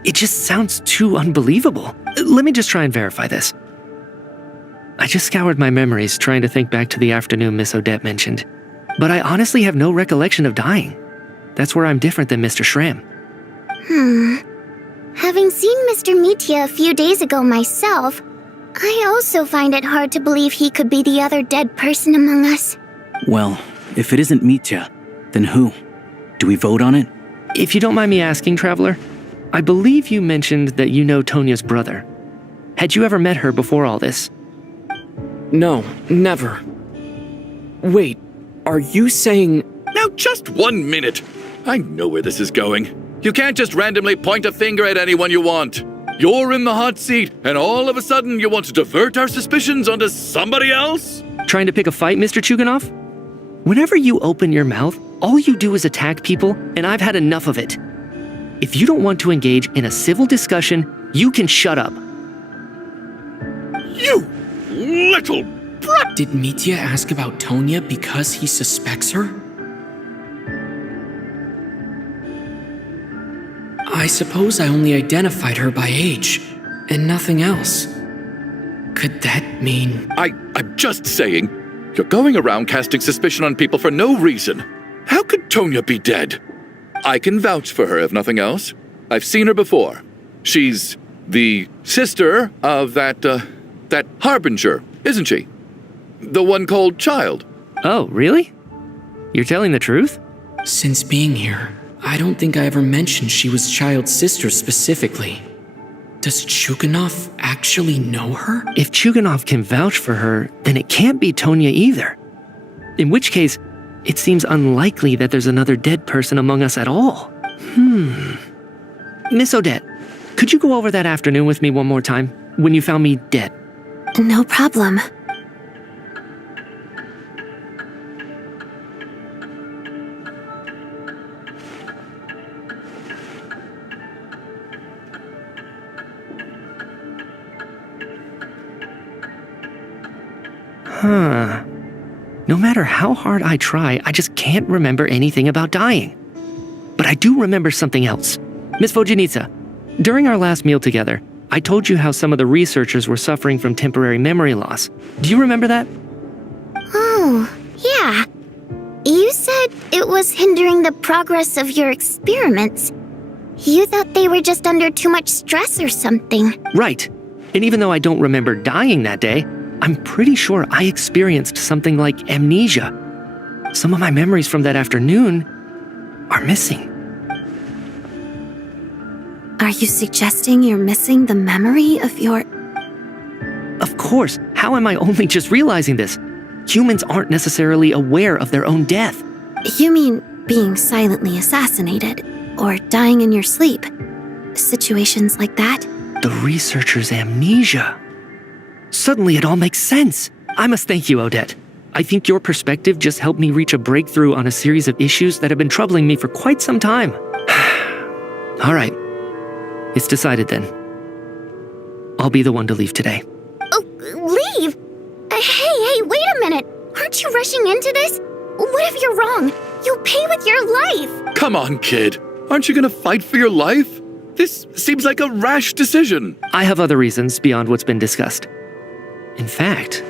It just sounds too unbelievable. Let me just try and verify this. I just scoured my memories trying to think back to the afternoon Miss Odette mentioned, but I honestly have no recollection of dying. That's where I'm different than Mr. Schramm. Having seen Mr. Mitya a few days ago myself, I also find it hard to believe he could be the other dead person among us. Well, if it isn't Mitya, then who? Do we vote on it? If you don't mind me asking, Traveler, I believe you mentioned that you know Tonya's brother. Had you ever met her before all this? No, never. Wait, are you saying... Now, just 1 minute. I know where this is going. You can't just randomly point a finger at anyone you want. You're in the hot seat, and all of a sudden you want to divert our suspicions onto somebody else? Trying to pick a fight, Mr. Chuganov? Whenever you open your mouth, all you do is attack people, and I've had enough of it. If you don't want to engage in a civil discussion, you can shut up. You little brat! Did Mitya ask about Tonya because he suspects her? I suppose I only identified her by age, and nothing else. Could that mean... I'm just saying, you're going around casting suspicion on people for no reason. How could Tonya be dead? I can vouch for her, if nothing else. I've seen her before. She's the sister of that Harbinger, isn't she? The one called Child. Oh, really? You're telling the truth? Since being here, I don't think I ever mentioned she was Child's sister specifically. Does Chuganov actually know her? If Chuganov can vouch for her, then it can't be Tonya either. In which case, it seems unlikely that there's another dead person among us at all. Miss Odette, could you go over that afternoon with me one more time, when you found me dead? No problem. No matter how hard I try, I just can't remember anything about dying. But I do remember something else. Miss Vojanitsa, during our last meal together, I told you how some of the researchers were suffering from temporary memory loss. Do you remember that? Oh, yeah. You said it was hindering the progress of your experiments. You thought they were just under too much stress or something. Right. And even though I don't remember dying that day, I'm pretty sure I experienced something like amnesia. Some of my memories from that afternoon are missing. Are you suggesting you're missing the memory of your... Of course. How am I only just realizing this? Humans aren't necessarily aware of their own death. You mean being silently assassinated, or dying in your sleep? Situations like that? The researcher's amnesia. Suddenly it all makes sense. I must thank you, Odette. I think your perspective just helped me reach a breakthrough on a series of issues that have been troubling me for quite some time. All right. It's decided then. I'll be the one to leave today. Oh, leave? Hey, wait a minute. Aren't you rushing into this? What if you're wrong? You'll pay with your life. Come on, kid. Aren't you gonna fight for your life? This seems like a rash decision. I have other reasons beyond what's been discussed. In fact,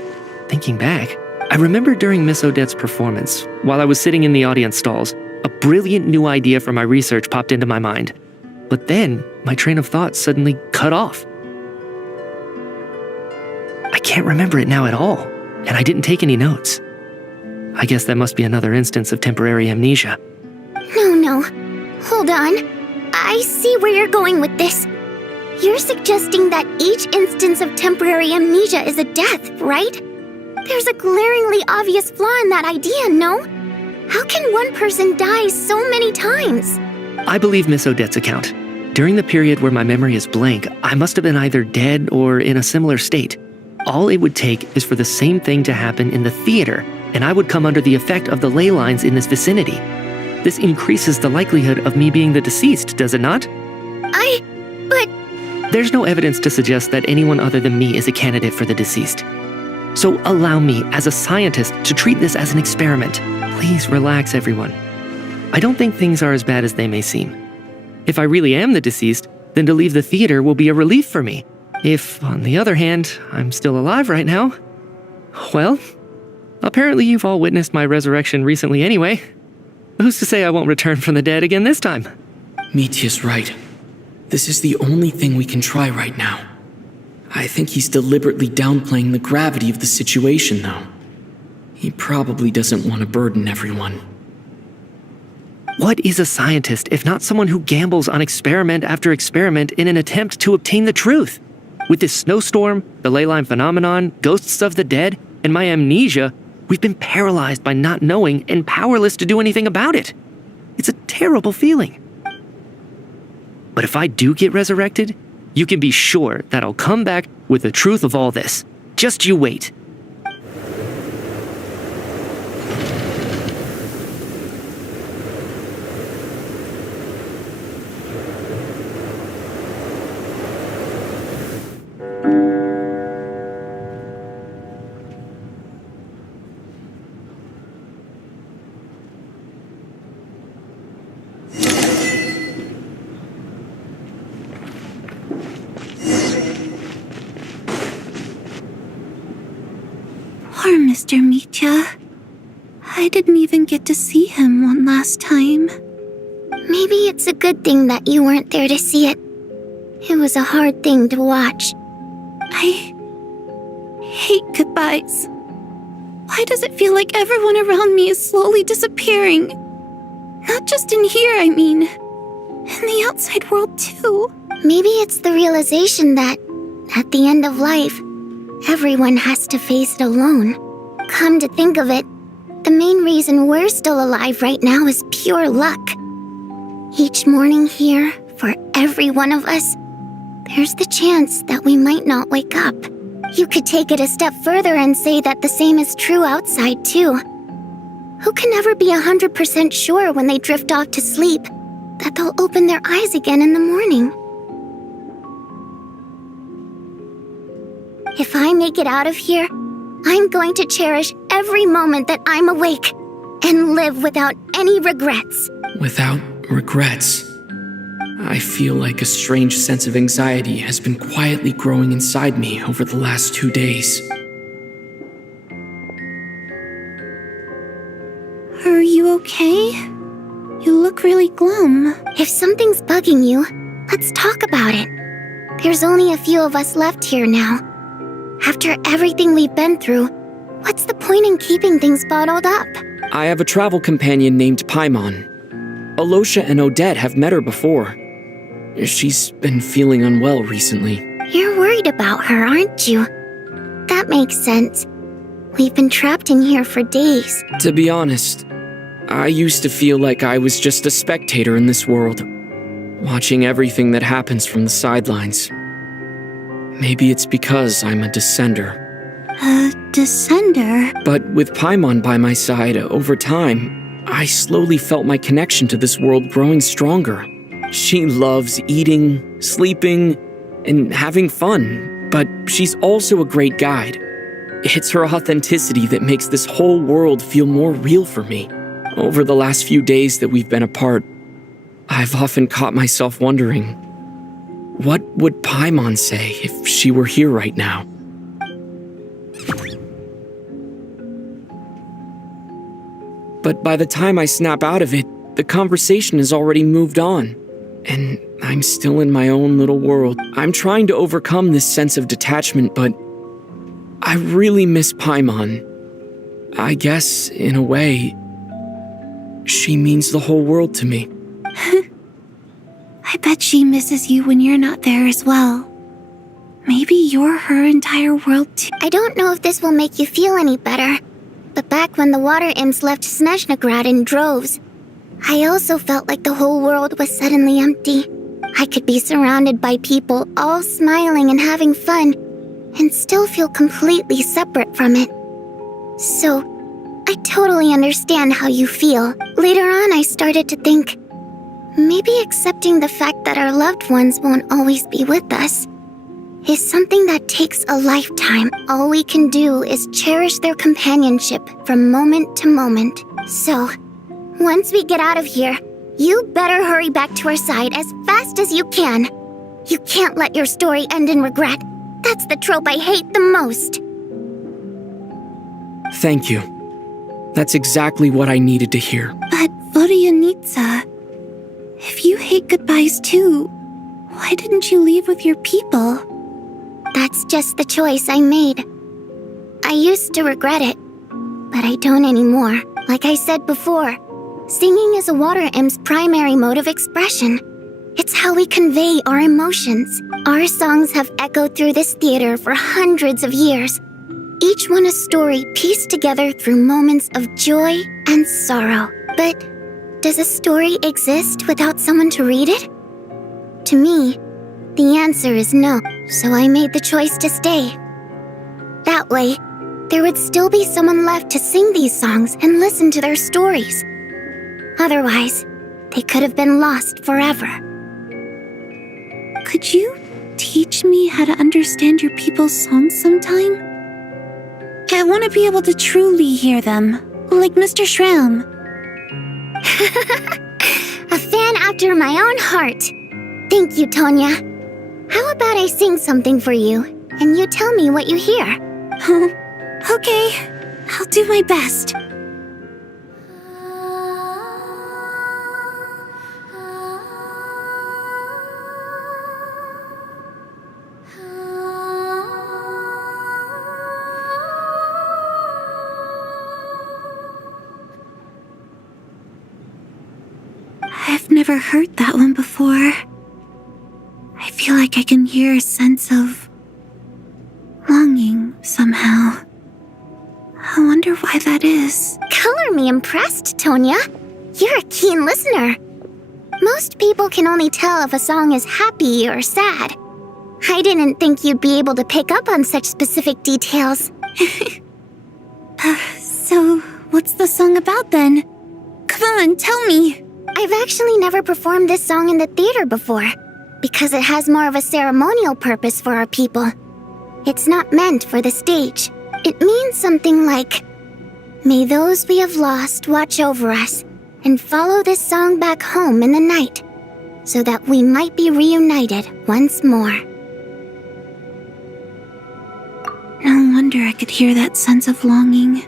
thinking back, I remember during Miss Odette's performance, while I was sitting in the audience stalls, a brilliant new idea for my research popped into my mind. But then, my train of thought suddenly cut off. I can't remember it now at all, and I didn't take any notes. I guess that must be another instance of temporary amnesia. No. Hold on. I see where you're going with this. You're suggesting that each instance of temporary amnesia is a death, right? There's a glaringly obvious flaw in that idea, no? How can one person die so many times? I believe Miss Odette's account. During the period where my memory is blank, I must have been either dead or in a similar state. All it would take is for the same thing to happen in the theater, and I would come under the effect of the ley lines in this vicinity. This increases the likelihood of me being the deceased, does it not? But... There's no evidence to suggest that anyone other than me is a candidate for the deceased. So allow me, as a scientist, to treat this as an experiment. Please relax, everyone. I don't think things are as bad as they may seem. If I really am the deceased, then to leave the theater will be a relief for me. If, on the other hand, I'm still alive right now, well, apparently you've all witnessed my resurrection recently anyway. Who's to say I won't return from the dead again this time? Mitya's right. This is the only thing we can try right now. I think he's deliberately downplaying the gravity of the situation, though. He probably doesn't want to burden everyone. What is a scientist if not someone who gambles on experiment after experiment in an attempt to obtain the truth? With this snowstorm, the ley line phenomenon, ghosts of the dead, and my amnesia, we've been paralyzed by not knowing and powerless to do anything about it. It's a terrible feeling. But if I do get resurrected, you can be sure that I'll come back with the truth of all this. Just you wait. Poor Mr. Mitya. I didn't even get to see him one last time. Maybe it's a good thing that you weren't there to see it. It was a hard thing to watch. I hate goodbyes. Why does it feel like everyone around me is slowly disappearing? Not just in here, I mean. In the outside world, too. Maybe it's the realization that, at the end of life, everyone has to face it alone. Come to think of it, the main reason we're still alive right now is pure luck. Each morning here, for every one of us, there's the chance that we might not wake up. You could take it a step further and say that the same is true outside, too. Who can never be 100% sure when they drift off to sleep that they'll open their eyes again in the morning? If I make it out of here, I'm going to cherish every moment that I'm awake and live without any regrets. Without regrets. I feel like a strange sense of anxiety has been quietly growing inside me over the last 2 days. Are you okay? You look really glum. If something's bugging you, let's talk about it. There's only a few of us left here now. After everything we've been through, what's the point in keeping things bottled up? I have a travel companion named Paimon. Alosha and Odette have met her before. She's been feeling unwell recently. You're worried about her, aren't you? That makes sense. We've been trapped in here for days. To be honest, I used to feel like I was just a spectator in this world, watching everything that happens from the sidelines. Maybe it's because I'm a descender. A descender? But with Paimon by my side, over time, I slowly felt my connection to this world growing stronger. She loves eating, sleeping, and having fun, but she's also a great guide. It's her authenticity that makes this whole world feel more real for me. Over the last few days that we've been apart, I've often caught myself wondering, what would Paimon say if she were here right now? But by the time I snap out of it, the conversation has already moved on. And I'm still in my own little world. I'm trying to overcome this sense of detachment, but I really miss Paimon. I guess, in a way, she means the whole world to me. I bet she misses you when you're not there as well. Maybe you're her entire world too. I don't know if this will make you feel any better, but back when the water imps left Snezhnegrad in droves, I also felt like the whole world was suddenly empty. I could be surrounded by people all smiling and having fun, and still feel completely separate from it. So, I totally understand how you feel. Later on, I started to think, maybe accepting the fact that our loved ones won't always be with us is something that takes a lifetime. All we can do is cherish their companionship from moment to moment. So, once we get out of here, you better hurry back to our side as fast as you can. You can't let your story end in regret. That's the trope I hate the most. Thank you. That's exactly what I needed to hear. But, Vodyanitsa, if you hate goodbyes too, why didn't you leave with your people? That's just the choice I made. I used to regret it, but I don't anymore. Like I said before, singing is a water imp's primary mode of expression. It's how we convey our emotions. Our songs have echoed through this theater for hundreds of years, each one a story pieced together through moments of joy and sorrow. But does a story exist without someone to read it? To me, the answer is no, so I made the choice to stay. That way, there would still be someone left to sing these songs and listen to their stories. Otherwise, they could have been lost forever. Could you teach me how to understand your people's songs sometime? I want to be able to truly hear them, like Mr. Shram. A fan after my own heart. Thank you, Tonya. How about I sing something for you, and you tell me what you hear? Okay, I'll do my best. I've never heard that one before. I feel like I can hear a sense of longing somehow. I wonder why that is. Color me impressed, Tonya. You're a keen listener. Most people can only tell if a song is happy or sad. I didn't think you'd be able to pick up on such specific details. So, what's the song about then? Come on, tell me. I've actually never performed this song in the theater before, because it has more of a ceremonial purpose for our people. It's not meant for the stage. It means something like, "May those we have lost watch over us, and follow this song back home in the night, so that we might be reunited once more." No wonder I could hear that sense of longing.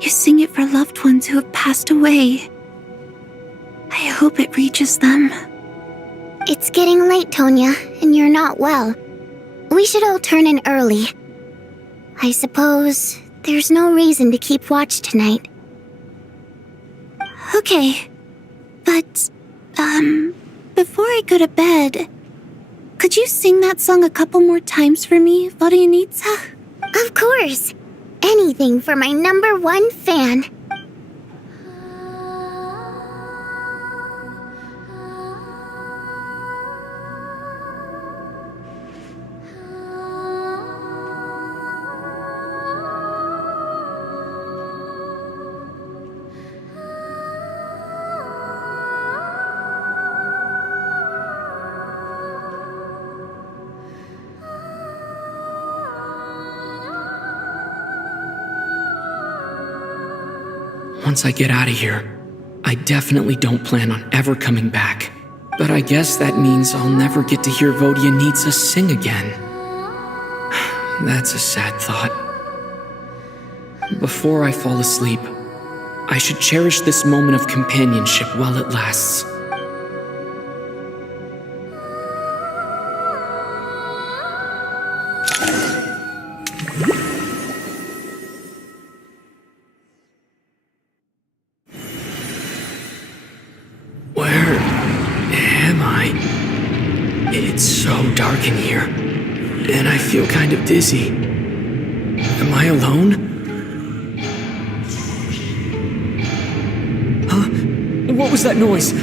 You sing it for loved ones who have passed away. I hope it reaches them. It's getting late, Tonya, and you're not well. We should all turn in early. I suppose there's no reason to keep watch tonight. Okay, but, before I go to bed, could you sing that song a couple more times for me, Vodianitsa? Of course. Anything for my #1 fan. Once I get out of here, I definitely don't plan on ever coming back. But I guess that means I'll never get to hear Vodianitsa sing again. That's a sad thought. Before I fall asleep, I should cherish this moment of companionship while it lasts. It's so dark in here, and I feel kind of dizzy. Am I alone? Huh? What was that noise?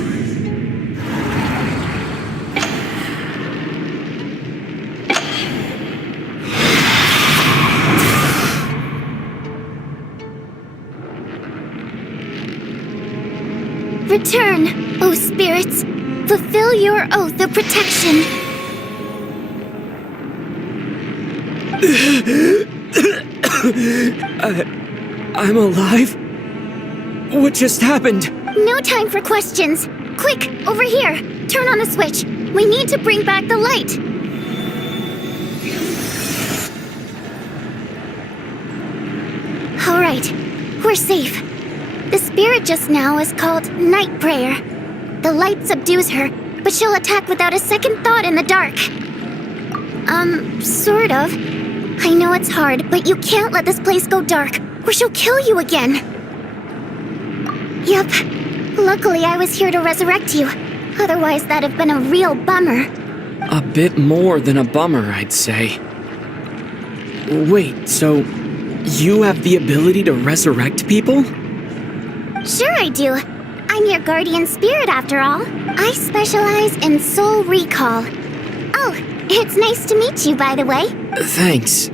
Return, O spirits. Fulfill your oath of protection. I'm alive? What just happened? No time for questions. Quick, over here. Turn on the switch. We need to bring back the light. All right, we're safe. The spirit just now is called Night Prayer. The light subdues her, but she'll attack without a second thought in the dark. Sort of. I know it's hard, but you can't let this place go dark, or she'll kill you again. Yep. Luckily, I was here to resurrect you. Otherwise, that'd have been a real bummer. A bit more than a bummer, I'd say. Wait, so you have the ability to resurrect people? Sure I do. I'm your guardian spirit after all. I specialize in soul recall. Oh, it's nice to meet you, by the way. Thanks.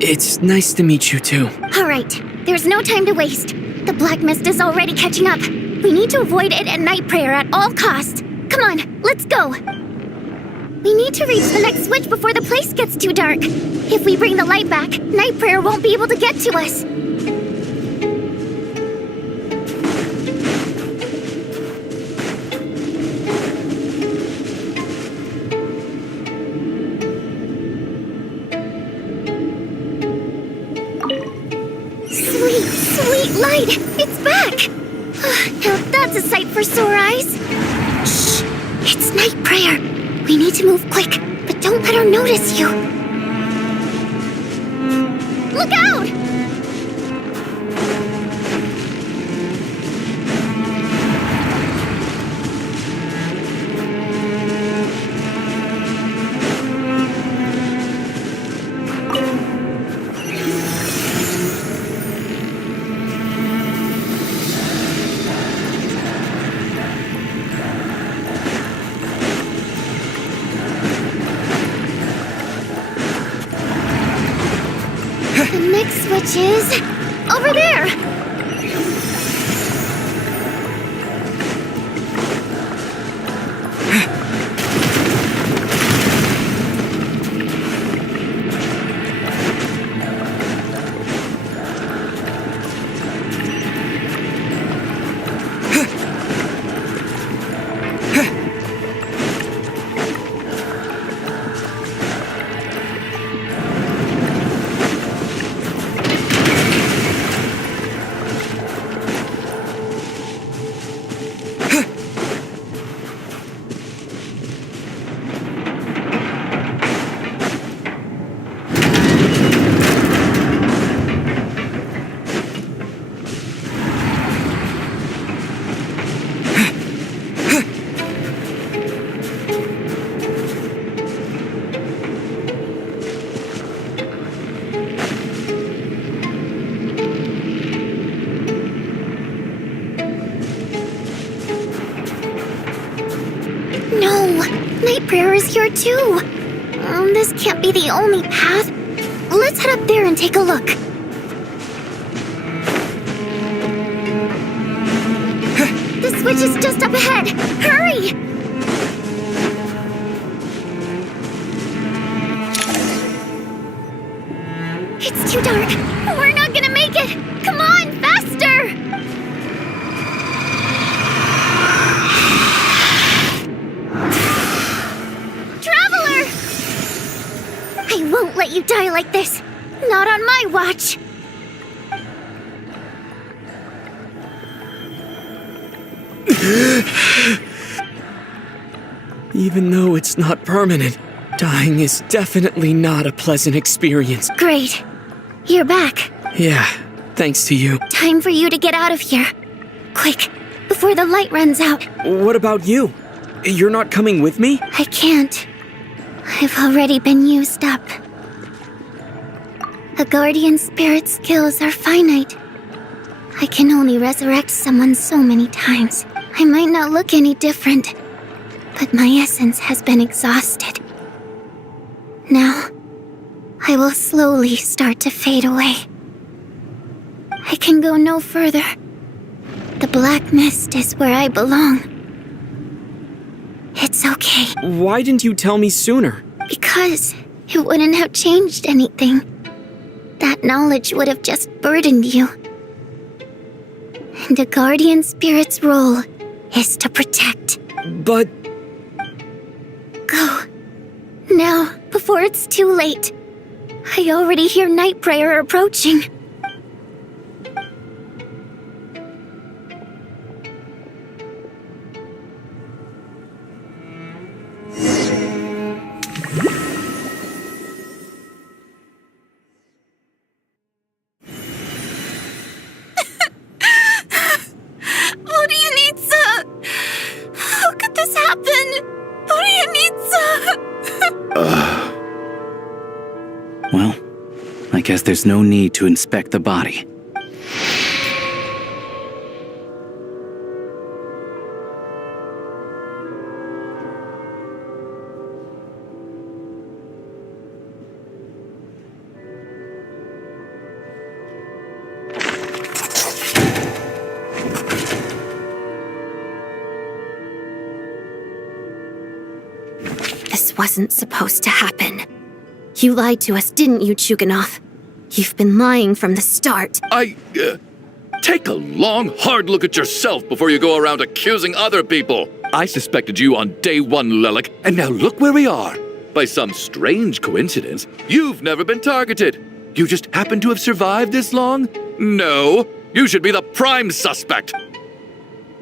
It's nice to meet you too. Alright, there's no time to waste. The black mist is already catching up. We need to avoid it and night prayer at all costs. Come on, let's go. We need to reach the next switch before the place gets too dark. If we bring the light back, night prayer won't be able to get to us. Sweet light! It's back! Now that's a sight for sore eyes. Shh! It's night prayer. We need to move quick, but don't let her notice you. Look out! The next switch is over there. No, night prayer is here too. This can't be the only path. Let's head up there and take a look. The switch is just up ahead. Hurry! It's too dark. We're not gonna make it. Come on, faster! Traveler! I won't let you die like this. Not on my watch. Even though it's not permanent, dying is definitely not a pleasant experience. Great. You're back. Yeah, thanks to you. Time for you to get out of here. Quick, before the light runs out. What about you? You're not coming with me? I can't. I've already been used up. A guardian spirit's skills are finite. I can only resurrect someone so many times. I might not look any different, but my essence has been exhausted. Now, I will slowly start to fade away. I can go no further. The black mist is where I belong. It's okay. Why didn't you tell me sooner? Because it wouldn't have changed anything. That knowledge would have just burdened you. And a guardian spirit's role is to protect. But... Go. Now, before it's too late. I already hear night prayer approaching. happen? Well, I guess there's no need to inspect the body. This wasn't supposed to happen. You lied to us, didn't you, Chuganov? You've been lying from the start. Take a long, hard look at yourself before you go around accusing other people. I suspected you on day one, Lelik, and now look where we are. By some strange coincidence, you've never been targeted. You just happen to have survived this long? No, you should be the prime suspect.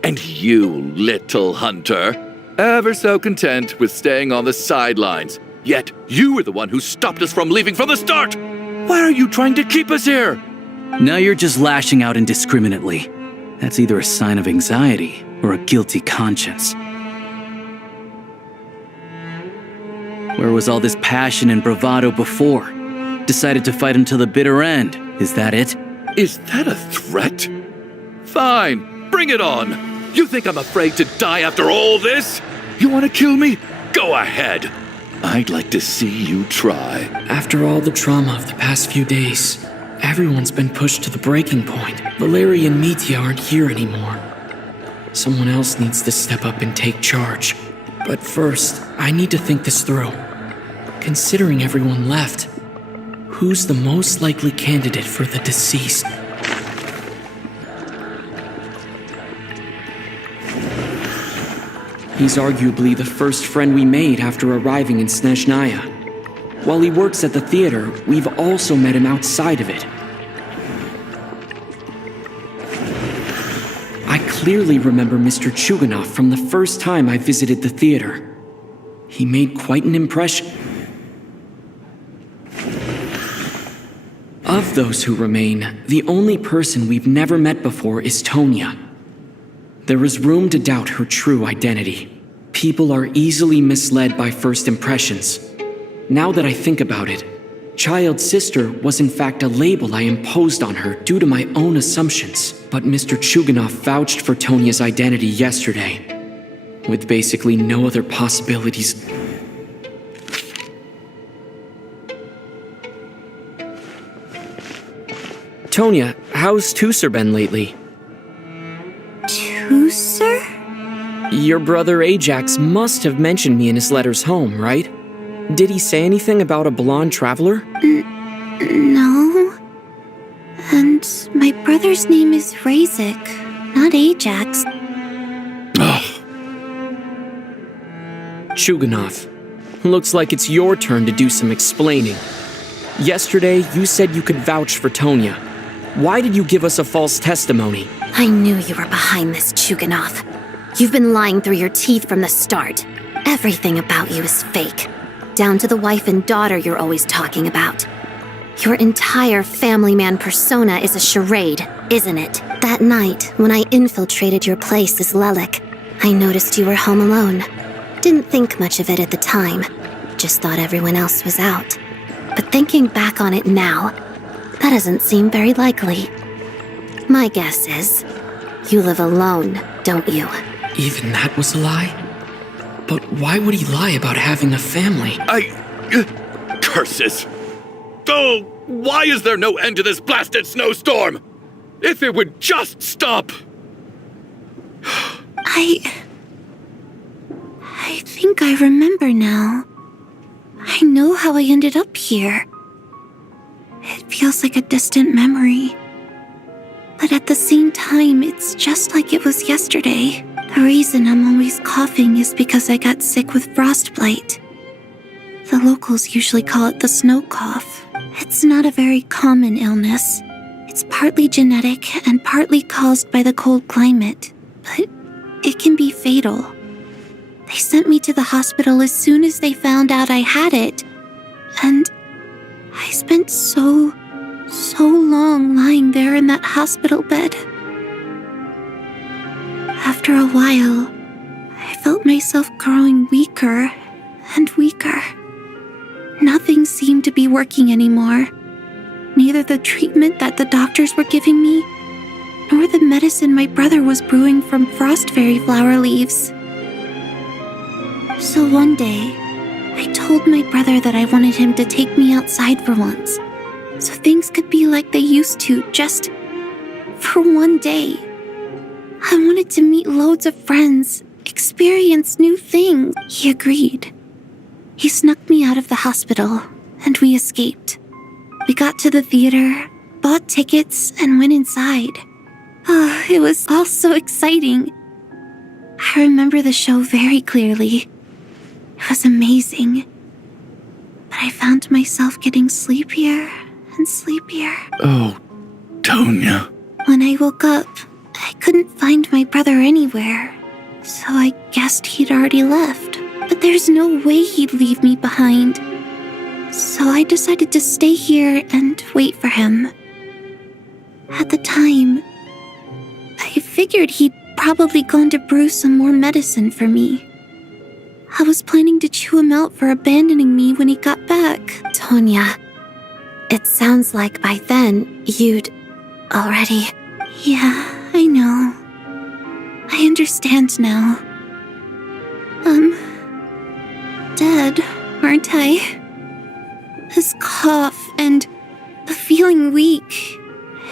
And you, little hunter, ever so content with staying on the sidelines. Yet you were the one who stopped us from leaving from the start. Why are you trying to keep us here? Now you're just lashing out indiscriminately. That's either a sign of anxiety or a guilty conscience. Where was all this passion and bravado before? Decided to fight until the bitter end. Is that it? Is that a threat? Fine, bring it on. You think I'm afraid to die after all this? You want to kill me? Go ahead. I'd like to see you try. After all the trauma of the past few days, everyone's been pushed to the breaking point. Valeria and Mitya aren't here anymore. Someone else needs to step up and take charge. But first, I need to think this through. Considering everyone left, who's the most likely candidate for the deceased? He's arguably the first friend we made after arriving in Snezhnaya. While he works at the theater, we've also met him outside of it. I clearly remember Mr. Chuganov from the first time I visited the theater. He made quite an impression. Of those who remain, the only person we've never met before is Tonya. There is room to doubt her true identity. People are easily misled by first impressions. Now that I think about it, child sister was in fact a label I imposed on her due to my own assumptions. But Mr. Chuganov vouched for Tonya's identity yesterday, with basically no other possibilities. Tonya, how's Tusser been lately? Tusser? Your brother Ajax must have mentioned me in his letters home, right? Did he say anything about a blonde traveler? No. And my brother's name is Razik, not Ajax. Chuganov, looks like it's your turn to do some explaining. Yesterday, you said you could vouch for Tonya. Why did you give us a false testimony? I knew you were behind this, Chuganov. You've been lying through your teeth from the start. Everything about you is fake. Down to the wife and daughter you're always talking about. Your entire family man persona is a charade, isn't it? That night, when I infiltrated your place as Lelik, I noticed you were home alone. Didn't think much of it at the time. Just thought everyone else was out. But thinking back on it now, that doesn't seem very likely. My guess is, you live alone, don't you? Even that was a lie? But why would he lie about having a family? Curses! Oh, why is there no end to this blasted snowstorm? If it would just stop! I think I remember now. I know how I ended up here. It feels like a distant memory. But at the same time, it's just like it was yesterday. The reason I'm always coughing is because I got sick with frostbite. The locals usually call it the snow cough. It's not a very common illness. It's partly genetic and partly caused by the cold climate, but it can be fatal. They sent me to the hospital as soon as they found out I had it, and I spent so long lying there in that hospital bed. After a while, I I felt myself growing weaker and weaker. Nothing seemed to be working anymore. Neither the treatment that the doctors were giving me, nor the medicine my brother was brewing from frost fairy flower leaves. So one day, I told my brother that I wanted him to take me outside for once, so things could be like they used to, just for one day. I wanted to meet loads of friends, experience new things. He agreed. He snuck me out of the hospital, and we escaped. We got to the theater, bought tickets, and went inside. Oh, it was all so exciting. I remember the show very clearly. It was amazing. But I found myself getting sleepier and sleepier. Oh, Tonya. When I woke up, I couldn't find my brother anywhere, so I guessed he'd already left. But there's no way he'd leave me behind. So I decided to stay here and wait for him. At the time, I figured he'd probably gone to brew some more medicine for me. I was planning to chew him out for abandoning me when he got back. Tonya, it sounds like by then you'd already... Yeah, I know. I understand now. Dead, aren't I? This cough and the feeling weak,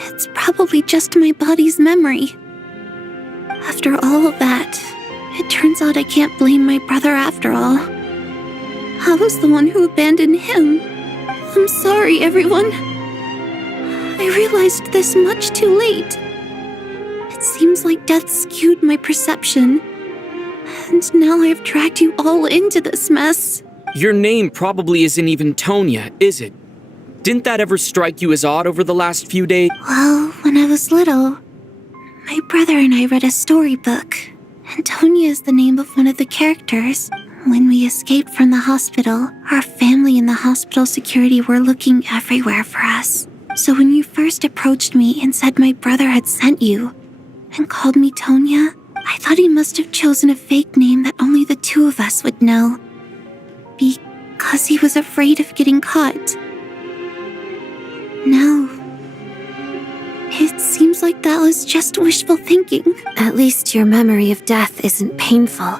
it's probably just my body's memory. After all of that, it turns out I can't blame my brother after all. I was the one who abandoned him. I'm sorry, everyone. I realized this much too late. It seems like death skewed my perception. And now I've dragged you all into this mess. Your name probably isn't even Tonya, is it? Didn't that ever strike you as odd over the last few days? Well, when I was little, my brother and I read a storybook, and Tonya is the name of one of the characters. When we escaped from the hospital, our family and the hospital security were looking everywhere for us. So when you first approached me and said my brother had sent you, and called me Tonya, I thought he must have chosen a fake name that only the two of us would know. Because he was afraid of getting caught. Now, it seems like that was just wishful thinking. At least your memory of death isn't painful.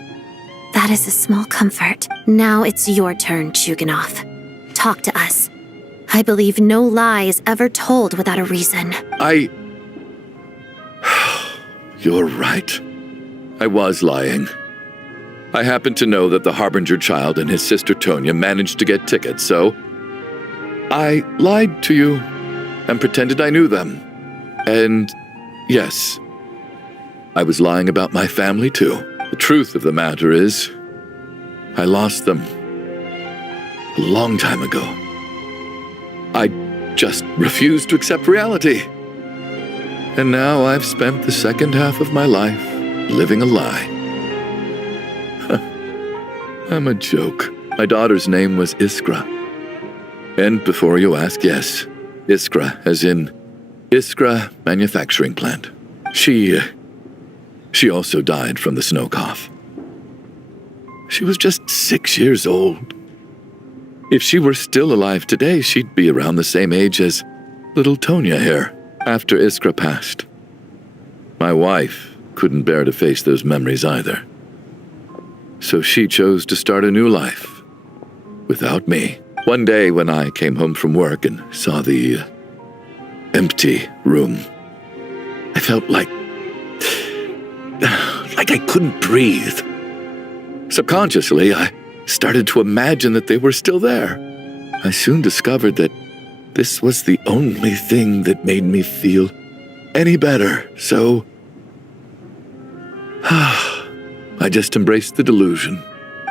That is a small comfort. Now it's your turn, Chuganov. Talk to us. I believe no lie is ever told without a reason. You're right. I was lying. I happened to know that the Harbinger child and his sister Tonya managed to get tickets, so I lied to you and pretended I knew them. And yes, I was lying about my family too. The truth of the matter is, I lost them a long time ago. I just refused to accept reality. And now I've spent the second half of my life living a lie. I'm a joke. My daughter's name was Iskra. And before you ask, yes, Iskra, as in Iskra Manufacturing Plant. She also died from the snow cough. She was just 6 years old. If she were still alive today, she'd be around the same age as little Tonya here. After Iskra passed, my wife couldn't bear to face those memories either. So she chose to start a new life without me. One day when I came home from work and saw the empty room, I felt like I couldn't breathe. Subconsciously, I started to imagine that they were still there. I soon discovered that this was the only thing that made me feel any better, so I just embraced the delusion.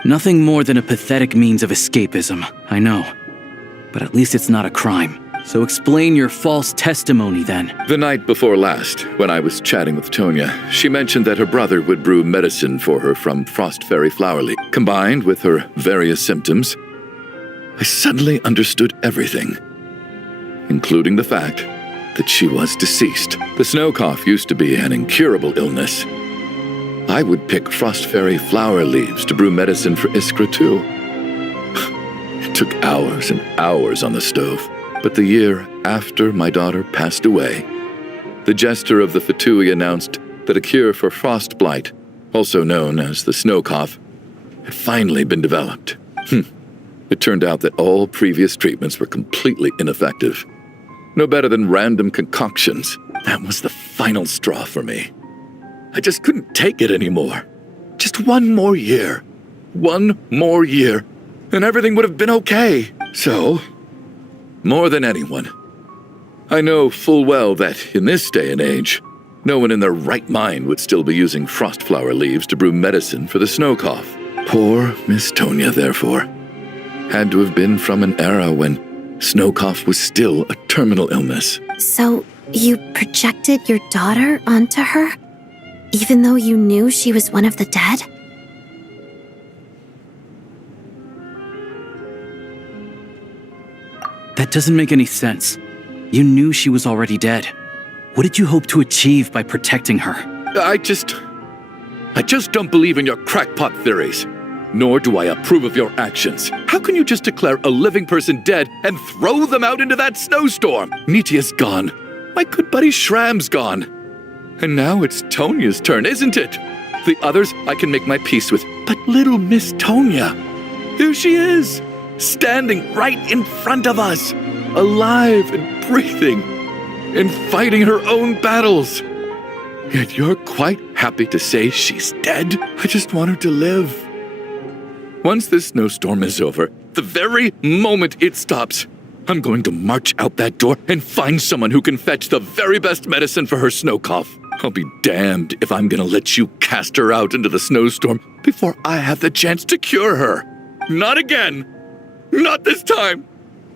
Nothing more than a pathetic means of escapism, I know. But at least it's not a crime. So explain your false testimony then. The night before last, when I was chatting with Tonya, she mentioned that her brother would brew medicine for her from frost fairy flower leaf. Combined with her various symptoms, I suddenly understood everything, including the fact that she was deceased. The snow cough used to be an incurable illness, I would pick frost fairy flower leaves to brew medicine for Iskra too. It took hours and hours on the stove, but the year after my daughter passed away, the jester of the Fatui announced that a cure for frost blight, also known as the snow cough, had finally been developed. It turned out that all previous treatments were completely ineffective. No better than random concoctions. That was the final straw for me. I just couldn't take it anymore. Just one more year. One more year, and everything would have been okay. So, more than anyone, I know full well that in this day and age, no one in their right mind would still be using frost flower leaves to brew medicine for the snow cough. Poor Miss Tonya, therefore, had to have been from an era when snow cough was still a terminal illness. So, you projected your daughter onto her? Even though you knew she was one of the dead? That doesn't make any sense. You knew she was already dead. What did you hope to achieve by protecting her? I just don't believe in your crackpot theories. Nor do I approve of your actions. How can you just declare a living person dead and throw them out into that snowstorm? Nitia's gone. My good buddy Shram's gone. And now it's Tonya's turn, isn't it? The others I can make my peace with, but little Miss Tonya, here she is, standing right in front of us, alive and breathing, and fighting her own battles. Yet you're quite happy to say she's dead? I just want her to live. Once this snowstorm is over, the very moment it stops, I'm going to march out that door and find someone who can fetch the very best medicine for her snow cough. I'll be damned if I'm gonna let you cast her out into the snowstorm before I have the chance to cure her. Not again! Not this time!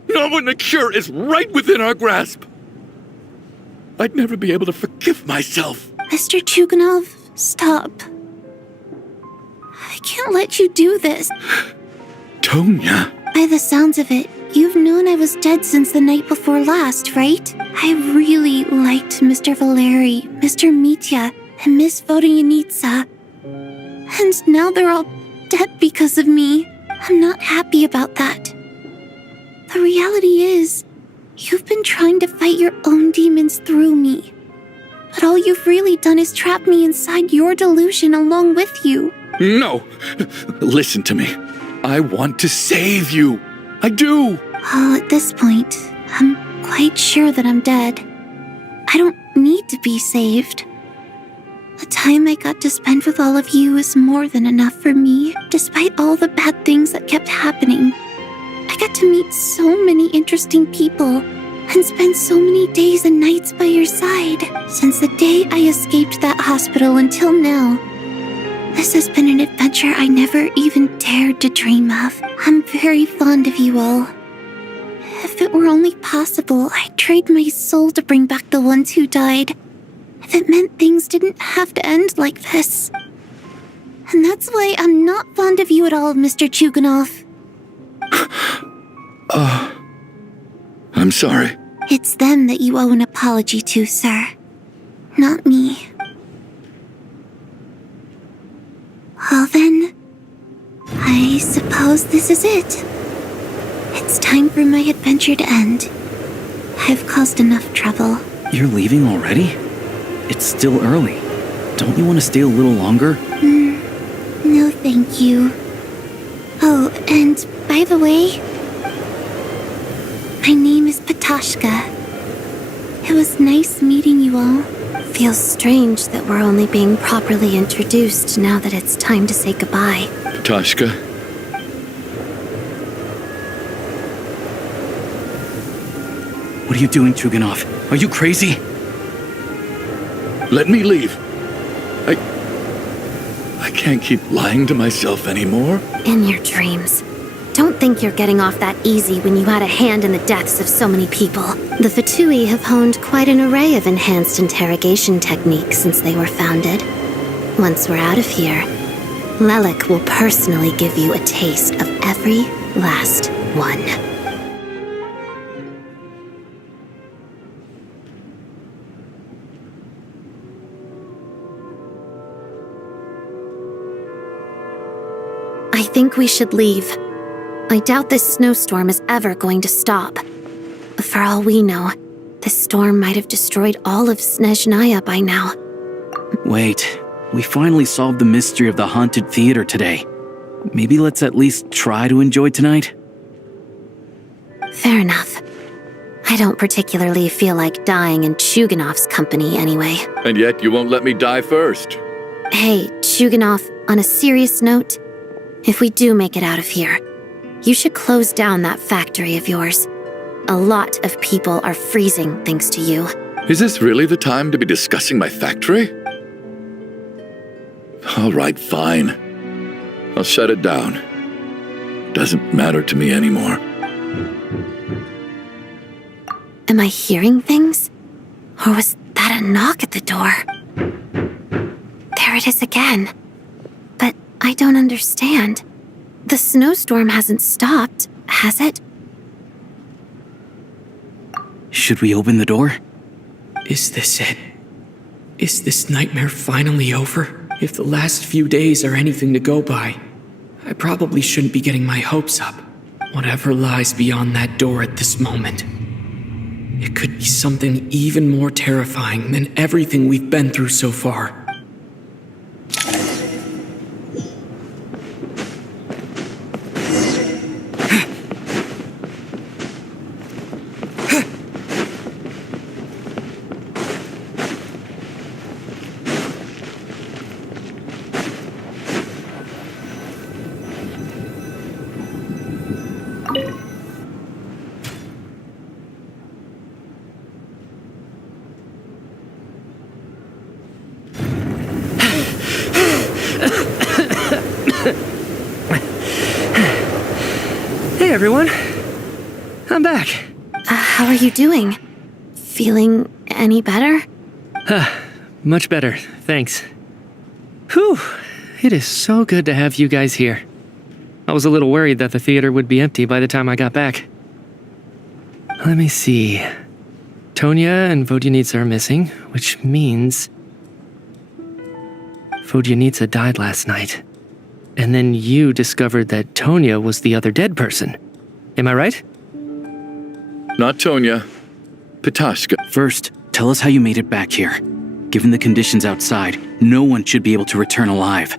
Not when the cure is right within our grasp! I'd never be able to forgive myself. Mr. Chuganov, stop. I can't let you do this. Tonya. By the sounds of it, you've known I was dead since the night before last, right? I really liked Mr. Valeri, Mr. Mitya, and Miss Vodyanitsa. And now they're all dead because of me. I'm not happy about that. The reality is, you've been trying to fight your own demons through me. But all you've really done is trap me inside your delusion along with you. No! Listen to me. I want to save you. I do. Oh, at this point, I'm quite sure that I'm dead. I don't need to be saved. The time I got to spend with all of you is more than enough for me, despite all the bad things that kept happening. I got to meet so many interesting people and spend so many days and nights by your side since the day I escaped that hospital until now. This has been an adventure I never even dared to dream of. I'm very fond of you all. If it were only possible, I'd trade my soul to bring back the ones who died. If it meant things didn't have to end like this. And that's why I'm not fond of you at all, Mr. Chuganov. I'm sorry. It's them that you owe an apology to, sir. Not me. Well then, I suppose this is it. It's time for my adventure to end. I've caused enough trouble. You're leaving already? It's still early. Don't you want to stay a little longer? No, thank you. Oh, and by the way, my name is Patashka. It was nice meeting you all. Feels strange that we're only being properly introduced now that it's time to say goodbye. Tashka. What are you doing, Chuganov? Are you crazy? Let me leave. I can't keep lying to myself anymore. In your dreams. Don't think you're getting off that easy when you had a hand in the deaths of so many people. The Fatui have honed quite an array of enhanced interrogation techniques since they were founded. Once we're out of here, Lelik will personally give you a taste of every last one. I think we should leave. I doubt this snowstorm is ever going to stop. For all we know, this storm might have destroyed all of Snezhnaya by now. Wait, we finally solved the mystery of the haunted theater today. Maybe let's at least try to enjoy tonight? Fair enough. I don't particularly feel like dying in Chuganov's company anyway. And yet you won't let me die first. Hey, Chuganov, on a serious note, if we do make it out of here, you should close down that factory of yours. A lot of people are freezing thanks to you. Is this really the time to be discussing my factory? All right, fine. I'll shut it down. Doesn't matter to me anymore. Am I hearing things? Or was that a knock at the door? There it is again. But I don't understand. The snowstorm hasn't stopped, has it? Should we open the door? Is this it? Is this nightmare finally over? If the last few days are anything to go by, I probably shouldn't be getting my hopes up. Whatever lies beyond that door at this moment. It could be something even more terrifying than everything we've been through so far. Hey everyone, I'm back. How are you doing? Feeling any better? Much better, thanks. Whew, it is so good to have you guys here. I was a little worried that the theater would be empty by the time I got back. Let me see. Tonya and Vodyanitsa are missing, which means Vodyanitsa died last night. And then you discovered that Tonya was the other dead person. Am I right? Not Tonya. Pitashka. First, tell us how you made it back here. Given the conditions outside, no one should be able to return alive.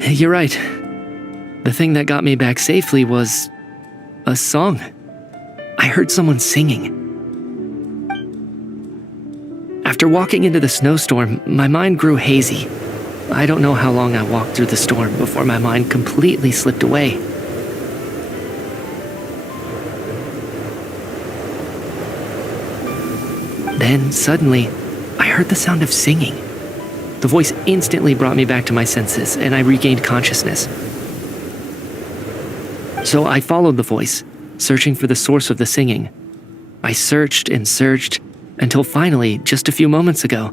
You're right. The thing that got me back safely was a song. I heard someone singing. After walking into the snowstorm, my mind grew hazy. I don't know how long I walked through the storm before my mind completely slipped away. Then, suddenly, I heard the sound of singing. The voice instantly brought me back to my senses, and I regained consciousness. So I followed the voice, searching for the source of the singing. I searched and searched, until finally, just a few moments ago,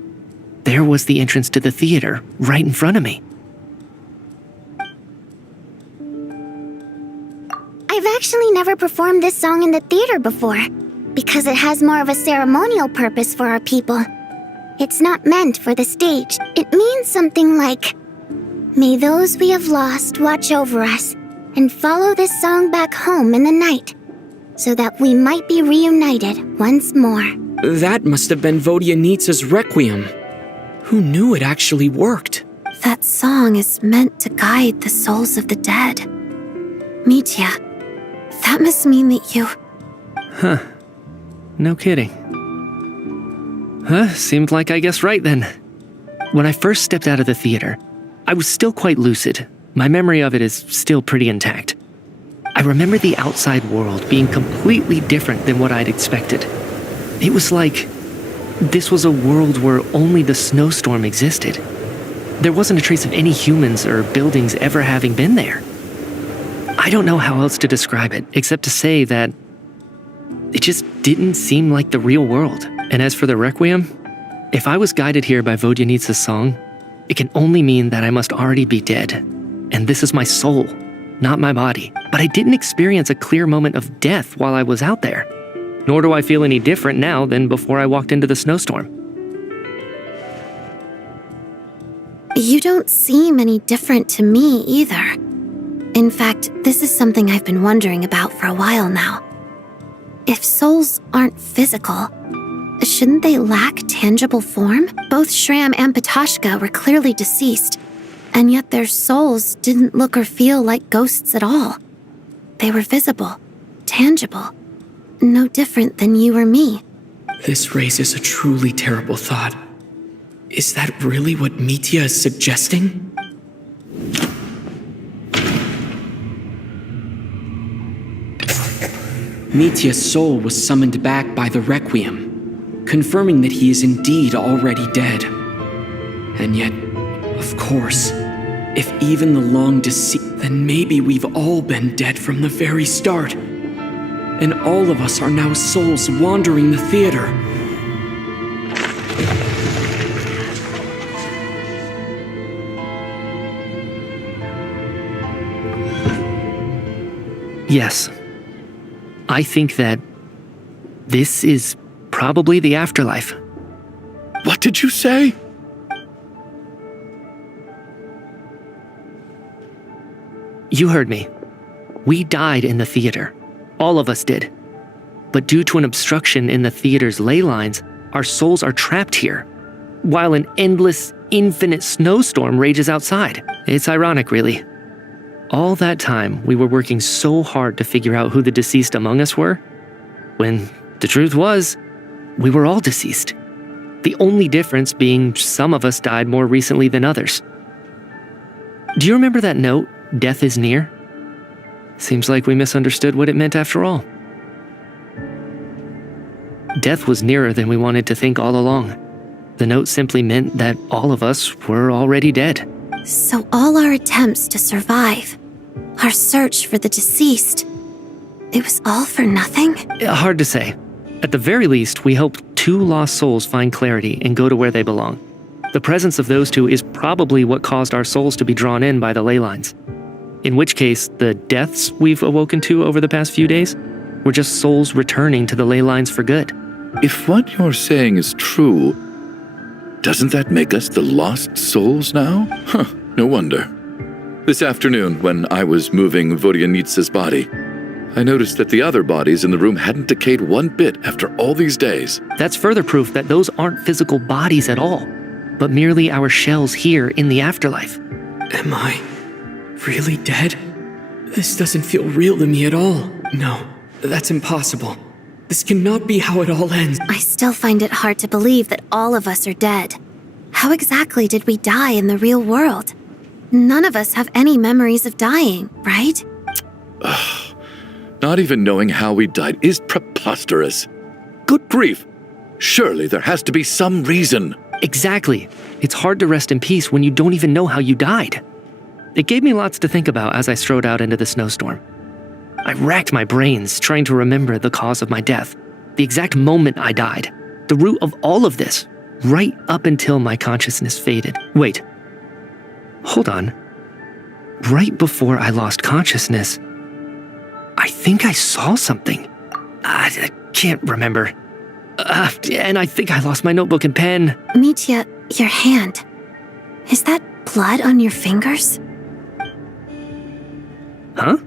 there was the entrance to the theater, right in front of me. I've actually never performed this song in the theater before, because it has more of a ceremonial purpose for our people. It's not meant for the stage. It means something like, "May those we have lost watch over us, and follow this song back home in the night, so that we might be reunited once more." That must have been Vodyanitsa's Requiem. Who knew it actually worked? That song is meant to guide the souls of the dead. Mitya, that must mean that you... Huh. No kidding. Seemed like I guessed right then. When I first stepped out of the theater, I was still quite lucid. My memory of it is still pretty intact. I remember the outside world being completely different than what I'd expected. It was like this was a world where only the snowstorm existed. There wasn't a trace of any humans or buildings ever having been there. I don't know how else to describe it, except to say that it just didn't seem like the real world. And as for the Requiem, if I was guided here by Vodyanitsa's song, it can only mean that I must already be dead. And this is my soul, not my body. But I didn't experience a clear moment of death while I was out there. Nor do I feel any different now than before I walked into the snowstorm. You don't seem any different to me either. In fact, this is something I've been wondering about for a while now. If souls aren't physical, shouldn't they lack tangible form? Both Shram and Patoshka were clearly deceased, and yet their souls didn't look or feel like ghosts at all. They were visible, tangible, no different than you or me. This raises a truly terrible thought. Is that really what Mitya is suggesting? Mitya's soul was summoned back by the Requiem, confirming that he is indeed already dead. And yet, of course, if even the long deceit, then maybe we've all been dead from the very start. And all of us are now souls wandering the theater. Yes. I think that this is probably the afterlife. What did you say? You heard me. We died in the theater. All of us did. But due to an obstruction in the theater's ley lines, our souls are trapped here, while an endless, infinite snowstorm rages outside. It's ironic, really. All that time, we were working so hard to figure out who the deceased among us were, when the truth was, we were all deceased. The only difference being some of us died more recently than others. Do you remember that note, "Death is near"? Seems like we misunderstood what it meant after all. Death was nearer than we wanted to think all along. The note simply meant that all of us were already dead. So all our attempts to survive, our search for the deceased, it was all for nothing? Hard to say. At the very least, we hope 2 lost souls find clarity and go to where they belong. The presence of those 2 is probably what caused our souls to be drawn in by the ley lines. In which case, the deaths we've awoken to over the past few days were just souls returning to the ley lines for good. If what you're saying is true, doesn't that make us the lost souls now? Huh, no wonder. This afternoon, when I was moving Vodyanitsa's body, I noticed that the other bodies in the room hadn't decayed one bit after all these days. That's further proof that those aren't physical bodies at all, but merely our shells here in the afterlife. Am I really dead? This doesn't feel real to me at all. No, that's impossible. This cannot be how it all ends. I still find it hard to believe that all of us are dead. How exactly did we die in the real world? None of us have any memories of dying, right? Not even knowing how we died is preposterous. Good grief. Surely there has to be some reason. Exactly. It's hard to rest in peace when you don't even know how you died. It gave me lots to think about as I strode out into the snowstorm. I racked my brains trying to remember the cause of my death, the exact moment I died, the root of all of this, right up until my consciousness faded. Wait. Hold on. Right before I lost consciousness, I think I saw something. I can't remember. And I think I lost my notebook and pen. Mitya, your hand. Is that blood on your fingers? Huh?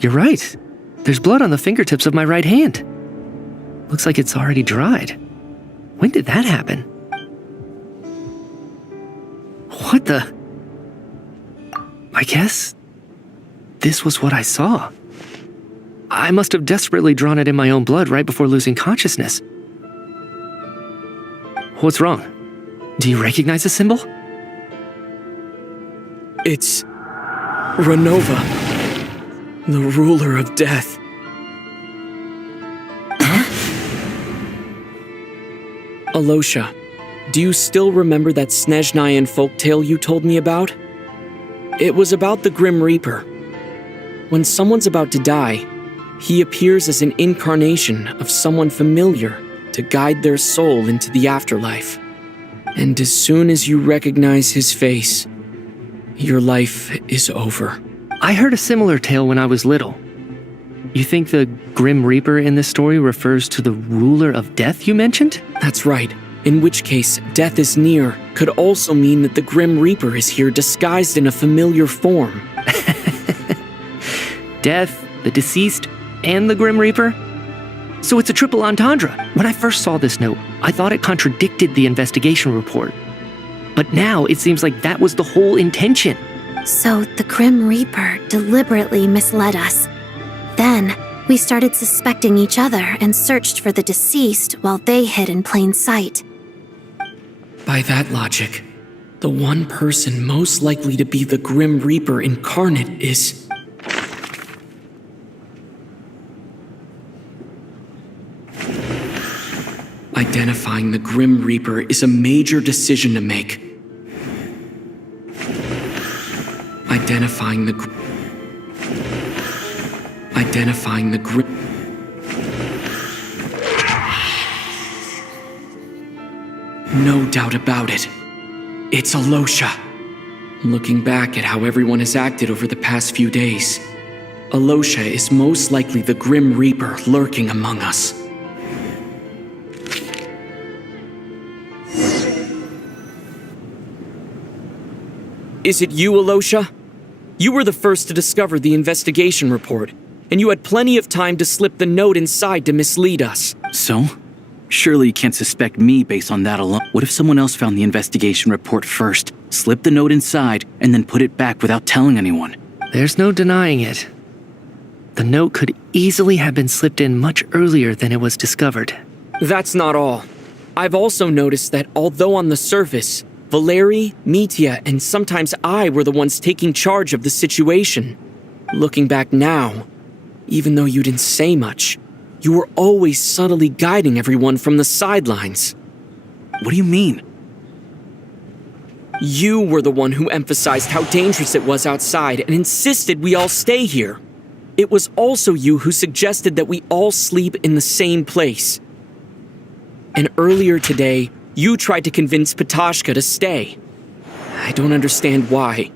You're right. There's blood on the fingertips of my right hand. Looks like it's already dried. When did that happen? What the? I guess this was what I saw. I must have desperately drawn it in my own blood right before losing consciousness. What's wrong? Do you recognize the symbol? It's Renova, the ruler of death. Alosha, do you still remember that Snezhnayan folktale you told me about? It was about the Grim Reaper. When someone's about to die, he appears as an incarnation of someone familiar to guide their soul into the afterlife. And as soon as you recognize his face, your life is over. I heard a similar tale when I was little. You think the Grim Reaper in this story refers to the ruler of death you mentioned? That's right. In which case, death is near could also mean that the Grim Reaper is here disguised in a familiar form. Death, the deceased, and the Grim Reaper? So it's a triple entendre. When I first saw this note, I thought it contradicted the investigation report. But now it seems like that was the whole intention. So the Grim Reaper deliberately misled us. Then, we started suspecting each other and searched for the deceased while they hid in plain sight. By that logic, the one person most likely to be the Grim Reaper incarnate is... Identifying the Grim Reaper is a major decision to make. Identifying the Grim... No doubt about it. It's Alosha. Looking back at how everyone has acted over the past few days, Alosha is most likely the Grim Reaper lurking among us. Is it you, Alosha? You were the first to discover the investigation report, and you had plenty of time to slip the note inside to mislead us. So? Surely you can't suspect me based on that alone. What if someone else found the investigation report first, slipped the note inside, and then put it back without telling anyone? There's no denying it. The note could easily have been slipped in much earlier than it was discovered. That's not all. I've also noticed that although on the surface, Valeri, Mitya, and sometimes I were the ones taking charge of the situation, looking back now, even though you didn't say much, you were always subtly guiding everyone from the sidelines. What do you mean? You were the one who emphasized how dangerous it was outside and insisted we all stay here. It was also you who suggested that we all sleep in the same place. And earlier today, you tried to convince Patashka to stay. I don't understand why,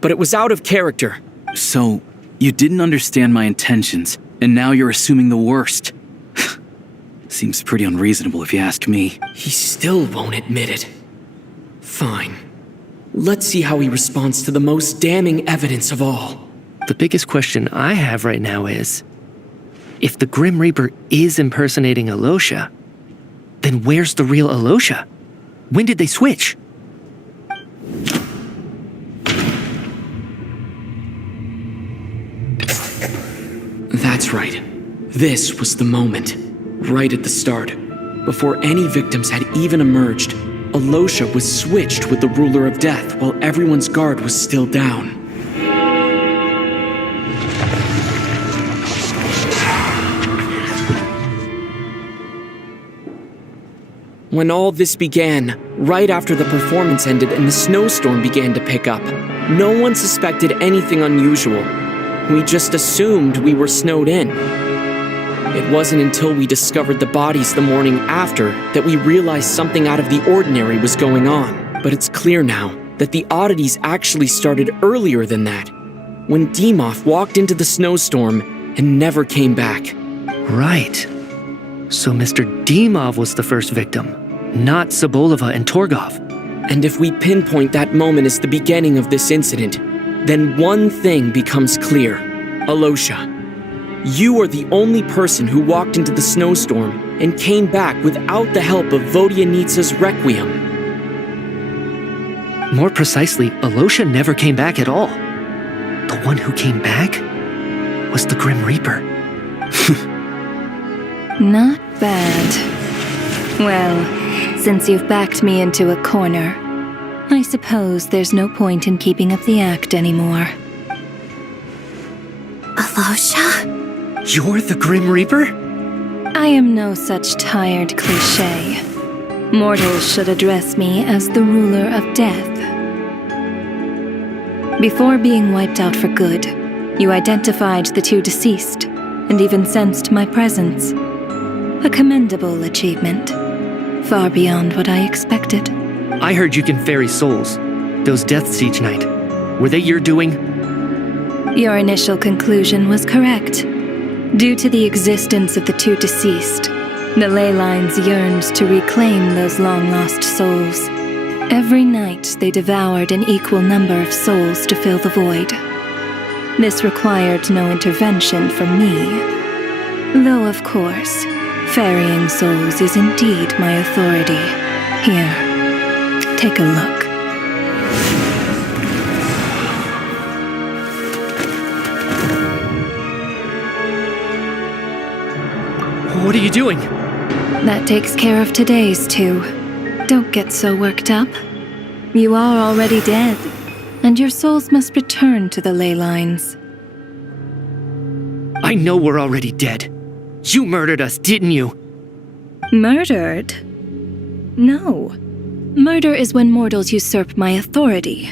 but it was out of character. So, you didn't understand my intentions, and now you're assuming the worst. Seems pretty unreasonable if you ask me. He still won't admit it. Fine. Let's see how he responds to the most damning evidence of all. The biggest question I have right now is, if the Grim Reaper is impersonating Alosha, then where's the real Alosha? When did they switch? That's right. This was the moment. Right at the start. Before any victims had even emerged, Alosha was switched with the Ruler of Death while everyone's guard was still down. When all this began, right after the performance ended and the snowstorm began to pick up, no one suspected anything unusual. We just assumed we were snowed in. It wasn't until we discovered the bodies the morning after that we realized something out of the ordinary was going on. But it's clear now that the oddities actually started earlier than that, when Dimov walked into the snowstorm and never came back. Right. So Mr. Dimov was the first victim, not Sobolova and Torgov. And if we pinpoint that moment as the beginning of this incident, then one thing becomes clear. Alosha, you are the only person who walked into the snowstorm and came back without the help of Vodyanitsa's Requiem. More precisely, Alosha never came back at all. The one who came back was the Grim Reaper. Not bad. Well, since you've backed me into a corner, I suppose there's no point in keeping up the act anymore. Alosha? You're the Grim Reaper? I am no such tired cliché. Mortals should address me as the ruler of death. Before being wiped out for good, you identified the two deceased, and even sensed my presence. A commendable achievement, far beyond what I expected. I heard you can ferry souls. Those deaths each night. Were they your doing? Your initial conclusion was correct. Due to the existence of the two deceased, The ley lines yearned to reclaim those long-lost souls. Every night they devoured an equal number of souls to fill the void. This required no intervention from me. Though, of course, ferrying souls is indeed my authority. Here, take a look. What are you doing? That takes care of today's too. Don't get so worked up. You are already dead, and your souls must return to the ley lines. I know we're already dead. You murdered us, didn't you? Murdered? No. Murder is when mortals usurp my authority.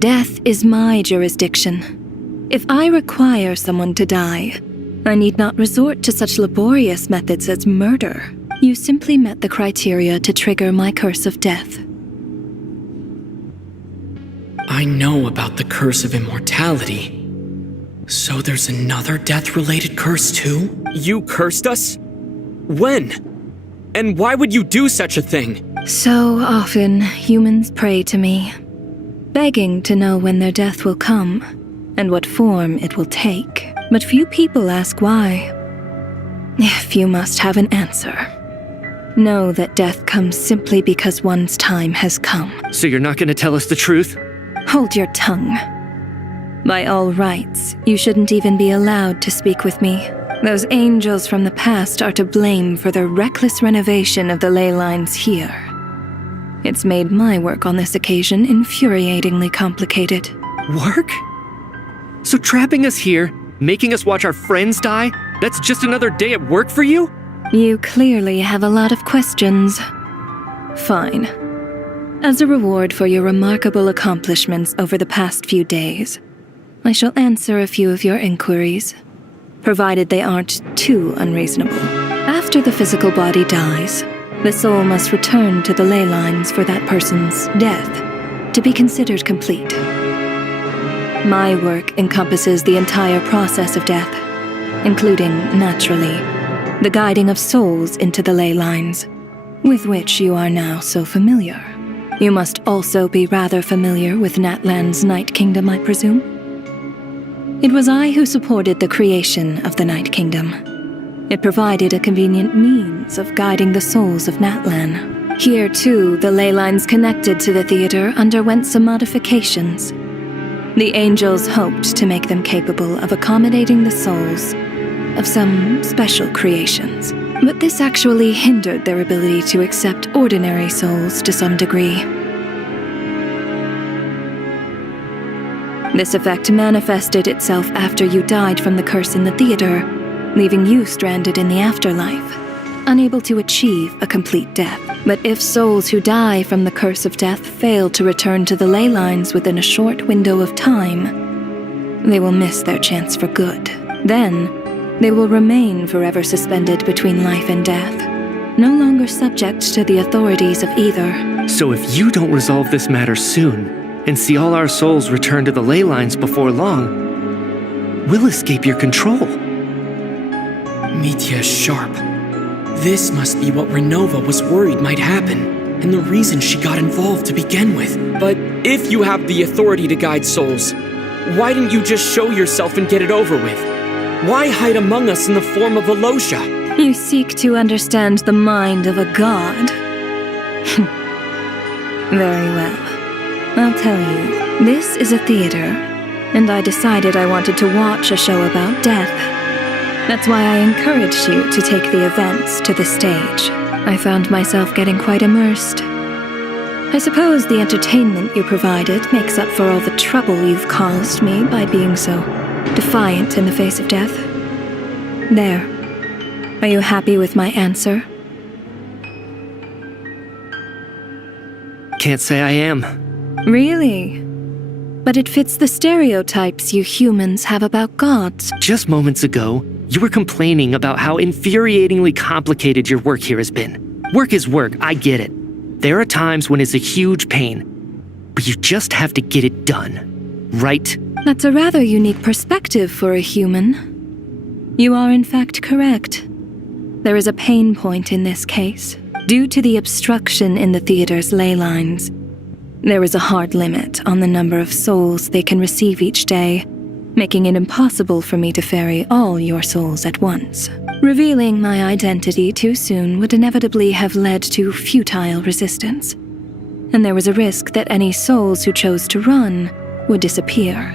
Death is my jurisdiction. If I require someone to die, I need not resort to such laborious methods as murder. You simply met the criteria to trigger my curse of death. I know about the curse of immortality. So there's another death-related curse too? You cursed us? When? And why would you do such a thing? So often, humans pray to me, begging to know when their death will come and what form it will take. But few people ask why. If you must have an answer, know that death comes simply because one's time has come. So you're not gonna tell us the truth? Hold your tongue. By all rights, you shouldn't even be allowed to speak with me. Those angels from the past are to blame for the reckless renovation of the ley lines here. It's made my work on this occasion infuriatingly complicated. Work? So trapping us here, making us watch our friends die, that's just another day at work for you? You clearly have a lot of questions. Fine. As a reward for your remarkable accomplishments over the past few days, I shall answer a few of your inquiries, provided they aren't too unreasonable. After the physical body dies, the soul must return to the ley lines for that person's death to be considered complete. My work encompasses the entire process of death, including, naturally, the guiding of souls into the ley lines, with which you are now so familiar. You must also be rather familiar with Natlan's Night Kingdom, I presume? It was I who supported the creation of the Night Kingdom. It provided a convenient means of guiding the souls of Natlan. Here, too, the ley lines connected to the theater underwent some modifications. The angels hoped to make them capable of accommodating the souls of some special creations. But this actually hindered their ability to accept ordinary souls to some degree. This effect manifested itself after you died from the curse in the theater, leaving you stranded in the afterlife, unable to achieve a complete death. But if souls who die from the curse of death fail to return to the ley lines within a short window of time, they will miss their chance for good. Then, they will remain forever suspended between life and death, no longer subject to the authorities of either. So if you don't resolve this matter soon, and see all our souls return to the ley lines before long, we'll escape your control. Mitya is sharp. This must be what Renova was worried might happen, and the reason she got involved to begin with. But if you have the authority to guide souls, why didn't you just show yourself and get it over with? Why hide among us in the form of Alosha? You seek to understand the mind of a god. Very well. I'll tell you, this is a theater, and I decided I wanted to watch a show about death. That's why I encouraged you to take the events to the stage. I found myself getting quite immersed. I suppose the entertainment you provided makes up for all the trouble you've caused me by being so defiant in the face of death. There. Are you happy with my answer? Can't say I am. Really? But it fits the stereotypes you humans have about gods. Just moments ago, you were complaining about how infuriatingly complicated your work here has been. Work is work, I get it. There are times when it's a huge pain, but you just have to get it done, right? That's a rather unique perspective for a human. You are in fact correct. There is a pain point in this case. Due to the obstruction in the theater's ley lines, there is a hard limit on the number of souls they can receive each day, making it impossible for me to ferry all your souls at once. Revealing my identity too soon would inevitably have led to futile resistance, and there was a risk that any souls who chose to run would disappear.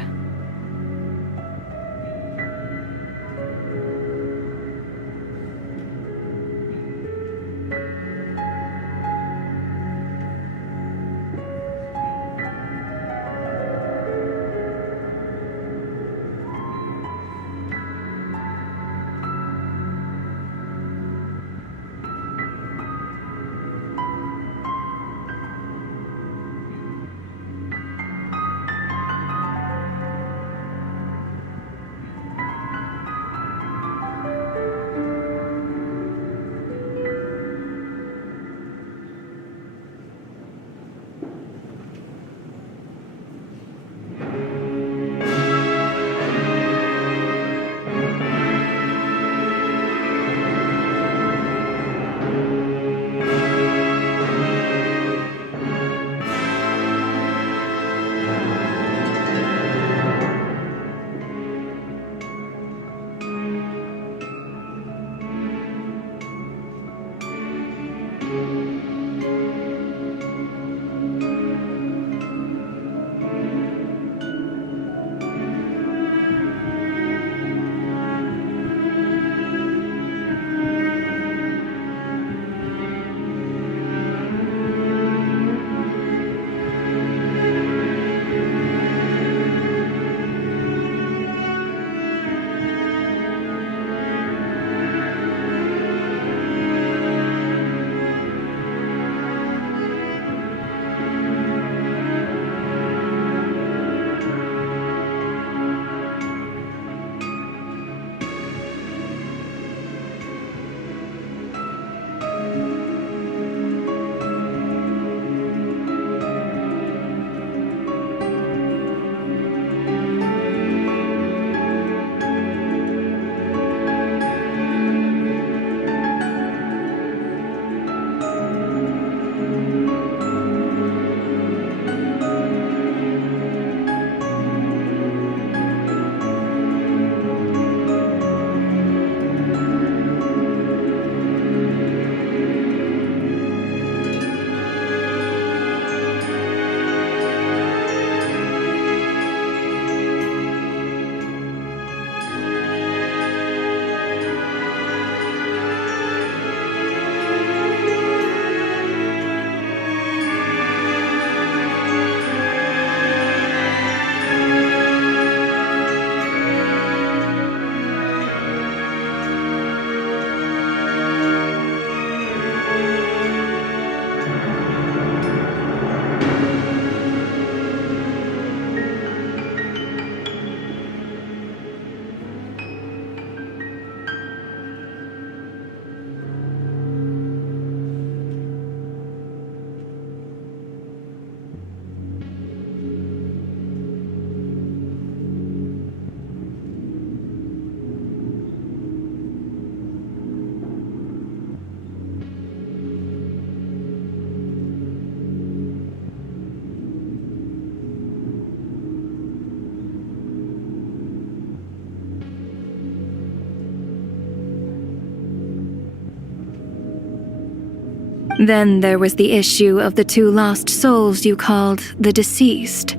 Then there was the issue of the two lost souls you called the deceased.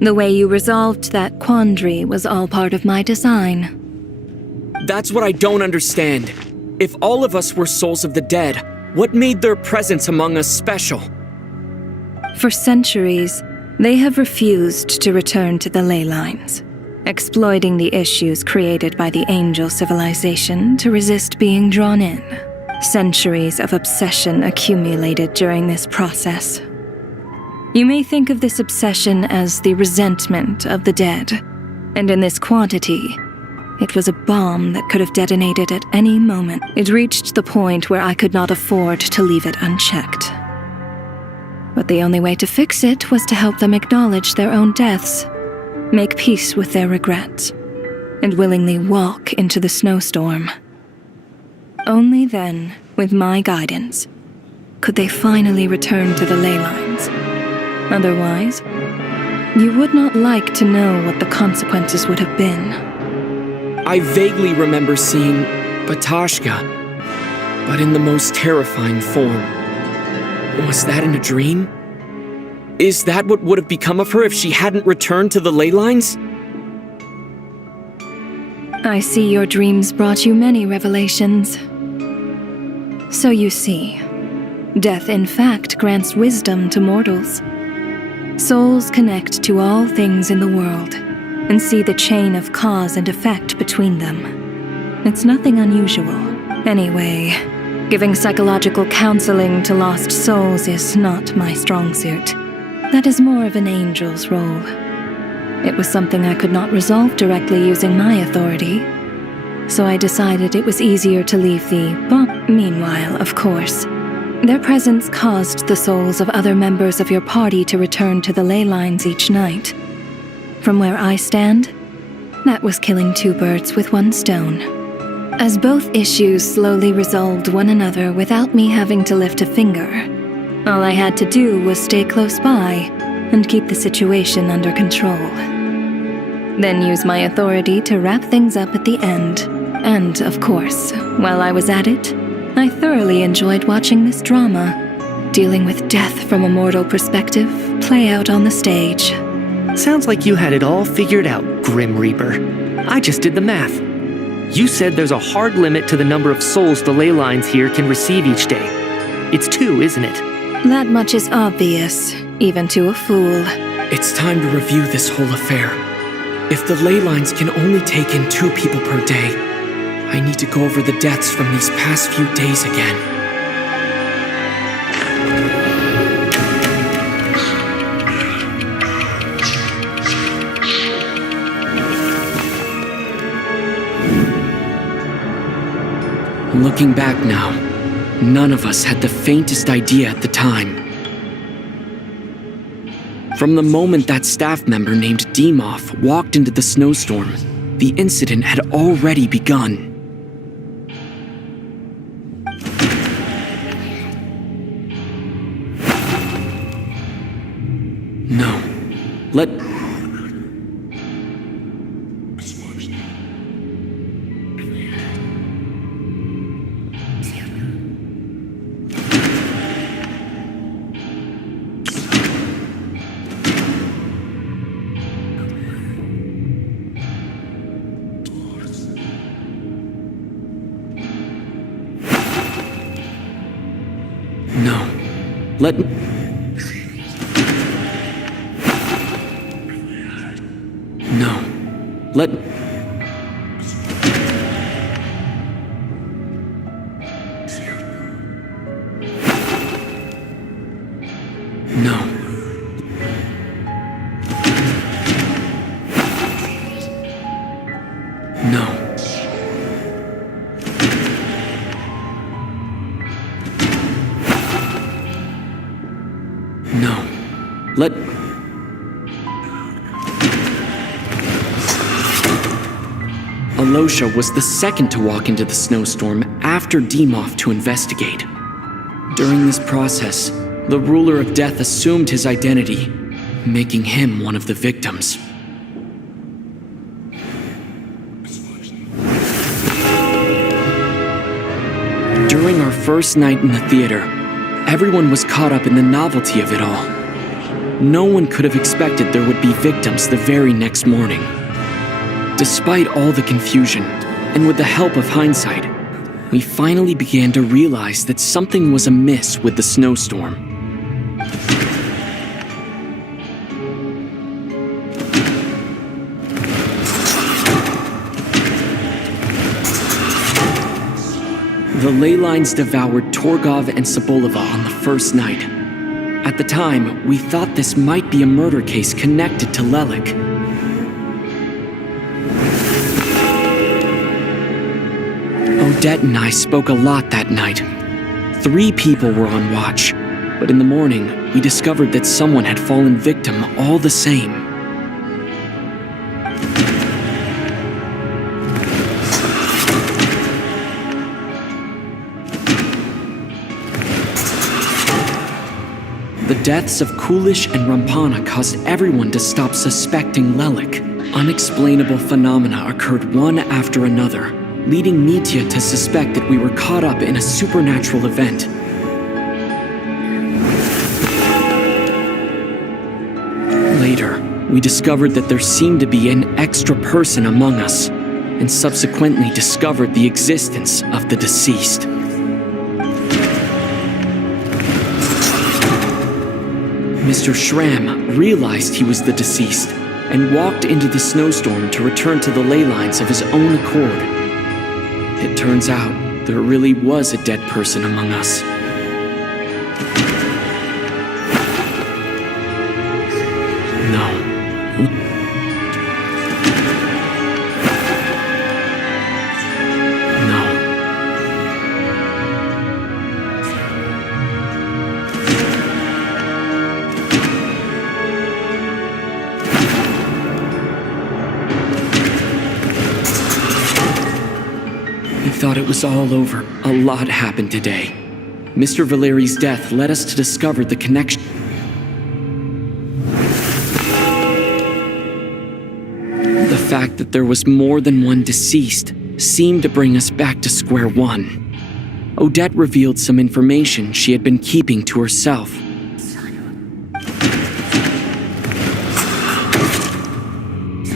The way you resolved that quandary was all part of my design. That's what I don't understand. If all of us were souls of the dead, what made their presence among us special? For centuries, they have refused to return to the ley lines, exploiting the issues created by the angel civilization to resist being drawn in. Centuries of obsession accumulated during this process. You may think of this obsession as the resentment of the dead, and in this quantity, it was a bomb that could have detonated at any moment. It reached the point where I could not afford to leave it unchecked. But the only way to fix it was to help them acknowledge their own deaths, make peace with their regrets, and willingly walk into the snowstorm. Only then, with my guidance, could they finally return to the ley lines. Otherwise, you would not like to know what the consequences would have been. I vaguely remember seeing Batashka, but in the most terrifying form. Was that in a dream? Is that what would have become of her if she hadn't returned to the ley lines? I see your dreams brought you many revelations. So you see, death in fact grants wisdom to mortals. Souls connect to all things in the world and see the chain of cause and effect between them. It's nothing unusual. Anyway, giving psychological counseling to lost souls is not my strong suit. That is more of an angel's role. It was something I could not resolve directly using my authority, so I decided it was easier to leave but meanwhile, of course, their presence caused the souls of other members of your party to return to the ley lines each night. From where I stand, that was killing two birds with one stone. As both issues slowly resolved one another without me having to lift a finger, all I had to do was stay close by and keep the situation under control. Then use my authority to wrap things up at the end. And, of course, while I was at it, I thoroughly enjoyed watching this drama, dealing with death from a mortal perspective, play out on the stage. Sounds like you had it all figured out, Grim Reaper. I just did the math. You said there's a hard limit to the number of souls the ley lines here can receive each day. It's 2, isn't it? That much is obvious, even to a fool. It's time to review this whole affair. If the ley lines can only take in 2 people per day, I need to go over the deaths from these past few days again. Looking back now, none of us had the faintest idea at the time. From the moment that staff member named Demoff walked into the snowstorm, the incident had already begun. No. Alosha was the second to walk into the snowstorm after Demoff to investigate. During this process, the ruler of death assumed his identity, making him one of the victims. During our first night in the theater, everyone was caught up in the novelty of it all. No one could have expected there would be victims the very next morning. Despite all the confusion, and with the help of hindsight, we finally began to realize that something was amiss with the snowstorm. The ley lines devoured Torgov and Sobolova on the first night. At the time, we thought this might be a murder case connected to Lelik. Odette and I spoke a lot that night. 3 people were on watch, but in the morning, we discovered that someone had fallen victim all the same. The deaths of Kulish and Rampana caused everyone to stop suspecting Lelik. Unexplainable phenomena occurred one after another, leading Nitya to suspect that we were caught up in a supernatural event. Later, we discovered that there seemed to be an extra person among us, and subsequently discovered the existence of the deceased. Mr. Schramm realized he was the deceased and walked into the snowstorm to return to the ley lines of his own accord. It turns out there really was a dead person among us. No. Thought it was all over. A lot happened today. Mr. Valeri's death led us to discover the connection. The fact that there was more than one deceased seemed to bring us back to square one. Odette revealed some information she had been keeping to herself.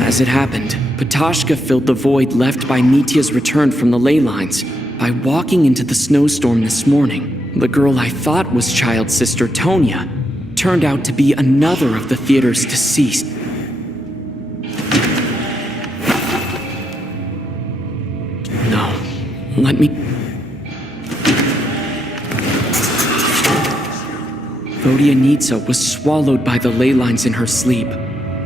As it happened, Patashka filled the void left by Nitya's return from the ley lines by walking into the snowstorm this morning. The girl I thought was child sister Tonya turned out to be another of the theater's deceased. No, let me... Vodyanitsa was swallowed by the ley lines in her sleep.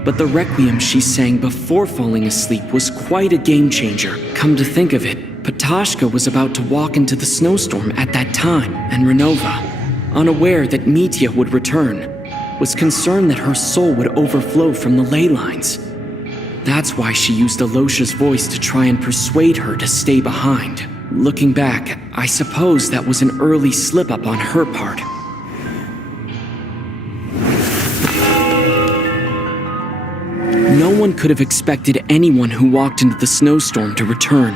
But the requiem she sang before falling asleep was quite a game changer. Come to think of it, Patashka was about to walk into the snowstorm at that time, and Renova, unaware that Mitya would return, was concerned that her soul would overflow from the ley lines. That's why she used Alosha's voice to try and persuade her to stay behind. Looking back, I suppose that was an early slip-up on her part. No one could have expected anyone who walked into the snowstorm to return.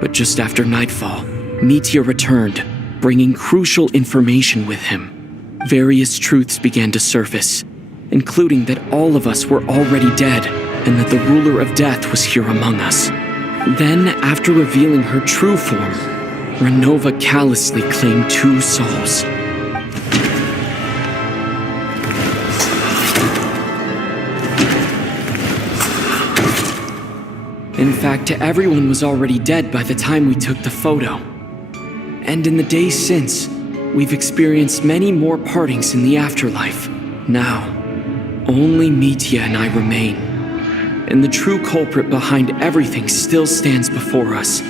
But just after nightfall, Mitya returned, bringing crucial information with him. Various truths began to surface, including that all of us were already dead, and that the ruler of death was here among us. Then, after revealing her true form, Renova callously claimed 2 souls. In fact, everyone was already dead by the time we took the photo. And in the days since, we've experienced many more partings in the afterlife. Now, only Mitya and I remain. And the true culprit behind everything still stands before us.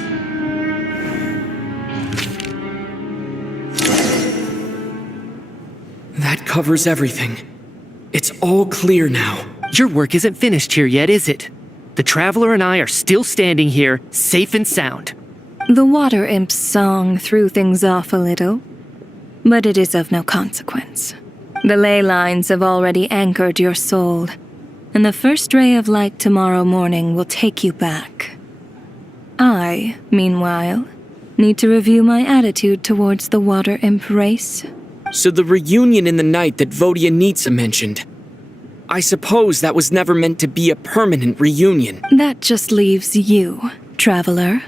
That covers everything. It's all clear now. Your work isn't finished here yet, is it? The Traveler and I are still standing here, safe and sound. The Water Imp's song threw things off a little, but it is of no consequence. The ley lines have already anchored your soul, and the first ray of light tomorrow morning will take you back. I, meanwhile, need to review my attitude towards the Water Imp race. So the reunion in the night that Vodyanitsa mentioned, I suppose that was never meant to be a permanent reunion. That just leaves you, Traveler.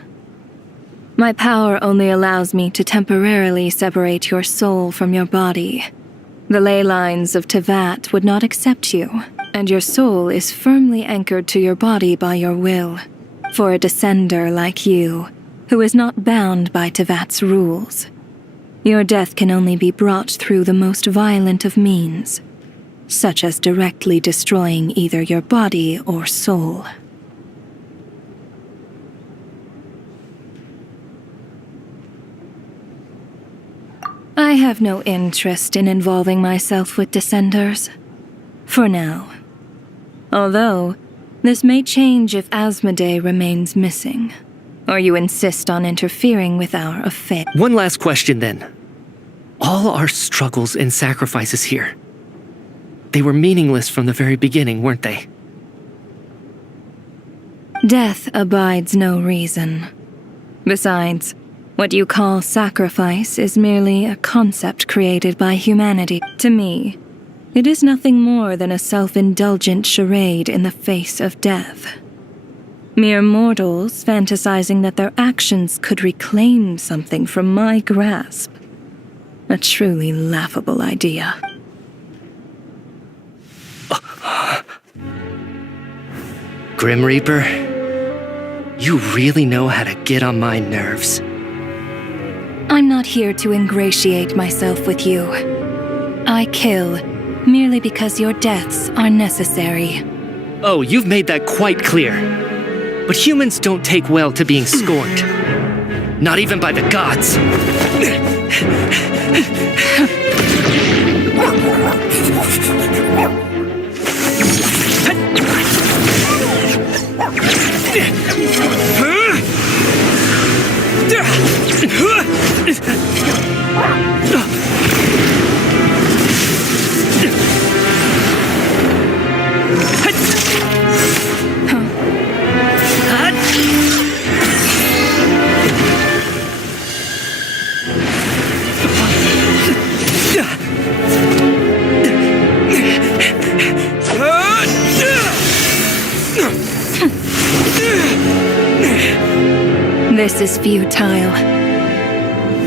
My power only allows me to temporarily separate your soul from your body. The ley lines of Tevat would not accept you, and your soul is firmly anchored to your body by your will. For a descender like you, who is not bound by Tevat's rules, your death can only be brought through the most violent of means, such as directly destroying either your body or soul. I have no interest in involving myself with Descenders. For now. Although, this may change if Asmodee remains missing, or you insist on interfering with our affair. One last question then. All our struggles and sacrifices here, they were meaningless from the very beginning, weren't they? Death abides no reason. Besides, what you call sacrifice is merely a concept created by humanity. To me, it is nothing more than a self-indulgent charade in the face of death. Mere mortals fantasizing that their actions could reclaim something from my grasp. A truly laughable idea. Grim Reaper, you really know how to get on my nerves. I'm not here to ingratiate myself with you. I kill merely because your deaths are necessary. Oh, you've made that quite clear. But humans don't take well to being scorned. Not even by the gods. This is futile.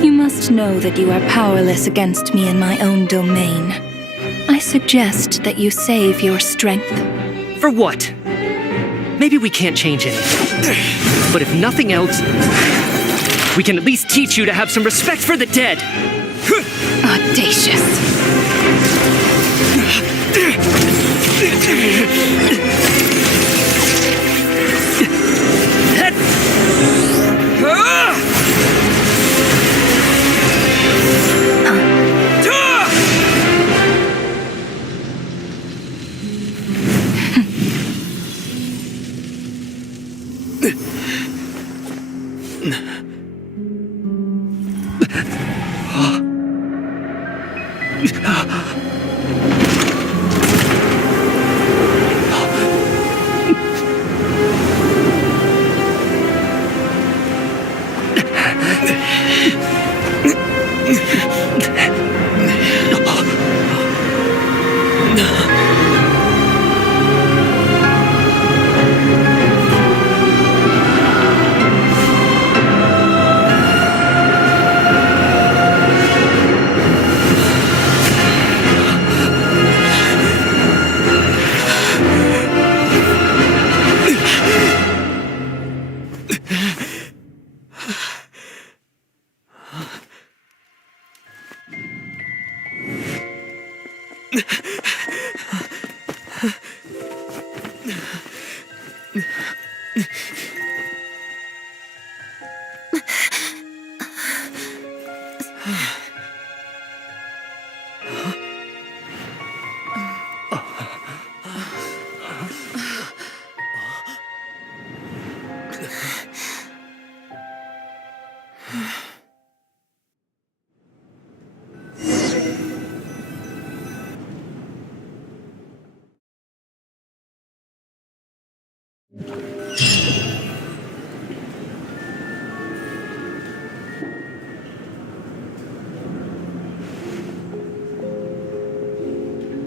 You must know that you are powerless against me in my own domain. I suggest that you save your strength. For what? Maybe we can't change anything. But if nothing else, we can at least teach you to have some respect for the dead. Audacious.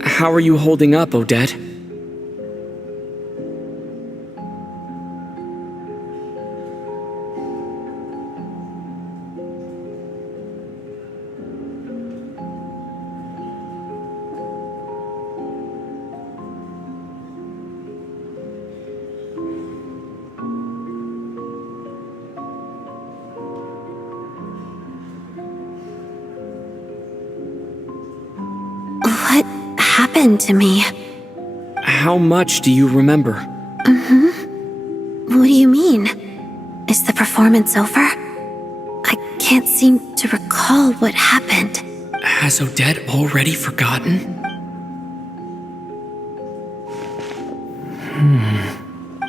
How are you holding up, Odette? What happened to me? How much do you remember? What do you mean? Is the performance over? I can't seem to recall what happened. Has Odette already forgotten?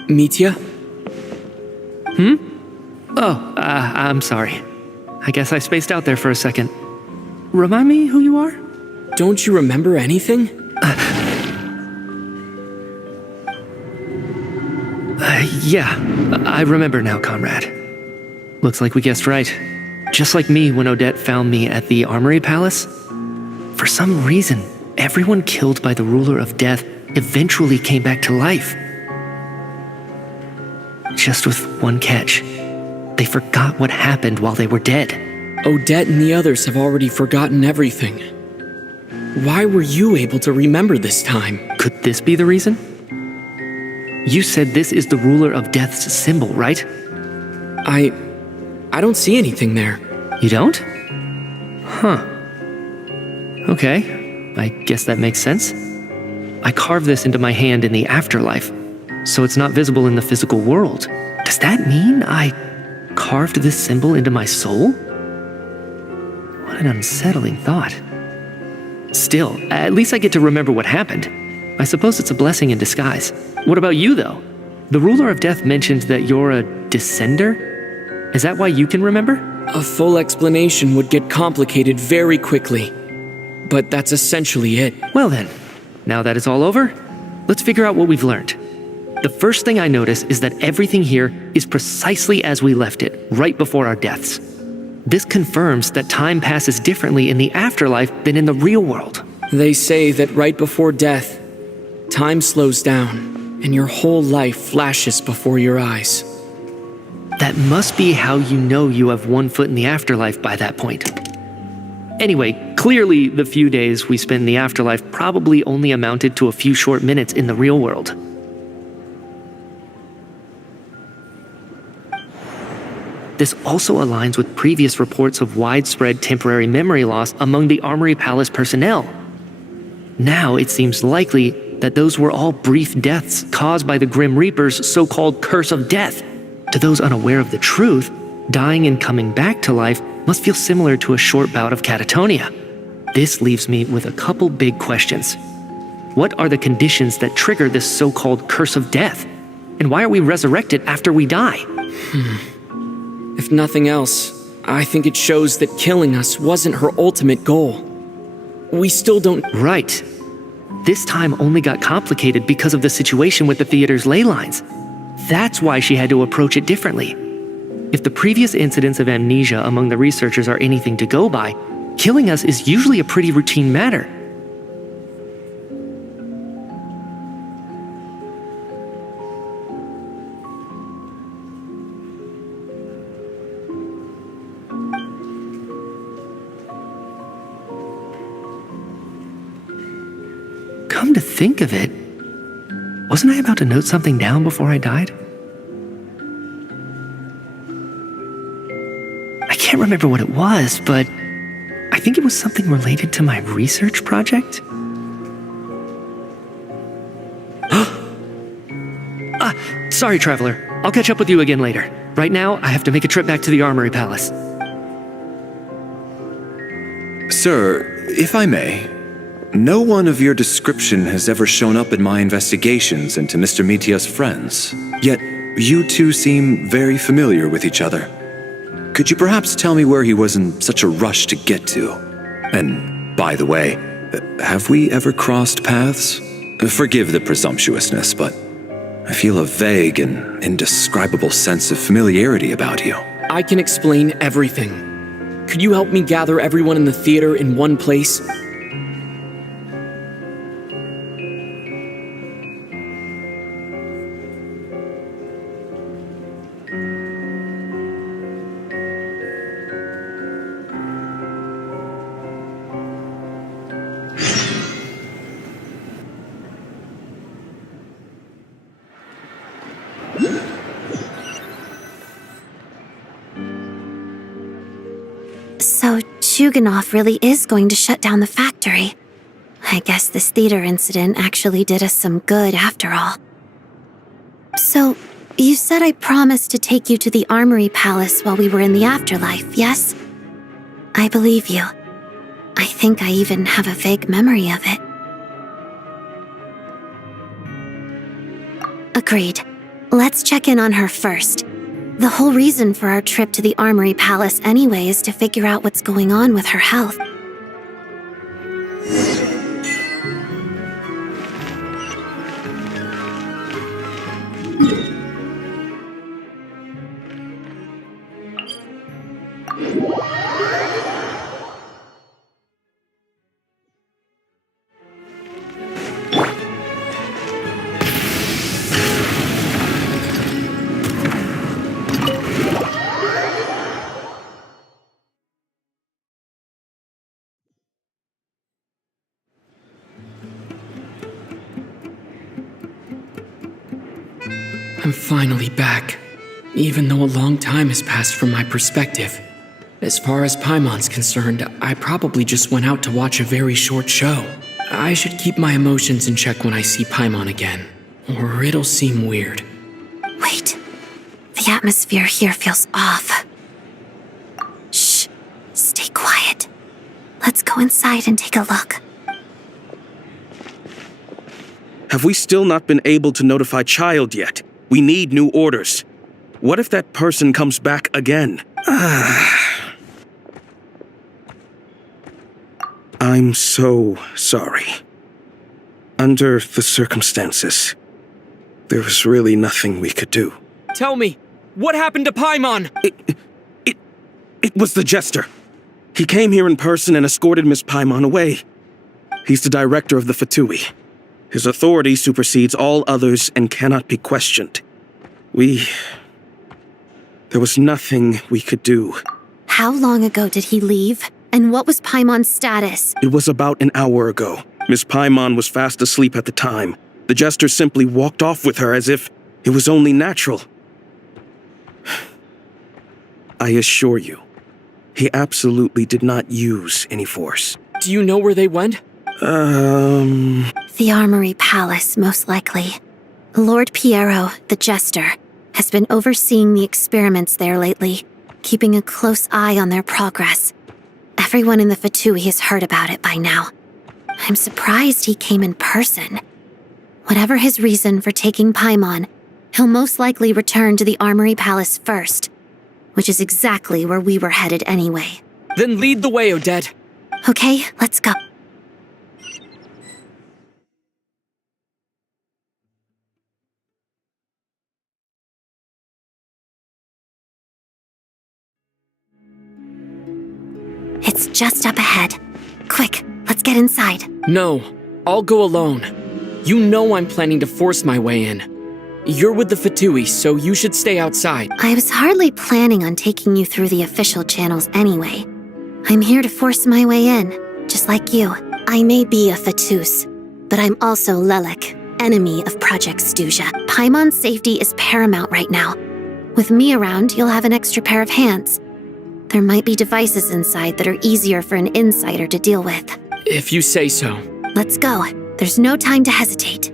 Mitya? Oh, I'm sorry. I guess I spaced out there for a second. Remind me who you are? Don't you remember anything? Yeah, I remember now, comrade. Looks like we guessed right. Just like me when Odette found me at the Armory Palace. For some reason, everyone killed by the ruler of death eventually came back to life. Just with one catch. They forgot what happened while they were dead. Odette and the others have already forgotten everything. Why were you able to remember this time? Could this be the reason? You said this is the ruler of death's symbol, right? I don't see anything there. You don't? Huh. Okay, I guess that makes sense. I carved this into my hand in the afterlife, so it's not visible in the physical world. Does that mean I carved this symbol into my soul? What an unsettling thought. Still, at least I get to remember what happened. I suppose it's a blessing in disguise. What about you, though? The ruler of death mentioned that you're a descender? Is that why you can remember? A full explanation would get complicated very quickly. But that's essentially it. Well then, now that it's all over, let's figure out what we've learned. The first thing I notice is that everything here is precisely as we left it, right before our deaths. This confirms that time passes differently in the afterlife than in the real world. They say that right before death, time slows down, and your whole life flashes before your eyes. That must be how you know you have one foot in the afterlife by that point. Anyway, clearly the few days we spend in the afterlife probably only amounted to a few short minutes in the real world. This also aligns with previous reports of widespread temporary memory loss among the Armory Palace personnel. Now it seems likely that those were all brief deaths caused by the Grim Reaper's so-called curse of death. To those unaware of the truth, dying and coming back to life must feel similar to a short bout of catatonia. This leaves me with a couple big questions. What are the conditions that trigger this so-called curse of death? And why are we resurrected after we die? If nothing else, I think it shows that killing us wasn't her ultimate goal. We still don't... Right. This time only got complicated because of the situation with the theater's ley lines. That's why she had to approach it differently. If the previous incidents of amnesia among the researchers are anything to go by, killing us is usually a pretty routine matter. Come to think of it, wasn't I about to note something down before I died? I can't remember what it was, but I think it was something related to my research project. Sorry, Traveler. I'll catch up with you again later. Right now, I have to make a trip back to the Armory Palace. Sir, if I may, no one of your description has ever shown up in my investigations into Mr. Mitia's friends. Yet, you two seem very familiar with each other. Could you perhaps tell me where he was in such a rush to get to? And, by the way, have we ever crossed paths? Forgive the presumptuousness, but I feel a vague and indescribable sense of familiarity about you. I can explain everything. Could you help me gather everyone in the theater in one place? So, Chuganov really is going to shut down the factory. I guess this theater incident actually did us some good after all. So, you said I promised to take you to the Armory Palace while we were in the afterlife, yes? I believe you. I think I even have a vague memory of it. Agreed. Let's check in on her first. The whole reason for our trip to the Armory Palace anyway is to figure out what's going on with her health. I'm finally back, even though a long time has passed from my perspective. As far as Paimon's concerned, I probably just went out to watch a very short show. I should keep my emotions in check when I see Paimon again, or it'll seem weird. Wait. The atmosphere here feels off. Shh. Stay quiet. Let's go inside and take a look. Have we still not been able to notify Child yet? We need new orders. What if that person comes back again? I'm so sorry. Under the circumstances, there was really nothing we could do. Tell me, what happened to Paimon? It was the Jester. He came here in person and escorted Miss Paimon away. He's the director of the Fatui. His authority supersedes all others and cannot be questioned. There was nothing we could do. How long ago did he leave? And what was Paimon's status? It was about an hour ago. Miss Paimon was fast asleep at the time. The Jester simply walked off with her as if it was only natural. I assure you, he absolutely did not use any force. Do you know where they went? The Armory Palace, most likely. Lord Piero, the Jester, has been overseeing the experiments there lately, keeping a close eye on their progress. Everyone in the Fatui has heard about it by now. I'm surprised he came in person. Whatever his reason for taking Paimon, he'll most likely return to the Armory Palace first, which is exactly where we were headed anyway. Then lead the way, Odette. Okay, let's go. It's just up ahead. Quick, let's get inside. No, I'll go alone. You know I'm planning to force my way in. You're with the Fatui, so you should stay outside. I was hardly planning on taking you through the official channels anyway. I'm here to force my way in, just like you. I may be a Fatus, but I'm also Lelek, enemy of Project Stuja. Paimon's safety is paramount right now. With me around, you'll have an extra pair of hands. There might be devices inside that are easier for an insider to deal with. If you say so. Let's go. There's no time to hesitate.